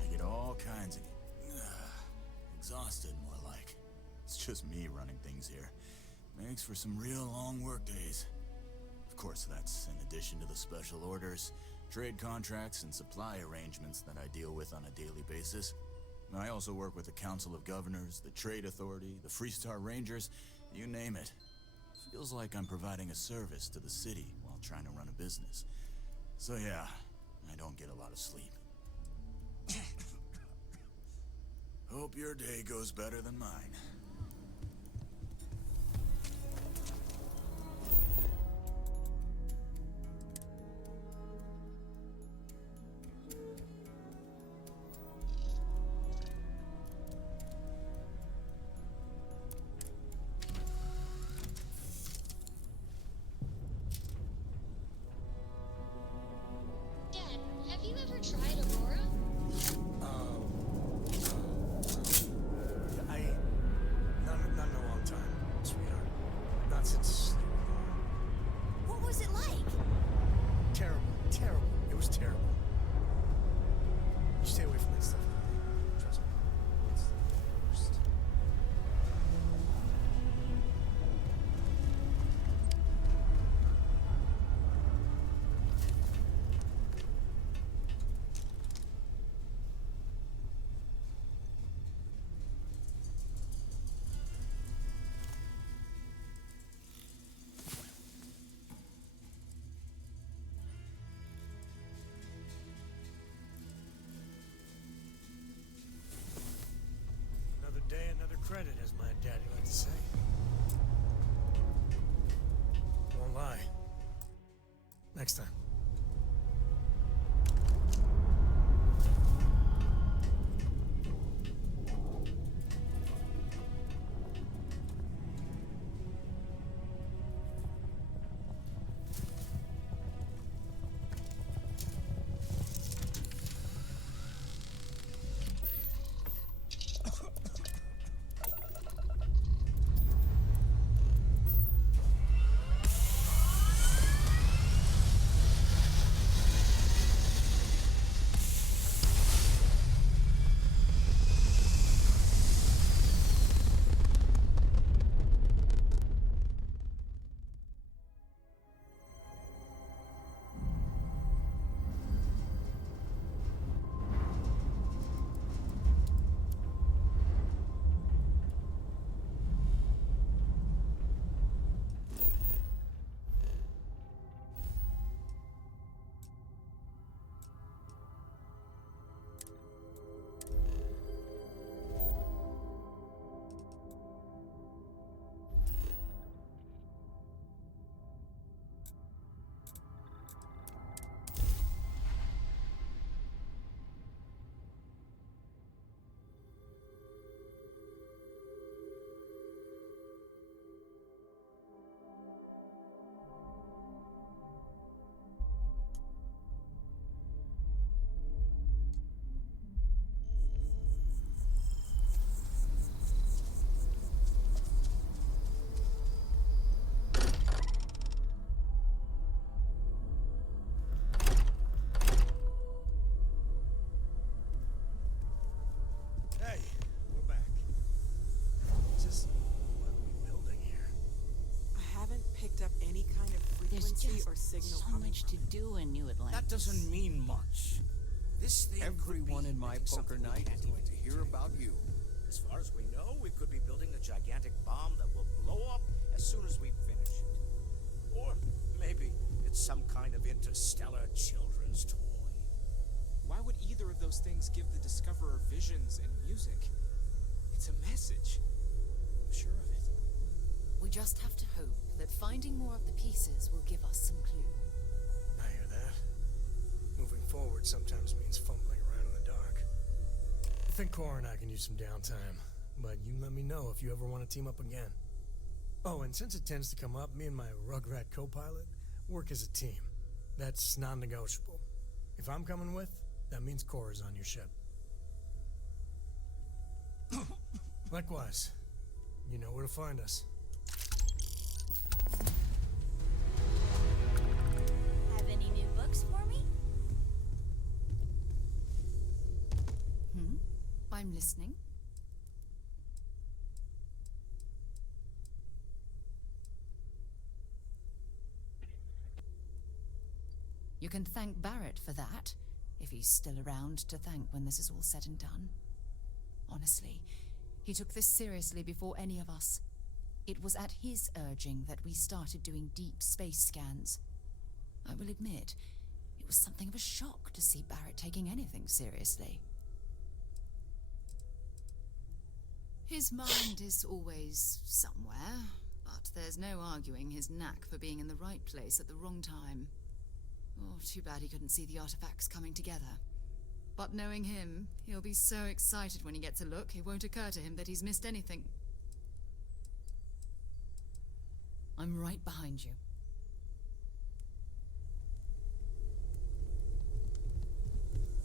I get all kinds of exhausted, more like. It's just me running things here. Makes for some real long work days. Of course, that's in addition to the special orders, trade contracts, and supply arrangements that I deal with on a daily basis. I also work with the Council of Governors, the Trade Authority, the Freestar Rangers, you name it. Feels like I'm providing a service to the city while trying to run a business. So yeah, I don't get a lot of sleep. Hope your day goes better than mine. Dad, have you ever tried Aurora? was it like? Terrible. Terrible. It was terrible. You stay away from that stuff. Trust me. It's the worst. Another day, another credit, as my daddy liked to say. Won't lie. Next time. Hey, we're back. Just what are we building here? I haven't picked up any kind of There's frequency just or signal so coming much to do in New Atlantis. That doesn't mean much. This thing Everyone could be in my poker something we night can't is going even to hear about you. As far as we know, we could be building a gigantic bomb that will blow up as soon as we finish it. Or maybe it's some kind of interstellar children's toy. Why would either of those things give the Discoverer visions and music? It's a message. I'm sure of it. We just have to hope that finding more of the pieces will give us some clue. I hear that. Moving forward sometimes means fumbling around in the dark. I think Cora and I can use some downtime, but you let me know if you ever want to team up again. Oh, and since it tends to come up, me and my Rugrat co-pilot work as a team. That's non-negotiable. If I'm coming with, that means Cora's on your ship. Likewise, you know where to find us. Have any new books for me? I'm listening. You can thank Barrett for that, if he's still around to thank when this is all said and done. Honestly, he took this seriously before any of us. It was at his urging that we started doing deep space scans. I will admit, it was something of a shock to see Barrett taking anything seriously. His mind is always somewhere, but there's no arguing his knack for being in the right place at the wrong time. Oh, too bad he couldn't see the artifacts coming together. But knowing him, he'll be so excited when he gets a look, it won't occur to him that he's missed anything. I'm right behind you.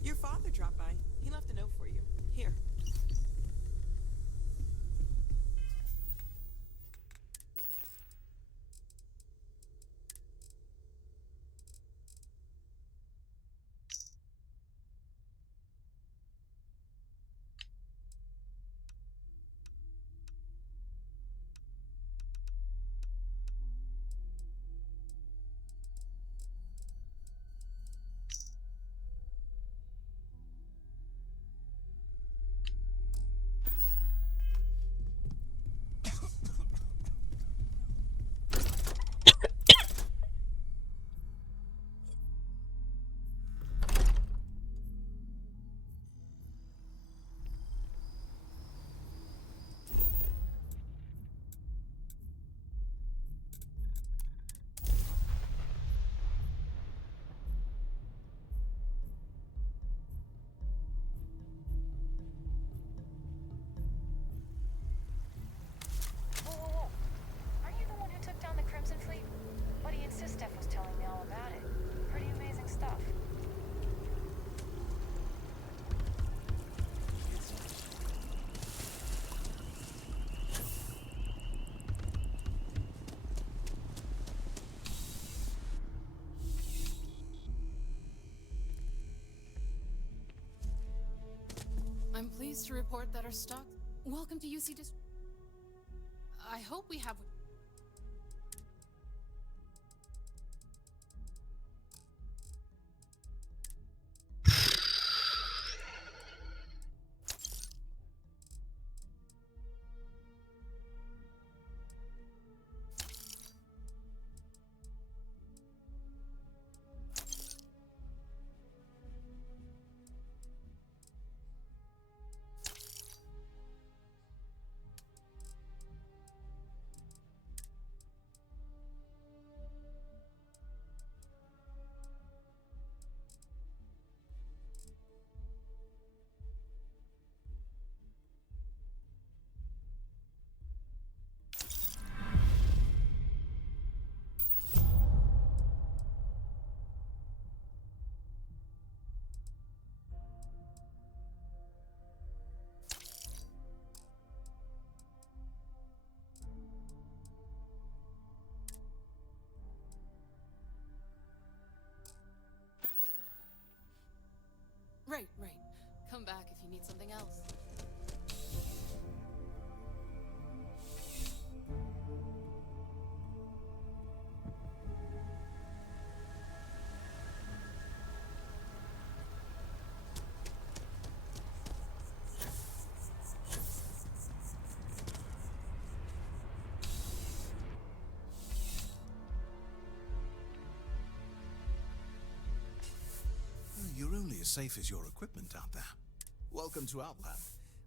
Your father dropped by. He left a note for you. Here. pleased to report that our stock. Welcome to UC I hope we have. Right. Come back if you need something else. You're only as safe as your equipment out there. Welcome to Outland.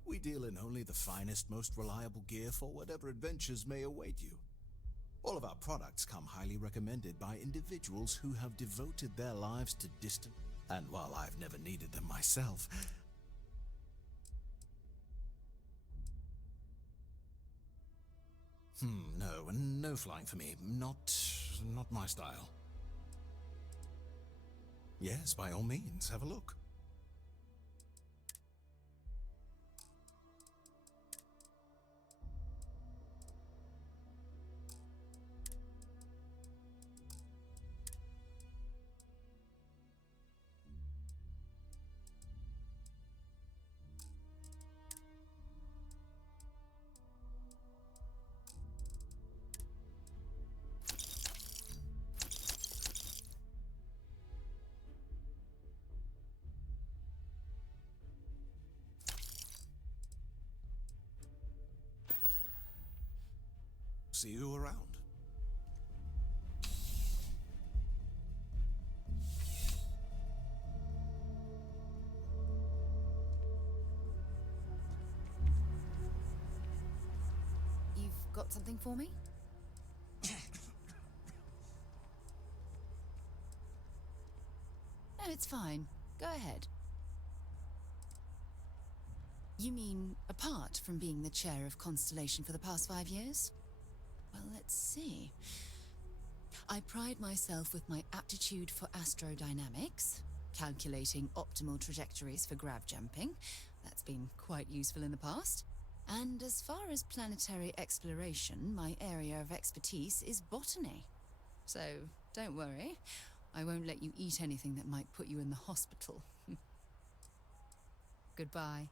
We deal in only the finest, most reliable gear for whatever adventures may await you. All of our products come highly recommended by individuals who have devoted their lives to distant... And while I've never needed them myself... No flying for me. Not my style. Yes, by all means, have a look. See you around. You've got something for me? No, it's fine. Go ahead. You mean apart from being the chair of Constellation for the past 5 years? Well, let's see. I pride myself with my aptitude for astrodynamics, calculating optimal trajectories for grav jumping. That's been quite useful in the past. And as far as planetary exploration, my area of expertise is botany. So, don't worry. I won't let you eat anything that might put you in the hospital. Goodbye.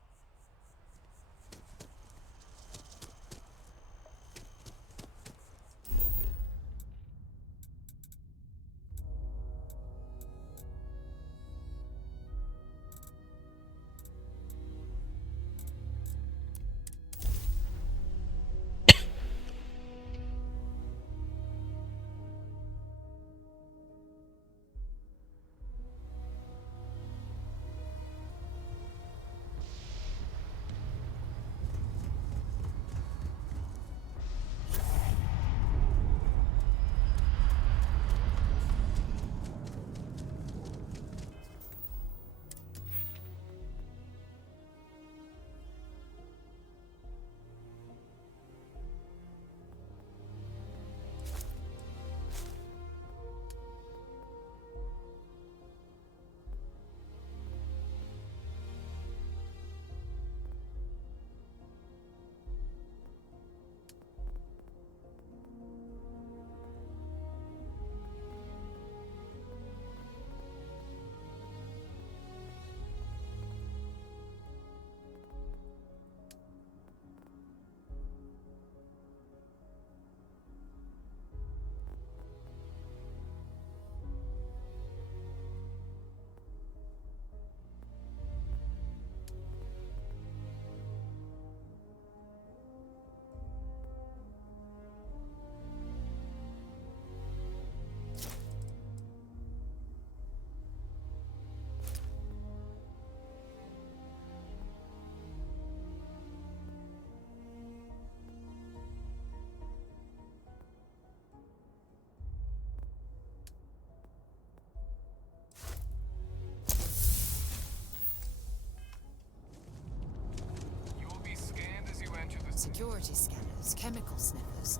security scanners, chemical sniffers.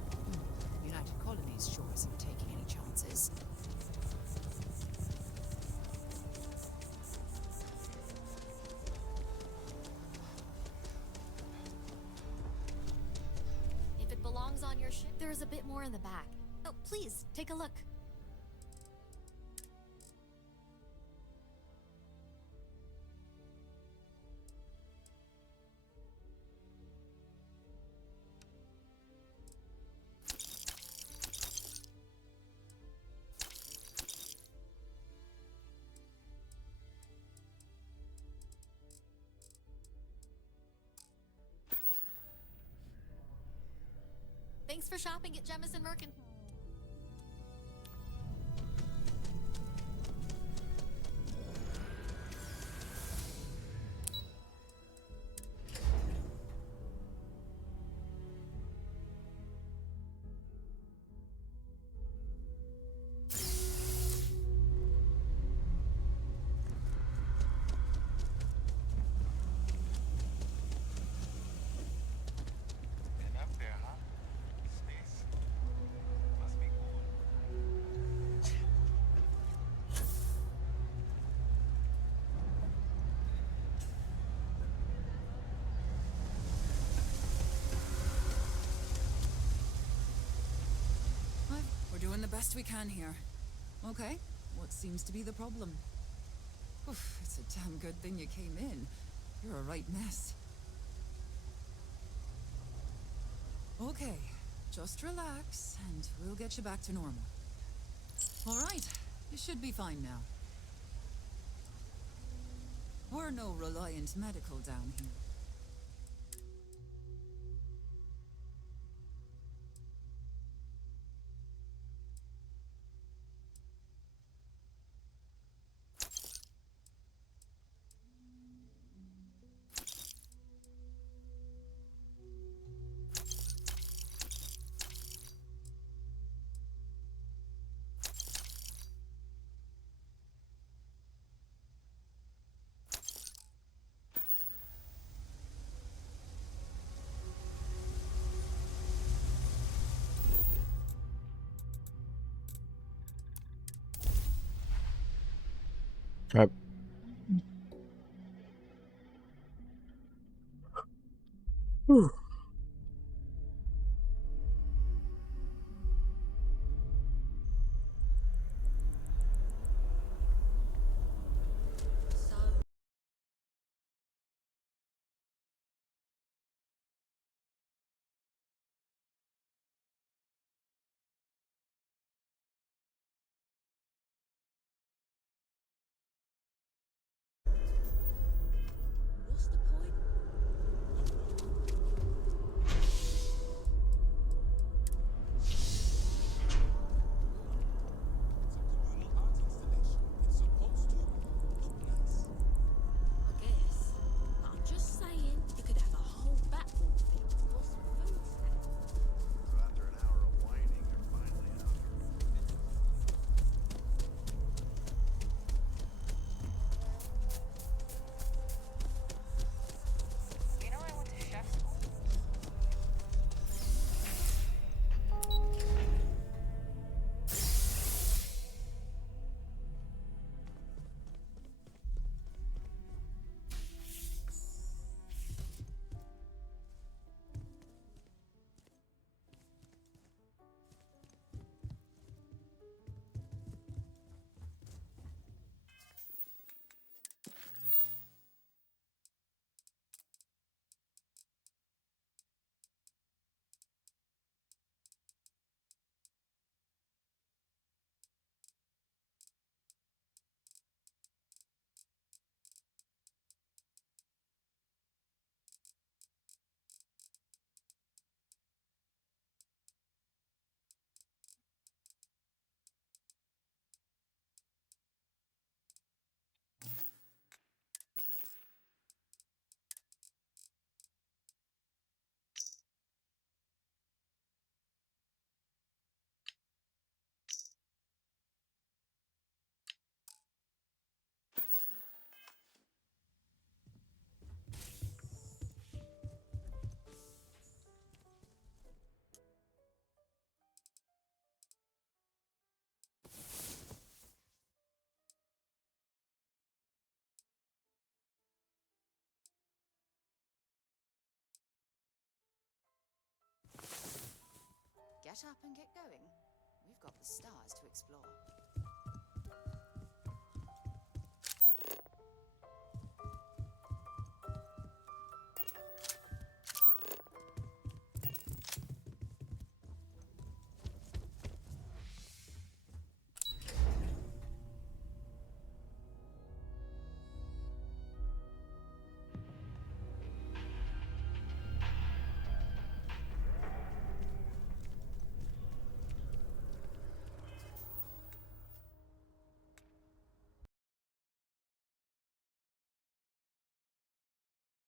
United Colonies sure isn't taking any chances. If it belongs on your ship, there is a bit more in the back. Oh, please, take a look. Thanks for shopping at Jemison Mercantile. We're doing the best we can here. Okay, what seems to be the problem? Oof, it's a damn good thing you came in. You're a right mess. Okay, just relax, and we'll get you back to normal. All right, you should be fine now. We're no Reliant Medical down here. Right. Whew. shut up and get going? We've got the stars to explore.